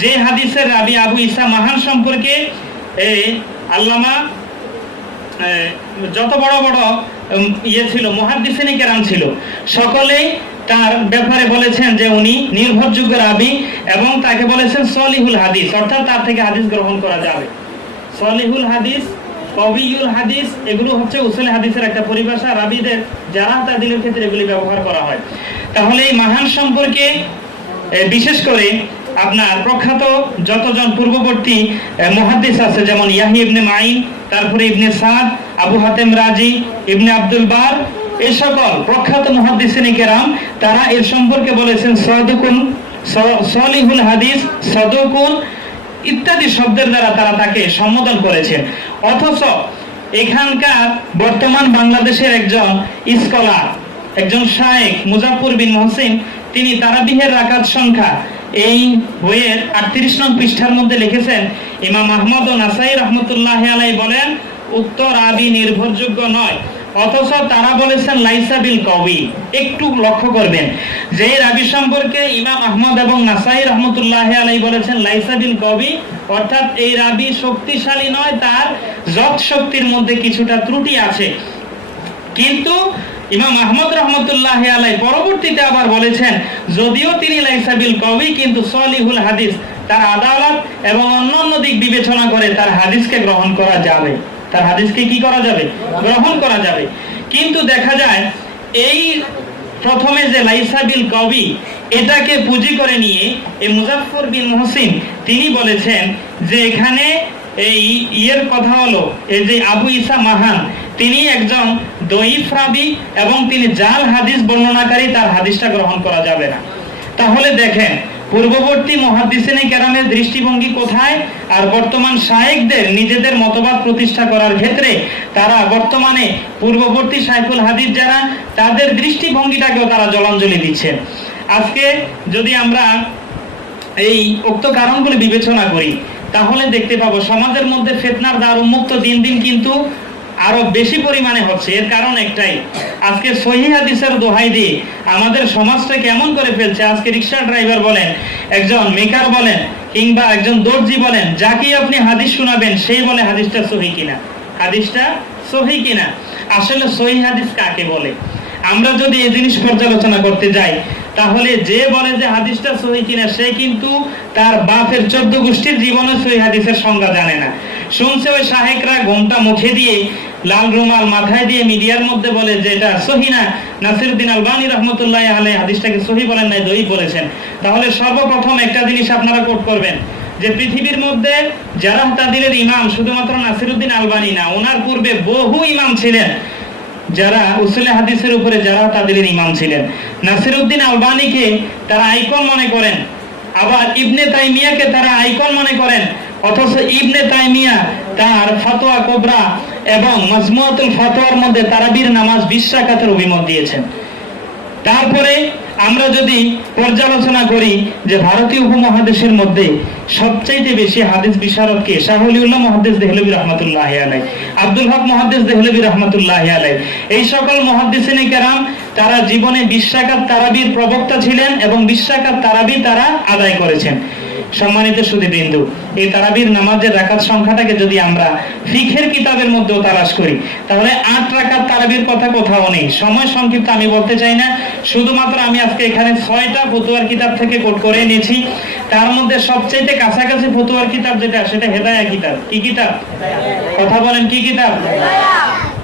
যে হাদিসের রাবি আবু ঈসা মাহান সম্পর্কে আল্লামা যত বড় বড় ছিল মুহাদ্দিসিনে কেরাম ছিল, সকলেই তার ব্যাপারে বলেছেন যে উনি নির্ভরযোগ্য রাবি, এবং তাকে বলেছেন সলিহুল হাদিস, অর্থাৎ তার থেকে হাদিস গ্রহণ করা যাবে। সলিহুল হাদিস, কবিউল হাদিস, এগুলো হচ্ছে উসুল হাদিসের একটা পরিভাষা। রাবিদের যারা তাদিলের ক্ষেত্রে এগুলি ব্যবহার করা হয়। তাহলে এই মাহান সম্পর্কে বিশেষ করে আপনার প্রখ্যাত যতজন পূর্ববর্তী মুহাদ্দিস আছে, যেমন ইয়াহি ইবনে মাইন, তারপরে ইবনে সাদ, আবু হাতেম রাজি, ইবনে আব্দুল বার, এই সকল প্রখ্যাত মুহাদ্দিসিনে কেরাম তারা এর সম্পর্কে বলেছেন সাদুকুন, সলিহুল হাদিস, সাদুকুন ইত্যাদি শব্দের দ্বারা তারা তাকে সম্বোধন করেছেন। অথচ এখানকার বর্তমান বাংলাদেশের একজন স্কলার, একজন শায়েখ মুজাফফর বিন মুহসিন, তিনি তারাবিহের রাকাত সংখ্যা এই বইয়ের 38 নং পৃষ্ঠার মধ্যে লিখেছেন, ইমাম আহমদ ও নাসাই রহমতুল্লাহি আলাইহি বলেন উক্ত রাবি নির্ভরযোগ্য নয়, অথচ তারা বলেছেন লাইসা বিল কওয়ি। একটু লক্ষ্য করবেন যে রাবি সম্পর্কে ইমাম আহমদ এবং নাসাই রহমতুল্লাহি আলাইহি বলেছেন লাইসা বিল কওয়ি, অর্থাৎ এই রাবি শক্তিশালী নয়, তার যত শক্তির মধ্যে কিছুটা ত্রুটি আছে। কিন্তু ইমাম আহমদ রহমতুল্লাহি আলাইহি পরবর্তীতে আবার বলেছেন, যদিও তিনি লাইসা বিল কওয়ি, কিন্তু সলিহুল হাদিস, তার আদালত এবং অন্যান্য দিক বিবেচনা করে তার হাদিসকে গ্রহণ করা যাবে, তার হাদিসকে কি করা যাবে, গ্রহণ করা যাবে। কিন্তু দেখা যায় এই প্রথমে যে লাইসা বিল কওয়ি, এটাকে পুঁজি করে নিয়ে এই মুজাফফর বিন মুহসিন তিনি বলেছেন যে এখানে এই ইয়ের কথা হলো, এই যে আবু ঈসা মাহান তিনি একজন দঈফ রাবী এবং তিনি জাল হাদিস বর্ণনাকারী, তার হাদিসটা গ্রহণ করা যাবে না। তাহলে দেখেন পূর্ববর্তী মুহাদ্দিসিনে কেরামের দৃষ্টিভঙ্গি কোথায়, আর বর্তমান শায়েখদের নিজেদের মতবাদ প্রতিষ্ঠা করার ক্ষেত্রে তারা বর্তমানে পূর্ববর্তী শাইখুল হাদিস যারা, তাদের দৃষ্টিভঙ্গিটাকেও তারা জলাঞ্জলি দিচ্ছেন। আজকে যদি আমরা এই উক্ত কারণগুলি বিবেচনা করি তাহলে দেখতে পাবো সমাজের মধ্যে ফিতনার দ্বার উন্মুক্ত দিন দিন কিন্তু আরো বেশি পরিমাণে হচ্ছে। এর কারণ একটাই, আজকে সহিহ হাদিসের দোহাই দিয়ে আমাদের সমাজটা কেমন করে ফেলছে। আজকে রিকশা ড্রাইভার বলেন, একজন মেকার বলেন, কিংবা একজন দর্জি বলেন, যাকে আপনি হাদিস শোনাবেন সেই বলে হাদিসটা সহিহ কিনা, হাদিসটা সহিহ কিনা। আসলে সহিহ হাদিস কাকে বলে? আমরা যদি এই জিনিস পর্যালোচনা করতে যাই তাহলে যে বলে যে হাদিসটা সহিহ কিনা, সে কিন্তু তার বাপের 14 গোষ্ঠীর জীবনে সহিহ হাদিসের সংজ্ঞা জানে না। শুনছে ওই শাহেকরা ঘোমটা মুখে দিয়ে, লাল রুমাল মাথায় দিয়ে মিডিয়ার মধ্যে বলে যে এটা সহিহ না। নাসিরউদ্দিন আলবানী রহমতুল্লাহি আলাইহি হাদিসটাকে সহিহ বলেন নাই, দঈফ বলেছেন। তাহলে সর্বপ্রথম একটা জিনিস আপনারা কোট করবেন যে পৃথিবীর মধ্যে জারাহ তাদিলের ইমাম শুধুমাত্র নাসিরউদ্দিন আলবানী না, ওনার পূর্বে বহু ইমাম ছিলেন যারা উসুলে হাদিসের উপরে জারাহ তাদিলের ইমাম ছিলেন। নাসিরউদ্দিন আলবানীকে তারা আইকন মনে করেন, আবার ইবনে তাইমিয়াকে তারা আইকন মনে করেন, অথচ ইবনে তাইমিয়া তার ফতোয়া কোবরা এবং মাজমুআতুল ফতোয়ার মধ্যে তারাবির নামাজ 20 রাকাতের অভিমত দিয়েছেন। তারপরে আমরা যদি পর্যালোচনা করি যে ভারতীয় উপমহাদেশের মধ্যে সবচাইতে বেশি হাদিস বিশারদ কে, শাহ ওলিউল্লাহ মুহাদ্দিস দেহলভী রাহমাতুল্লাহি আলাইহি, আব্দুল হক মুহাদ্দিস দেহলভী রাহমাতুল্লাহি আলাইহি, এই সকল মুহাদ্দিসিনে কেরাম তারা জীবনে 20 রাকাত তারাবির প্রবক্তা ছিলেন এবং 20 রাকাত তারাবি তারা আদায় করেছেন। সম্মানিত সুধীবৃন্দ, এই তারাবির নামাজের রাকাত সংখ্যাটাকে যদি আমরা ফিকহের কিতাবের মধ্যেও তালাশ করি তাহলে 8 রাকাত তারাবির কথা কোথাও নেই। সময় সংক্ষিপ্ত আমি বলতে চাই না, শুধুমাত্র আমি আজকে এখানে 6টা ফতোয়ার কিতাব থেকে কোট করে এনেছি। তার মধ্যে সবচেয়ে কাছাকাছি ফতোয়ার কিতাব যেটা, সেটা হেদায়া কিতাব। কি কিতাব? কথা বলেন, কি কিতাব?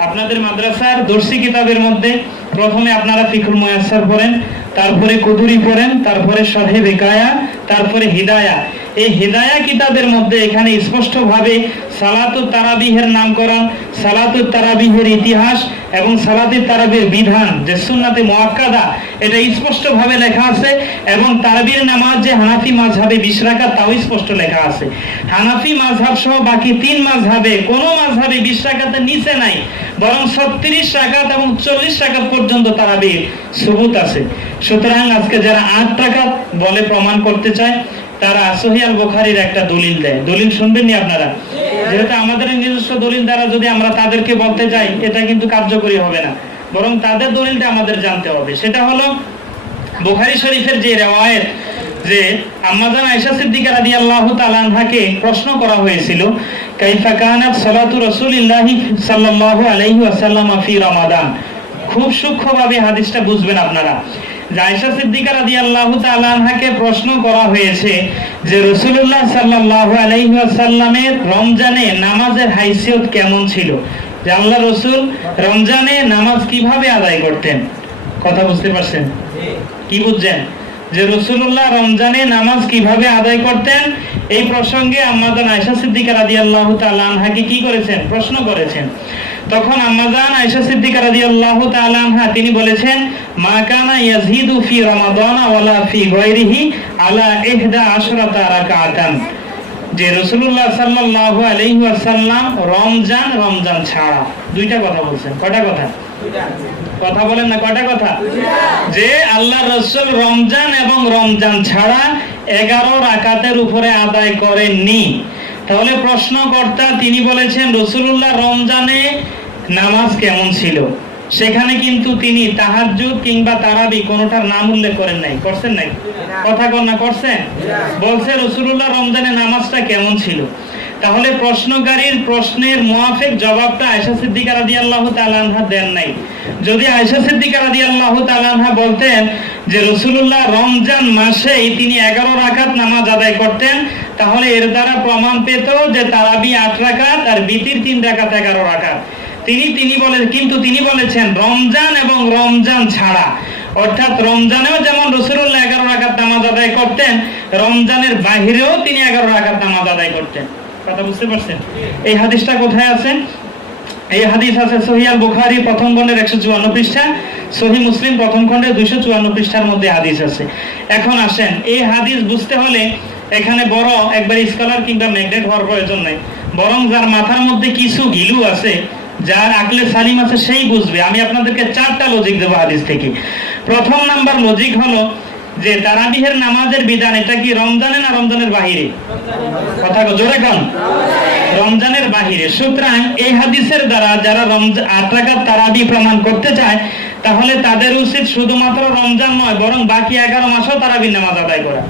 আপনাদের মাদ্রাসার দর্সি কিতাবের মধ্যে প্রথমে আপনারা ফিকুল মুয়াসসার পড়েন, তারপরে কুদুরি পড়েন, তারপরে শরহে বেকায়া, তারপরে হিদায়া। এই হিদায়া কিতাবের মধ্যে এখানে স্পষ্টভাবে সালাতুত তারাবিহের নামকরণ, সালাতুত তারাবিহের ইতিহাস এবং সালাতুত তারাবির বিধান যে সুন্নাতে মুআক্কাদা, এটা স্পষ্টভাবে লেখা আছে। এবং তারাবির নামাজ যে হানাফি মাযহাবে 20 রাকাত, তাও স্পষ্ট লেখা আছে। হানাফি মাযহাব সহ বাকি 3 মাযহাবে কোন মাযহাবে 20 রাকাতের নিচে নাই, বরং 36 রাকাত এবং 40 রাকাত পর্যন্ত তারাবির সুবুত আছে। সুতরাং আজকে যারা 8 রাকাত বলে প্রমাণ করতে চায় তারা সহিহ আল বুখারীর একটা দলিল দেয়। দলিল শুনবেন নি আপনারা? যেহেতু আমাদের নিজস্ব দলিল দ্বারা যদি আমরা তাদেরকে বলতে যাই এটা কিন্তু কার্যকরী হবে না, বরং তাদের দলিলটা আমাদের জানতে হবে। সেটা হলো বুখারী শরীফের যে রিওয়ায়াত যে আম্মা জান আয়েশা সিদ্দিকা রাদিয়াল্লাহু তাআলা আনহাকে প্রশ্ন করা হয়েছিল, কাইফা কানাত সালাতু রাসূলিল্লাহি সাল্লাল্লাহু আলাইহি ওয়াসাল্লাম ফি রমাদান। খুব সূক্ষ্মভাবে হাদিসটা বুঝবেন আপনারা। আয়েশা সিদ্দিকা রাদিয়াল্লাহু তাআলা আনহাকে প্রশ্ন করা হয়েছে যে রাসূলুল্লাহ সাল্লাল্লাহু আলাইহি ওয়াসাল্লামের রমজানে নামাজের হাইসিয়ত কেমন ছিল, যে আল্লাহর রাসূল রমজানে নামাজ কিভাবে আদায় করতেন। কথা বুঝতে পারছেন? কি বুঝছেন? যে রাসূলুল্লাহ রমজানে নামাজ কিভাবে আদায় করতেন, এই প্রসঙ্গে আম্মা জান আয়েশা সিদ্দিকা রাদিয়াল্লাহু তাআলা আনহাকে কি করেছেন? প্রশ্ন করেছেন। তখন আম্মা জান আয়েশা সিদ্দিকা রাদিয়াল্লাহু তাআলা আনহা তিনি বলেছেন, মা কানা ইয়াজিদু ফি রমাদান ওয়ালা ফি গায়রিহি আলা 11 রাকাতান। যে রাসূলুল্লাহ সাল্লাল্লাহু আলাইহি ওয়াসাল্লাম রমজান ছাড়া, দুইটা কথা বলছেন। কয়টা কথা? কথা বলেন না, কয়টা কথা? যে আল্লাহর রাসূল রমজান এবং রমজান ছাড়া 11 রাকাতের উপরে আদায় করেননি। তাহলে প্রশ্নকর্তা তিনি বলেছেন রাসূলুল্লাহ রমজানে নামাজ কেমন ছিল, সেখানে কিন্তু তিনি তাহাজ্জুদ কিংবা তারাবি কোনটার নাম উল্লেখ করেন নাই। করছেন নাই? কথা কন না, করছেন? বলছে রাসূলুল্লাহ রমজানে নামাজটা কেমন ছিল। তাহলে প্রশ্নকারীর প্রশ্নের মুআফিক জবাবটা আয়েশা সিদ্দিকা রাদিয়াল্লাহু তাআলা আনহা দেন নাই। যদি আয়েশা সিদ্দিকা রাদিয়াল্লাহু তাআলা আনহা বলতেন যে রাসূলুল্লাহ রমজান মাসেই তিনি 11 রাকাত নামাজ আদায় করতেন, তাহলে এর দ্বারা প্রমাণ পেত যে তারাবি 8 রাকাত আর বিতির 3 রাকাত 11 রাকাত। তিনি বলেছেন রমজান এবং রমজান ছাড়া, অর্থাৎ রমজানেও যেমন রাসূলুল্লাহ 11 রাকাত নামাজ আদায় করতেন, রমজানের বাহিরেও তিনি 11 রাকাত নামাজ আদায় করতেন। কথা বুঝতে পারছেন? এই হাদিসটা কোথায় আছে? এই হাদিস আছে সহিহ আল বুখারী প্রথম খণ্ডের 154 পৃষ্ঠা, সহিহ মুসলিম প্রথম খণ্ডের 254 পৃষ্ঠার মধ্যে হাদিস আছে। এখন আসেন, এই হাদিস বুঝতে হলে এখানে বড় একবার স্কলার কিংবা ম্যাগনেট হওয়ার প্রয়োজন নাই, বরং যার মাথার মধ্যে কিছু গিলু আছে, যার আকলে সালিম আছে, সেই বুঝবে। আমি আপনাদেরকে 4টা লজিক দেব হাদিস থেকে। প্রথম নাম্বার লজিক হলো যে তারাবিহের নামাজের বিধান এটা কি রমজানে না রমজানের বাহিরে? কথা জোরে কোন? রমজানের বাহিরে। সুতরাং এই হাদিসের দ্বারা যারা 8 রাকাত তারাবি প্রমাণ করতে চায়, তাহলে তাদের উচিত শুধুমাত্র রমজান নয়, বরং বাকি 11 মাসও তারাবির নামাজ আদায় করা।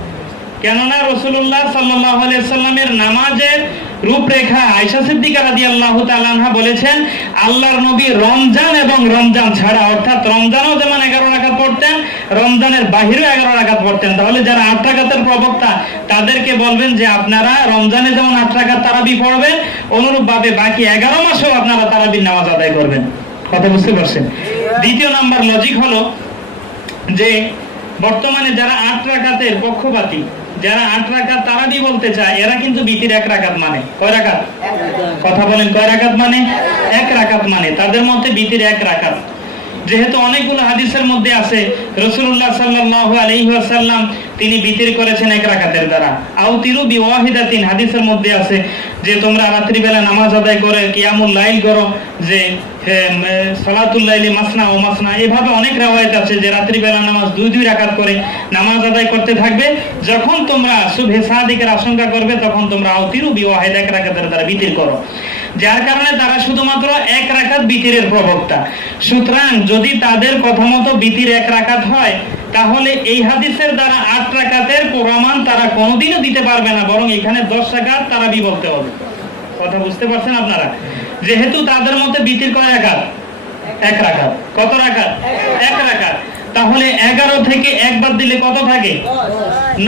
কেননা রাসূলুল্লাহ সাল্লাল্লাহু আলাইহি সাল্লামের নামাজের রূপরেখা আয়েশা সিদ্দিকা রাদিয়াল্লাহু তাআলা আনহা বলেছেন, আল্লাহর নবী রমজান এবং রমজান ছাড়া, অর্থাৎ রমজানও যেমন 11 রাকাত পড়তেন, রমজানের বাহিরেও 11 রাকাত পড়তেন। তাহলে যারা 8 রাকাতের প্রবক্তা, তাদেরকে বলবেন যে আপনারা রমজানে যেমন 8 রাকাত তারাবি পড়বেন, অনুরূপভাবে বাকি 11 মাসেও আপনারা তারাবির নামাজ আদায় করবেন। কথা বুঝতে পারছেন? দ্বিতীয় নাম্বার লজিক হলো যে বর্তমানে যারা 8 রাকাতের পক্ষপাতী, যারা 8 রাকাত তারাবি বলতে চায়, এরা কিন্তু বিতির 1 রাকাত মানে। কয় রাকাত? কথা বলেন, কয় রাকাত মানে? 1 রাকাত মানে। তাদের মতে বিতির 1 রাকাত। যেহেতু অনেকগুলো হাদিসের মধ্যে আছে রাসূলুল্লাহ সাল্লাল্লাহু আলাইহি ওয়াসাল্লাম তিনি বিতির করেছেন 1 রাকাতের দ্বারা। আউতিরু বিওয়াহিদাতিন হাদিসের মধ্যে আছে যে তোমরা রাত্রি বেলা নামাজ আদায় করে কিয়ামুল লাইল করো, যে সালাতুল লাইলি মাসনা ও মাসনা। এভাবে অনেক riwayat আছে যে রাত্রি বেলা নামাজ 2 রাকাত করে নামাজ আদায় করতে থাকবে। যখন তোমরা সুবহে সাদিকের আশঙ্কা করবে, তখন তোমরা আউতিরু বিওয়াহিদা 1 রাকাতের দ্বারা বিতির করো। যার কারণে তারা শুধুমাত্র 1 রাকাত বিতিরের প্রবক্তা। সুতরাং যদি তাদের কথা মতো বিতির 1 রাকাত হয়, তাহলে এই হাদিসের দ্বারা 8 রাকাতের প্রমাণ তারা কোনোদিনও দিতে পারবে না, বরং এখানে 10 রাকাত তারাবি বলতে হবে। কথা বুঝতে পারছেন আপনারা? যেহেতু তাদের মতে বিতির কয় রাকাত? 1 রাকাত। কত রাকাত? 1 রাকাত। তাহলে 11 থেকে 1 বাদ দিলে কত থাকে?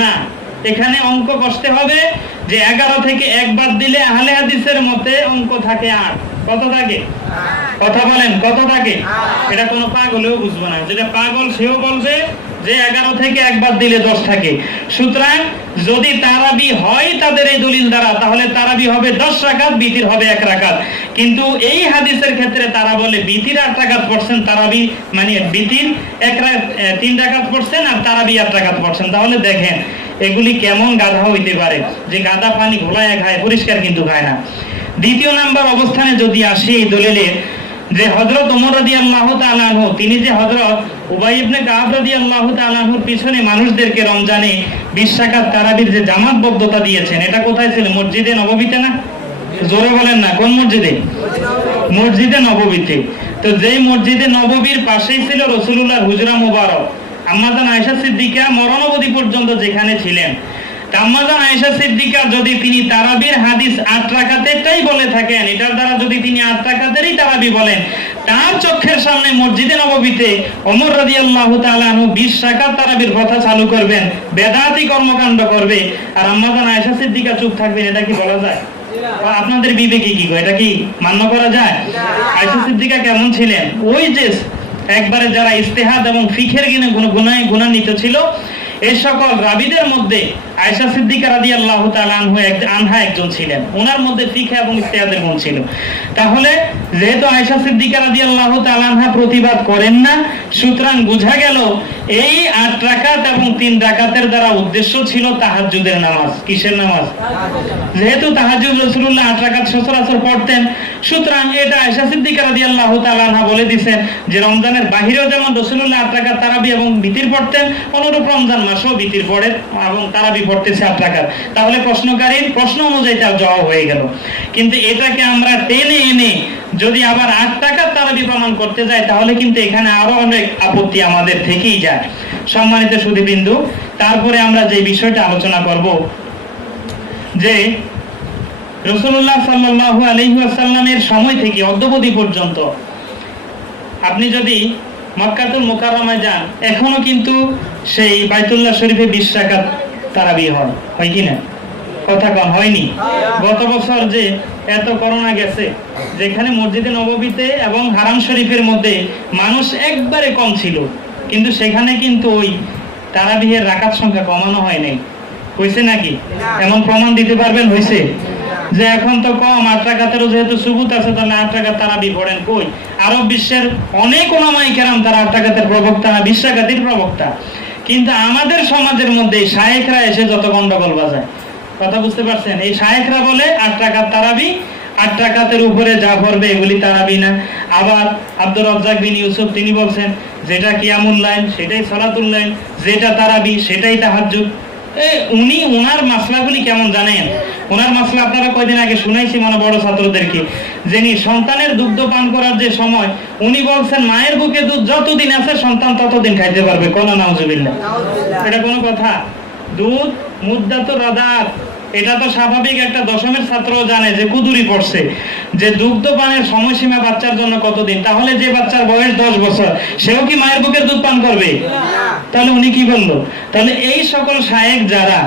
না, এখানে অঙ্ক কষতে হবে যে 11 থেকে 1 বাদ দিলে আহলে হাদিসের মতে অঙ্ক থাকে 8। কত থাকে? কথা বলেন, কত থাকে? এটা কোনো পাগলেও বুঝবে না। যেটা পাগল সেও বলবে যে 11 থেকে 1 বাদ দিলে 10 থাকে। সুতরাং যদি তারাবি হয় তাদের এই দলিল দ্বারা, তাহলে তারাবি হবে 10 রাকাত, বিতির হবে 1 রাকাত। কিন্তু এই হাদিসের ক্ষেত্রে তারা বলে বিতির 8 রাকাত পড়ছেন, তারাবি মানে বিতির 3 রাকাত পড়ছেন আর তারাবি 8 রাকাত পড়ছেন। তাহলে দেখেন এগুলি কেমন গাধা হইতে পারে, যে গাধা পানি ঘোলায় খায়, পরিষ্কার কিন্তু খায় না। দ্বিতীয় নাম্বার অবস্থানে যদি আসি এই দলিলের, যে হযরত ওমর রাদিয়াল্লাহু তাআলা আনহু তিনি যে হযরত উবাই ইবনে কাব রাদিয়াল্লাহু তাআলা আনহুর পিছনে মানুষদেরকে রমজানে 20 রাকাত তারাবির যে জামাতবদ্ধতা দিয়েছেন, এটা কোথায় ছিল? মসজিদে নববীতে না? জোরে বলেন না, কোন মসজিদে? মসজিদে নববীতে। তো যেই মসজিদে নববীর পাশেই ছিল রাসূলুল্লাহর হুজরা মুবারক। আম্মাজান আয়েশা সিদ্দিকা মরণাবধি পর্যন্ত যেখানে ছিলেন, আম্মাজান আয়েশা সিদ্দিকা যদি তিনি তারাবির হাদিস 8 রাকাতেরটাই বলে থাকেন, এটার দ্বারা যদি তিনি 8 রাকাতেরই তারাবি বলেন, তার চোখের সামনে মসজিদে নববীতে ওমর রাদিয়াল্লাহু তাআলা আনহু 20 রাকাত তারাবির কথা চালু করবেন, বেদাতি কর্মকাণ্ড করবে, আর আম্মাজান আয়েশা সিদ্দিকা চুপ থাকবেন, এটা কি বলা যায়? আপনাদের বিবেকে কি কয়, এটা কি মান্য করা যায়? আয়েশা সিদ্দিকা কেমন ছিলেন? ওই যে একবারে যারা ইজতিহাদ এবং ফিকহের গুণান্বিত ছিল, এই সকল রাবিদের মধ্যে আয়েশা সিদ্দিকা রাদিয়াল্লাহু তাআলা আনহা একজন ছিলেন। ওনার মধ্যে ফিকহ এবং ইজতিহাদের গুণ ছিল। তাহলে যেহেতু আয়েশা সিদ্দিকা রাদিয়াল্লাহু তাআলা আনহা প্রতিবাদ করেন না, সুতরাং বোঝা গেল এই 8 রাকাত এবং 3 রাকাতের দ্বারা উদ্দেশ্য ছিল তাহাজ্জুদের নামাজ। কিসের নামাজ? যেহেতু তাহাজ্জুদ রাসূলুল্লাহ 8 রাকাত সচরাচর পড়তেন, সুতরাং এটা আয়েশা সিদ্দিকা রাদিয়াল্লাহু তাআলা আনহা বলে দিয়েছেন যে রমজানের বাহিরেও যেমন রাসূলুল্লাহ 8 রাকাত তারাবি এবং বিতির পড়তেন, অনুরূপ রমজান মাসেও বিতির পড়ে এবং তারাবি পড়তেছে 8 রাকাত। তাহলে প্রশ্নকারীর প্রশ্ন অনুযায়ী তার জবাব হয়ে গেল। কিন্তু এটাকে আমরা টেনে এনে যদি আবার 8 রাকাত তারাবি প্রমাণ করতে যাই, তাহলে কিন্তু এখানে আরো অনেক আপত্তি আমাদের থেকেই যায়। সম্মানিত সুধীবৃন্দু, তারপরে আমরা যে বিষয়টা আলোচনা করব, যে রাসূলুল্লাহ সাল্লাল্লাহু আলাইহি ওয়াসাল্লামের সময় থেকে অদ্যাবধি পর্যন্ত আপনি যদি মক্কাতুল মুকাররমায় যান, এখনো কিন্তু সেই বাইতুল্লাহ শরীফে 20 রাকাত তারাবি হয় কি না? কথা কম হয়নি? গত বছর যে এত করোনা গেছে, যেখানে মসজিদে নববীতে এবং হারাম শরীফের মধ্যে মানুষ একবারে কম ছিল, কিন্তু সেখানে কিন্তু ওই তারাবিহের রাকাত সংখ্যা কমানো হয় নাই। হয়েছে নাকি? এমন প্রমাণ দিতে পারবেন হয়েছে? যে এখন তো কম, 8 রাকাতেরও যেহেতু সুবুত আছে, তাহলে 8 রাকাত তারাবি পড়েন কই? আরব বিশ্বের অনেক উলামায়ে কেরাম তারা 8 রাকাতের প্রবক্তা না, 20 রাকাতের প্রবক্তা। কিন্তু আমাদের সমাজের মধ্যে শায়েখরা এসে যত গন্ডগোল বাজায়, কথা বুঝতে পারছেন? এই শায়েখরা বলে 8 রাকাত তারাবি, 8 রাকাতের উপরে যা পড়বে এগুলি তারাবি না। আবার আব্দুর রাজ্জাক বিন ইউসুফ তিনি বলছেন যেটা কিয়ামুল লাইল সেটাই সালাতুল লাইল, যেটা তারাবি সেটাই তাহাজ্জুদ। উনি ওনার মাসলাগুলি কেমন জানেন? ওনার মাসলা আপনারা কয়দিন আগে শুনাইছি মনে বড় ছাত্রদেরকে, যিনি সন্তানের দুগ্ধ পান করার যে সময়, উনি বলছেন মায়ের বুকে দুধ যতদিন আছে সন্তান ততদিন খাইতে পারবে। কোন নাউজুবিল্লাহ? এটা কোনো কথা? দুধ মুদ্দাতুর রাদাত, এটা তো স্বাভাবিক একটা দশমের ছাত্র জানে যে কুদুরি পড়ছে যে দুগ্ধ পানের সময়সীমা বাচ্চার জন্য কতদিন। তাহলে যে বাচ্চার বয়স 10 বছর সেও কি মায়ের বুকের দুধ পান করবে? তাহলে উনি কি বললো? তাহলে এই সকল শায়েখ যারা,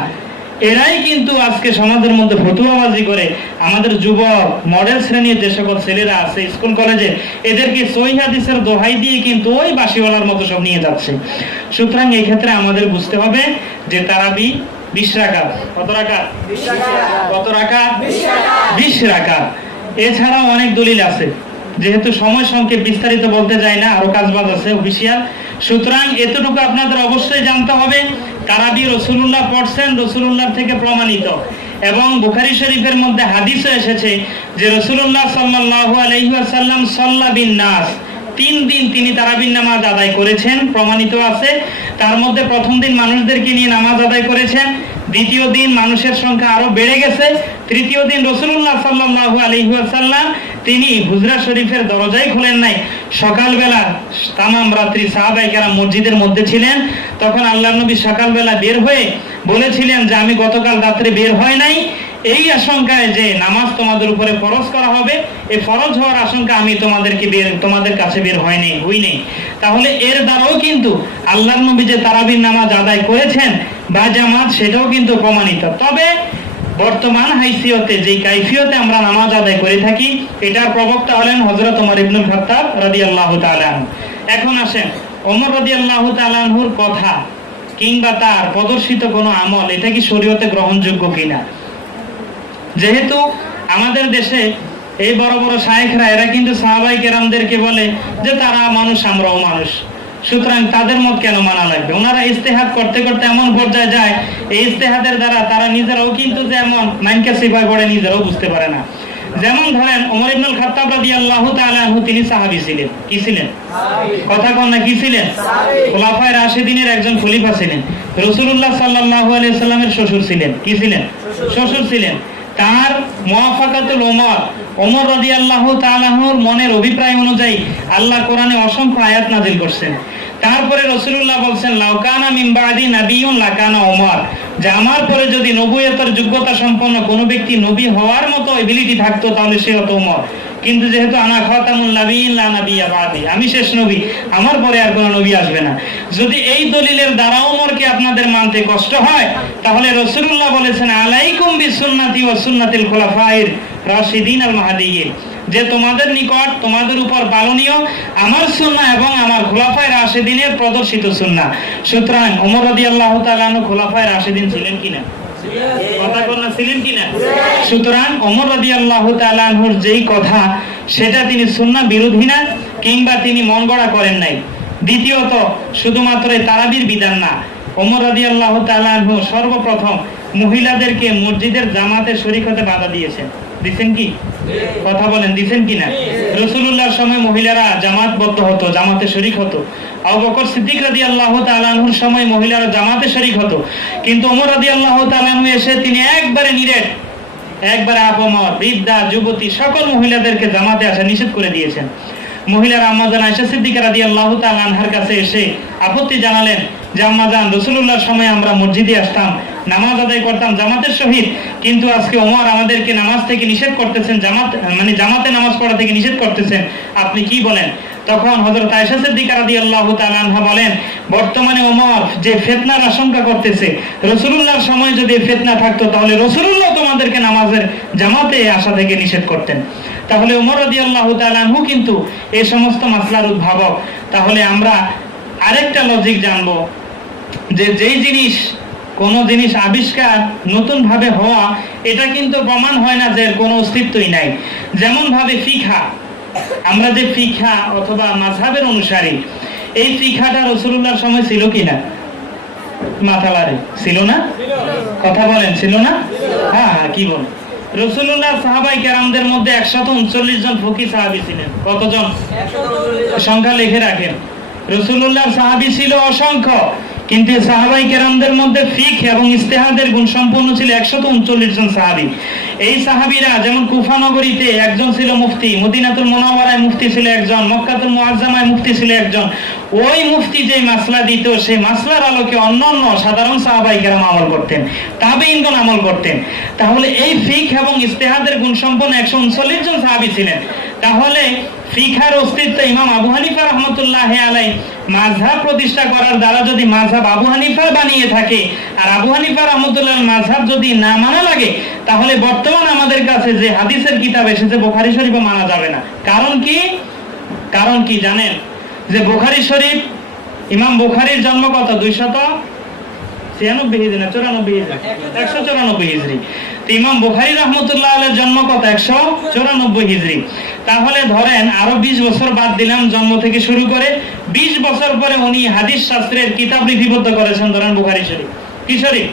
এরাই কিন্তু আজকে সমাজের মধ্যে ফতুয়াবাজি করে আমাদের যুবক মডেল শ্রেণীর যে সকল ছেলেরা আছে স্কুল কলেজে, এদেরকে সহিহ হাদিসের দোহাই দিয়ে কিন্তু ওই বাসিওয়ালার মতো সব নিয়ে যাচ্ছে। সুতরাং এই ক্ষেত্রে আমাদের বুঝতে হবে যে তারাবি 20 রাকাত। কত রাকাত? কত রাকাত? 20 রাকাত। এছাড়াও অনেক দলিল আছে, যেহেতু সময় সংক্ষেপ বিস্তারিত বলতে যাই না, আরো কাজবাজ আছে অফিসিয়াল। সুতরাং এতটুকু আপনাদের অবশ্যই জানতে হবে, তারাবি রাসূলুল্লাহ পড়ছেন, রাসূলুল্লাহ থেকে প্রমাণিত। এবং বুখারী শরীফের মধ্যে হাদিসে এসেছে যে রাসূলুল্লাহ সাল্লাল্লাহু আলাইহি ওয়াসাল্লাম সাল্লা বিন নাস, 3 দিন তিনি তারাবির নামাজ আদায় করেছেন, প্রমাণিত আছে। তার মধ্যে প্রথম দিন মানুষদেরকে নিয়ে নামাজ আদায় করেছেন, দ্বিতীয় দিন মানুষের সংখ্যা আরো বেড়ে গেছে, তৃতীয় দিন রাসূলুল্লাহ সাল্লাল্লাহু আলাইহি ওয়াসাল্লাম তিনি হুজরা শরীফের দরজাই খুলেন নাই। সকালবেলা তামাম রাত্রি সাহাবায়ে কেরাম মসজিদের মধ্যে ছিলেন, তখন আল্লাহর নবী সকালবেলা বের হয়ে বলেছিলেন যে আমি গতকাল রাত্রে বের হয় নাই, এই আশঙ্কায় যে নামাজ তোমাদের উপরে ফরজ করা হবে, এই ফরজ হওয়ার আশঙ্কা আমি তোমাদের কাছে বের হয়নি, হইনি। তাহলে এর দ্বারাও কিন্তু আল্লাহর নবী যে তারাবির নামাজ আদায় করেছেন বা জামাত, সেটাও কিন্তু প্রমাণিত। তবে বর্তমান হাইসিয়তে যে কাইফিয়তে আমরা নামাজ আদায় করে থাকি, এটার প্রবক্তা হলেন হযরত ওমর ইবনুল খাত্তাব রাদিয়াল্লাহু তাআলা আনহু। এখন আসেন ওমর রাদিয়াল্লাহু তাআলা আনহুর কথা কিংবা তার প্রদর্শিত কোনো আমল, এটা কি শরীয়তে গ্রহণযোগ্য কিনা? যেহেতু আমাদের দেশে এই বড় বড় শায়েখরা, এরা কিন্তু সাহাবায়ে কেরামদেরকে বলে যে তারা মানুষ আমরাও মানুষ, সুতরাং তাদের মত কেন মানা লাগবে? ওনারা ইজতিহাদ করতে করতে এমন পর্যায়ে যায়, এই ইজতিহাদের দ্বারা তারা নিজেরাও কিন্তু যে এমন মাইনকে সিফায় পড়ে নিজেরাও বুঝতে পারে না। যেমন ধরেন ওমর ইবনুল খাত্তাব রাদিয়াল্লাহু তাআলা আনহু, তিনি সাহাবী ছিলেন। কি ছিলেন? কথা কন না, কি ছিলেন? খোলাফায়ে রাশিদিনের একজন খলিফা ছিলেন। রাসূলুল্লাহ সাল্লাল্লাহু আলাইহি ওয়াসাল্লামের শ্বশুর ছিলেন। কি ছিলেন? শ্বশুর ছিলেন। তার মুওয়াফাকাতুল ওমর রাদিয়াল্লাহু তাআলা আনহুর মনের অভিপ্রায় অনুযায়ী আল্লাহ কোরআনে অসংখ্য আয়াত নাযিল করছেন। তারপরে রাসূলুল্লাহ বলেন লাউকানা মিন বাদি নাবিয়ুন লাকানা ওমর, যে আমার পরে যদি নবুয়তের যোগ্যতা সম্পন্ন কোন ব্যক্তি নবী হওয়ার মতো এবিলিটি থাকতো তাহলে সে হতো ওমর। কিন্তু যেহেতু আনা খাতামুন নাবিয়িন লা নাবিয়্যা বাদি, আমি শেষ নবী, আমার পরে আর কোনো নবী আসবে না। যদি এই দলিলের দ্বারা ওমরকে আপনাদের মানতে কষ্ট হয়, তাহলে রাসূলুল্লাহ বলেছেন আলাইকুম বিসুন্নতি ওয়া সুন্নাতিল খুলাফায়ে রাশিদিন আল মাহদিয়্যিন, যে তোমাদের নিকট তোমাদের উপর পালনীয় আমার সুন্নাহ এবং আমার খুলাফায়ে রাশিদিনের প্রদর্শিত সুন্নাহ। সুতরাং ওমর রাদিয়াল্লাহু তাআলা আনহু খুলাফায়ে রাশিদিন ছিলেন কিনা? কথা বলনা, ছিলেন কিনা? সুতরাং ওমর রাদিয়াল্লাহু তাআলা আনহুর যেই কথা, সেটা তিনি সুন্নাহ বিরোধী না, কিংবা তিনি মন গড়া করেন নাই। দ্বিতীয়ত, শুধুমাত্র তারাবির বিধান না, ওমর রাদিয়াল্লাহু তাআলা আনহু সর্বপ্রথম মহিলাদেরকে মসজিদের জামাতে শরীক হতে বাধা দিয়েছেন। দিবেন কি? কথা বলেন, দিবেন কিনা? রাসূলুল্লাহর সময় মহিলারা জামাতবদ্ধ হতো, জামাতে শরীক হতো। আবু বকর সিদ্দিক রাদিয়াল্লাহু তাআলা আনহুর সময় মহিলারা জামাতে শরীক হতো। কিন্তু ওমর রাদিয়াল্লাহু তাআলা আনহু এসে তিনি একবারে নিরেট, একবারে আপমর, বৃদ্ধা, যুবতী সকল মহিলাদেরকে জামাতে আসা নিষেধ করে দিয়েছেন। মহিলারা আম্মা জান আয়েশা সিদ্দিকা রাদিয়াল্লাহু তাআলা আনহার কাছে এসে আপত্তি জানালেন যে আম্মা জান, রাসূলুল্লাহর সময় আমরা মসজিদে আসতাম, নামাজ আদায় করতাম জামাতের সহিত, কিন্তু আজকে ওমর আমাদেরকে নামাজ থেকে নিষেধ করতেছেন, জামাতে নামাজ পড়া থেকে নিষেধ করতেছেন, আপনি কি বলেন? তখন হযরত আয়েশা সিদ্দিকা রাদিয়াল্লাহু তাআলা আনহা বলেন, বর্তমানে ওমর যে ফিতনার আশঙ্কা করতেছে, রাসূলুল্লাহর সময় যদি ফিতনা থাকতো তাহলে রাসূলুল্লাহ তোমাদেরকে নামাজের জামাতে আসা থেকে নিষেধ করতেন। তাহলে ওমর রাদিয়াল্লাহু তাআলা আনহু কিন্তু এই সমস্ত মাসলার উদ্ভাবক। তাহলে আমরা আরেকটা লজিক জানবো যে যেই জিনিস, কোন জিনিস আবিষ্কার নতুন ভাবে হওয়া, এটা কিন্তু প্রমাণ হয় না যে এর কোনো অস্তিত্বই নাই। যেমন ভাবে ফিকহা, আমরা যে ফিকহা অথবা মাযহাবের অনুসারী, এই ফিকহাটা রাসূলুল্লাহর সময় ছিল কিনা? মাথালারে ছিল না? কথা বলেন, ছিল না? হ্যাঁ হ্যাঁ, কি বলেন? রাসূলুল্লাহ সাহাবায়ে কেরামদের মধ্যে 139 জন ফকিহ সাহাবী ছিলেন। কতজন? সংখ্যা লিখে রাখেন। রাসূলুল্লাহর সাহাবী ছিল অসংখ্য, কিন্তু সাহাবায়ে কেরামদের মধ্যে ফিকহ এবং ইজতিহাদের গুণ সম্পন্ন ছিল 139 জন সাহাবী। এই সাহাবীরা যেমন কুফা নগরীতে একজন ছিল মুফতি, মদিনাতুল মুনাওয়ারায় মুফতি ছিল একজন, মক্কাতুল মুআজ্জামায় মুফতি ছিল একজন। ওই মুফতি যে মাসলা দিত, সেই মাসলার আলোকে অন্যান্য সাধারণ সাহাবায়ে কেরাম আমল করতেন, তাবেঈনগণ আমল করতেন। তাহলে এই ফিকহ এবং ইজতিহাদের গুণ সম্পন্ন 139 জন সাহাবী ছিলেন। তাহলে ফিকহের অস্তিত্ব ইমাম আবু হানিফা রাহমাতুল্লাহি আলাইহি মাযহাব প্রতিষ্ঠা করার দ্বারা যদি মাযহাব আবু হানিফা বানিয়ে থাকে, আর আবু হানিফা রাহমাতুল্লাহ মাযহাব যদি না মানা লাগে, তাহলে বর্তমান আমাদের কাছে যে হাদিসের কিতাব এসেছে বুখারী শরীফও মানা যাবে না। কারণ কি? কারণ কি জানেন? যে বুখারী শরীফ, ইমাম বুখারীর জন্ম কত? 296 হিজরি না 94 হিজরি? 194 হিজরি। তো ইমাম বুখারী রাহমাতুল্লাহ আলাইহির জন্ম কত? 194 হিজরি। তাহলে ধরেন আরো 20 বছর বাদ দিলাম জন্ম থেকে শুরু করে, 20 বছর পরে উনি হাদিস শাস্ত্রের কিতাব লিপিবদ্ধ করেছেন, ধরেন বুখারী শরীফ। কি শরীফ?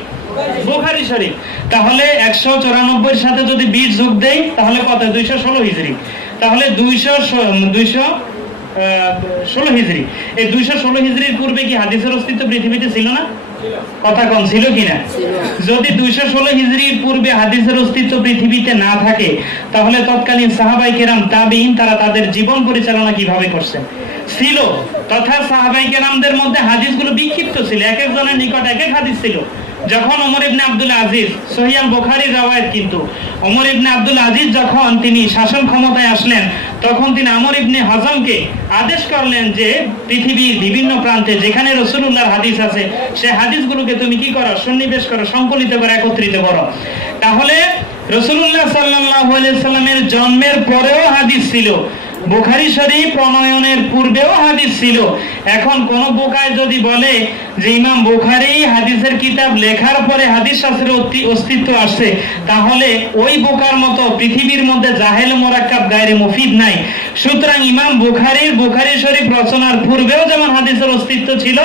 বুখারী শরীফ। তাহলে 194 এর সাথে যদি 20 যোগ দেই তাহলে কত? 216 হিজরি। তাহলে 216 হিজরি। এই 216 হিজরির পূর্বে কি হাদিসের অস্তিত্ব পৃথিবীতে ছিল না? কথা কোন ছিল কিনা? যদি 216 হিজরির পূর্বে হাদিসের অস্তিত্ব পৃথিবীতে না থাকে, তাহলে তৎকালীন সাহাবায়ে কেরাম, তাবেঈন, তারা তাদের জীবন পরিচালনা কিভাবে করছেন? ছিল তথা সাহাবায়ে কেরামদের মধ্যে হাদিসগুলো বিক্ষিপ্ত ছিল, এক একজনের নিকট এক এক হাদিস ছিল। যখন ওমর ইবনে আব্দুল আজিজ, সহিহ আল বুখারীর রওয়ায়াত কিন্তু, ওমর ইবনে আব্দুল আজিজ যখন তিনি শাসন ক্ষমতায় আসলেন, তখন তিনি আমর ইবনে হজমকে আদেশ করলেন যে পৃথিবীর বিভিন্ন প্রান্তে যেখানে রাসূলুল্লাহর হাদিস আছে, সেই হাদিসগুলোকে তুমি কি করো? সন্নিবেশ করো, সংকলিত করো, একত্রিত করো। তাহলে রাসূলুল্লাহ সাল্লাল্লাহু আলাইহি সাল্লামের জন্মের পরেও হাদিস ছিল, বুখারী শরীফ প্রণয়নের পূর্বেও হাদিস ছিল। এখন কোন বোকায় যদি বলে যে ইমাম বুখারী হাদিসের কিতাব লেখার পরে হাদিস শাস্ত্রের অস্তিত্ব আসছে, তাহলে ওই বোকার মতো পৃথিবীর মধ্যে জাহেল মুরাক্কাব গায়রে মুফিদ নাই। সুতরাং ইমাম বুখারীর বুখারী শরীফ রচনার পূর্বেও যেমন হাদিসের অস্তিত্ব ছিল,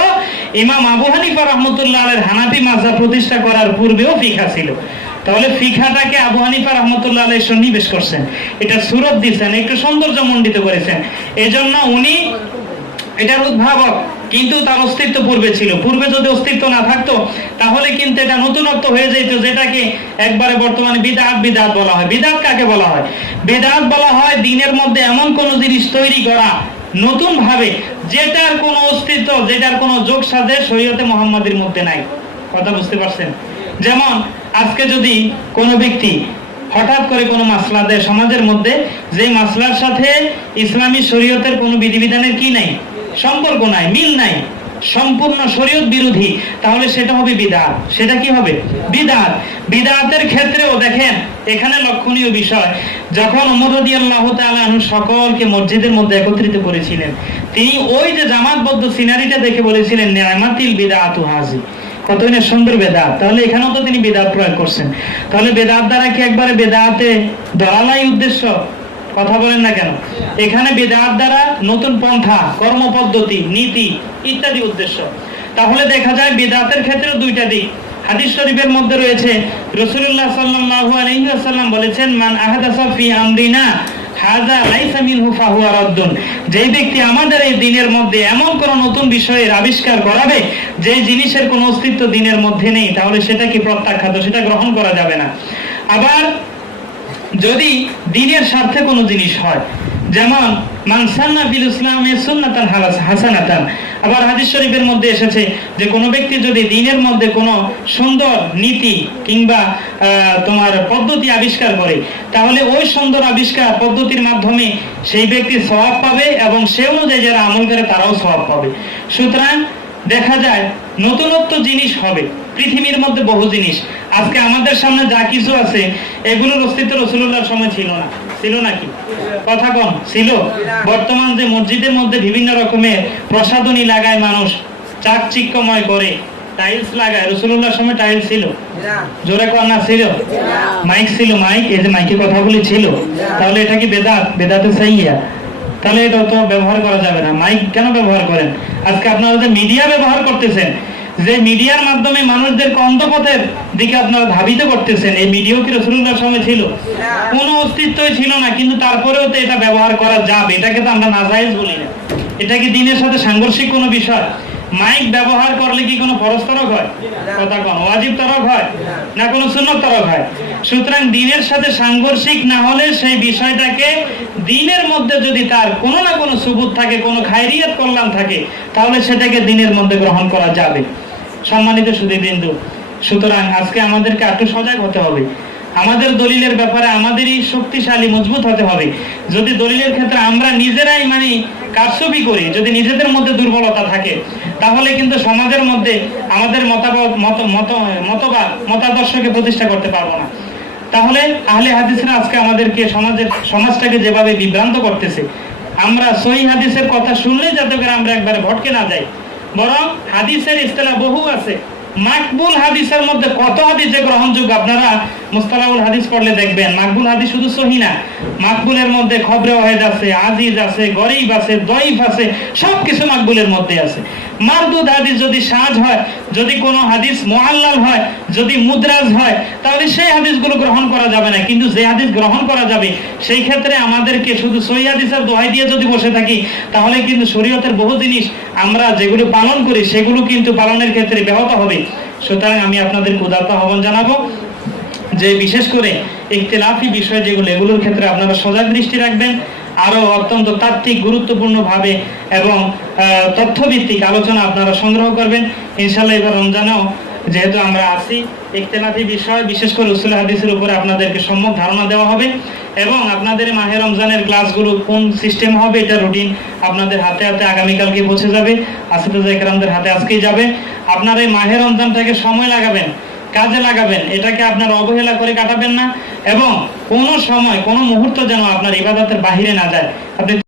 ইমাম আবু হানিফা রাহমাতুল্লাহ আলাইহির হানাফি মাযহাব প্রতিষ্ঠা করার পূর্বেও ফিকহ ছিল। তাহলে ফিকহাটাকে আবু হানিফা রাহমাতুল্লাহ আলাইহি সন্নিবেশ করছেন, এটা সুরত দিয়েছেন, একটু সৌন্দর্য মণ্ডিত করেছেন। এজন্য উনি এটার উদ্ভাবক, কিন্তু তার অস্তিত্ব পূর্বে ছিল। পূর্বে যদি অস্তিত্ব না থাকতো তাহলে কিন্তু এটা নতুনত্ব হয়ে যেত, যেটাকে একবারে বর্তমানে বিদআত বলা হয়। বিদআত কাকে বলা হয়? বিদআত বলা হয় দ্বীনের মধ্যে এমন কোন জিনিস তৈরি করা নতুন ভাবে, যেটার কোনো অস্তিত্ব, যেটার কোনো যোগ সাজেশ শরীয়তে মুহাম্মাদীর মধ্যে নাই। কথা বুঝতে পারছেন? যেমন আজকে যদি কোনো ব্যক্তি হঠাৎ করে কোনো মাসলা দেয় সমাজের মধ্যে, যে মাসলার সাথে ইসলামী শরীয়তের কোনো বিধিবিধানের কি নাই? সম্পর্ক নাই, মিল নাই, সম্পূর্ণ শরীয়ত বিরোধী, তাহলে সেটা হবে বিদআত। সেটা কি হবে? বিদআত। বিদআতের ক্ষেত্রেও দেখেন এখানে লক্ষণীয় বিষয়, যখন ওমর রাদিয়াল্লাহু তাআলা আনহু সকলকে মসজিদের মধ্যে একত্রিত করেছিলেন, তিনি ওই যে জামাতবদ্ধ সিনারিটা দেখে বলেছিলেন, নি'মাতিল বিদআতু হাযি, কতই না সুন্দর বেদাত। তাহলে এখানেও তো তিনি বেদাত প্রয়োগ করছেন। তাহলে বেদাত দ্বারা কি একবারে বেদাতে ধরালাই উদ্দেশ্য? কথা বলেন না কেন? এখানে বেদাত দ্বারা নতুন পন্থা, কর্মপদ্ধতি, নীতি ইত্যাদি উদ্দেশ্য। তাহলে দেখা যায় বেদাতের ক্ষেত্রে দুইটা দিক। হাদিস শরীফের মধ্যে রয়েছে রাসূলুল্লাহ সাল্লাল্লাহু আলাইহি ওয়াসাল্লাম বলেছেন, মান আহাদাসা ফি আমরিনা হাযা লাইসা মিনহু ফাহুয়া রাদ্দুন, যেই ব্যক্তি আমাদের এই দ্বীনের মধ্যে এমন কোন নতুন বিষয়ের আবিষ্কার করাবে যে জিনিসের কোনো অস্তিত্ব দ্বীনের মধ্যে নেই, তাহলে সেটা কি প্রত্যাখ্যাত, সেটা গ্রহণ করা যাবে না। আবার যদি দ্বীনের স্বার্থে কোনো জিনিস হয়, যেমন মান সান্না ফিল ইসলামে সুন্নাতান হাসানাতান। আবার হাদিস শরীফের মধ্যে এসেছে যে কোন ব্যক্তি যদি দ্বীনের মধ্যে কোনো সুন্দর নীতি কিংবা তোমার পদ্ধতি আবিষ্কার করে, তাহলে ওই সুন্দর আবিষ্কার পদ্ধতির মাধ্যমে সেই ব্যক্তি সওয়াব পাবে এবং সে অনুযায়ী যারা আমল করে তারাও সওয়াব পাবে। সুতরাং দেখা যায় নতুনত্ব জিনিস হবে পৃথিবীর মধ্যে, বহু জিনিস আজকে আমাদের সামনে যা কিছু আছে এগুলোর অস্তিত্ব রাসূলুল্লাহর সময় ছিল না। ছিল নাকি? কথা কম ছিল। বর্তমান যে মসজিদের মধ্যে বিভিন্ন রকমের প্রসাধনী লাগায় মানুষ, চাকচিক্যময় করে, টাইলস লাগায়, রাসূলুল্লাহর সময় টাইলস ছিল? জোরে কর না ছিল? মাইক ছিল? মাইক, এই যে মাইকে কথা বলি ছিল? তাহলে এটা কি বেদাত? বেদাতে সাইয়্যা? তাহলে এটা তো ব্যবহার করা যাবে না। মাইক কেন ব্যবহার করেন? আজকে আপনারা যে মিডিয়া ব্যবহার করতেছেন, যে মিডিয়ার মাধ্যমে মানুষদেরকে অন্ধপথের দিকে আপনারা ধাবিত করতেছেন, এই মিডিয়া কি রাসূলুল্লাহর সময় ছিল? কোনো অস্তিত্বই ছিল না, কিন্তু তারপরেও তো এটা ব্যবহার করা যাবে। এটাকে তো আমরা নাজায়েজ বলি না। এটা কি দ্বীনের সাথে সাংঘর্ষিক কোনো বিষয়? মাইক ব্যবহার করলে কি কোনো ফরজ তরক হয়? কথা কোন ওয়াজিব তরক হয় না কোনো সুন্নত তরক হয়? সুতরাং দ্বীনের সাথে সাংঘর্ষিক না হলে সেই বিষয়টাকে দ্বীনের মধ্যে যদি তার কোনো না কোনো সুবুত থাকে, কোনো খায়রিয়াত কল্যাণ থাকে, তাহলে সেটাকে দ্বীনের মধ্যে গ্রহণ করা যাবে। সম্মানিত সুধীবৃন্দু, সুতরাং আজকে আমাদেরকে একটু সজাগ হতে হবে। আমাদের দলিলের ব্যাপারে আমাদেরই শক্তিশালী মজবুত হতে হবে। যদি দলিলের ক্ষেত্রে আমরা নিজেরাই কারসুপি করি, যদি নিজেদের মধ্যে দুর্বলতা থাকে, তাহলে কিন্তু সমাজের মধ্যে আমাদের মতাদর্শকে প্রতিষ্ঠা করতে পারবো না। তাহলে আহলে হাদিসরা আজকে আমাদেরকে সমাজটাকে যেভাবে বিভ্রান্ত করতেছে, আমরা সহিহ হাদিসের কথা শুনলে যাতে করে আমরা একবারে ভটকে না যাই, বরং হাদিসের ইস্তেলাহ বহু আছে। মাকবুল হাদিসের মধ্যে কত হাদিস যে গ্রহণযোগ্য, আপনারা মুস্তালাহুল হাদিস পড়লে দেখবেন মাকবুল হাদিস শুধু সহিহ না, মাকবুলের মধ্যে খবরে ওয়াহিদ আছে, আজিজ আছে, গরীব আছে, দঈফ আছে, সবকিছু মাকবুলের মধ্যে আছে। মারদুদ হাদিস যদি সাজ হয়, যদি কোনো হাদিস মুআল্লাল হয়, যদি মুদরাজ হয়, তাহলে সেই হাদিসগুলো গ্রহণ করা যাবে না। কিন্তু যে হাদিস গ্রহণ করা যাবে, সেই ক্ষেত্রে আমাদেরকে শুধু সহিহ হাদিসের দোহাই দিয়ে যদি বসে থাকি, তাহলে কিন্তু শরীয়তের বহু জিনিস আমরা যেগুলো পালন করি সেগুলো কিন্তু পালনের ক্ষেত্রে ব্যাহত হবে। সুতরাং আমি আপনাদেরকে উদাত্ত আহ্বান জানাবো যে বিশেষ করে ইখতিলাফি বিষয় যেগুলো, এগুলোর ক্ষেত্রে আপনারা সজাগ দৃষ্টি রাখবেন। আরো অত্যন্ত তাত্ত্বিক গুরুত্বপূর্ণ ভাবে এবং তথ্যভিত্তিক আলোচনা আপনারা সংগ্রহ করবেন ইনশাআল্লাহ। এবার রমজানেও যেহেতু আমরা আছি, ইখতিলাফি বিষয় বিশেষ করে উসুল হাদিসের উপরে আপনাদেরকে সম্যক ধারণা দেওয়া হবে এবং আপনাদের মাহে রমজানের ক্লাসগুলো কোন সিস্টেম হবে এটা রুটিন আপনাদের হাতে হাতে আগামীকালকে পৌঁছে যাবে, আসিফুজ্জাহ ইকরামদের হাতে আজকেই যাবে। আপনারা এই মাহে রমজানটাকে সময় লাগাবেন, কাজে লাগাবেন, এটাকে আপনারা অবহেলা করে কাটাবেন না এবং কোনো সময় কোনো মুহূর্ত যেন আপনার ইবাদতের বাহিরে না যায়। আপনি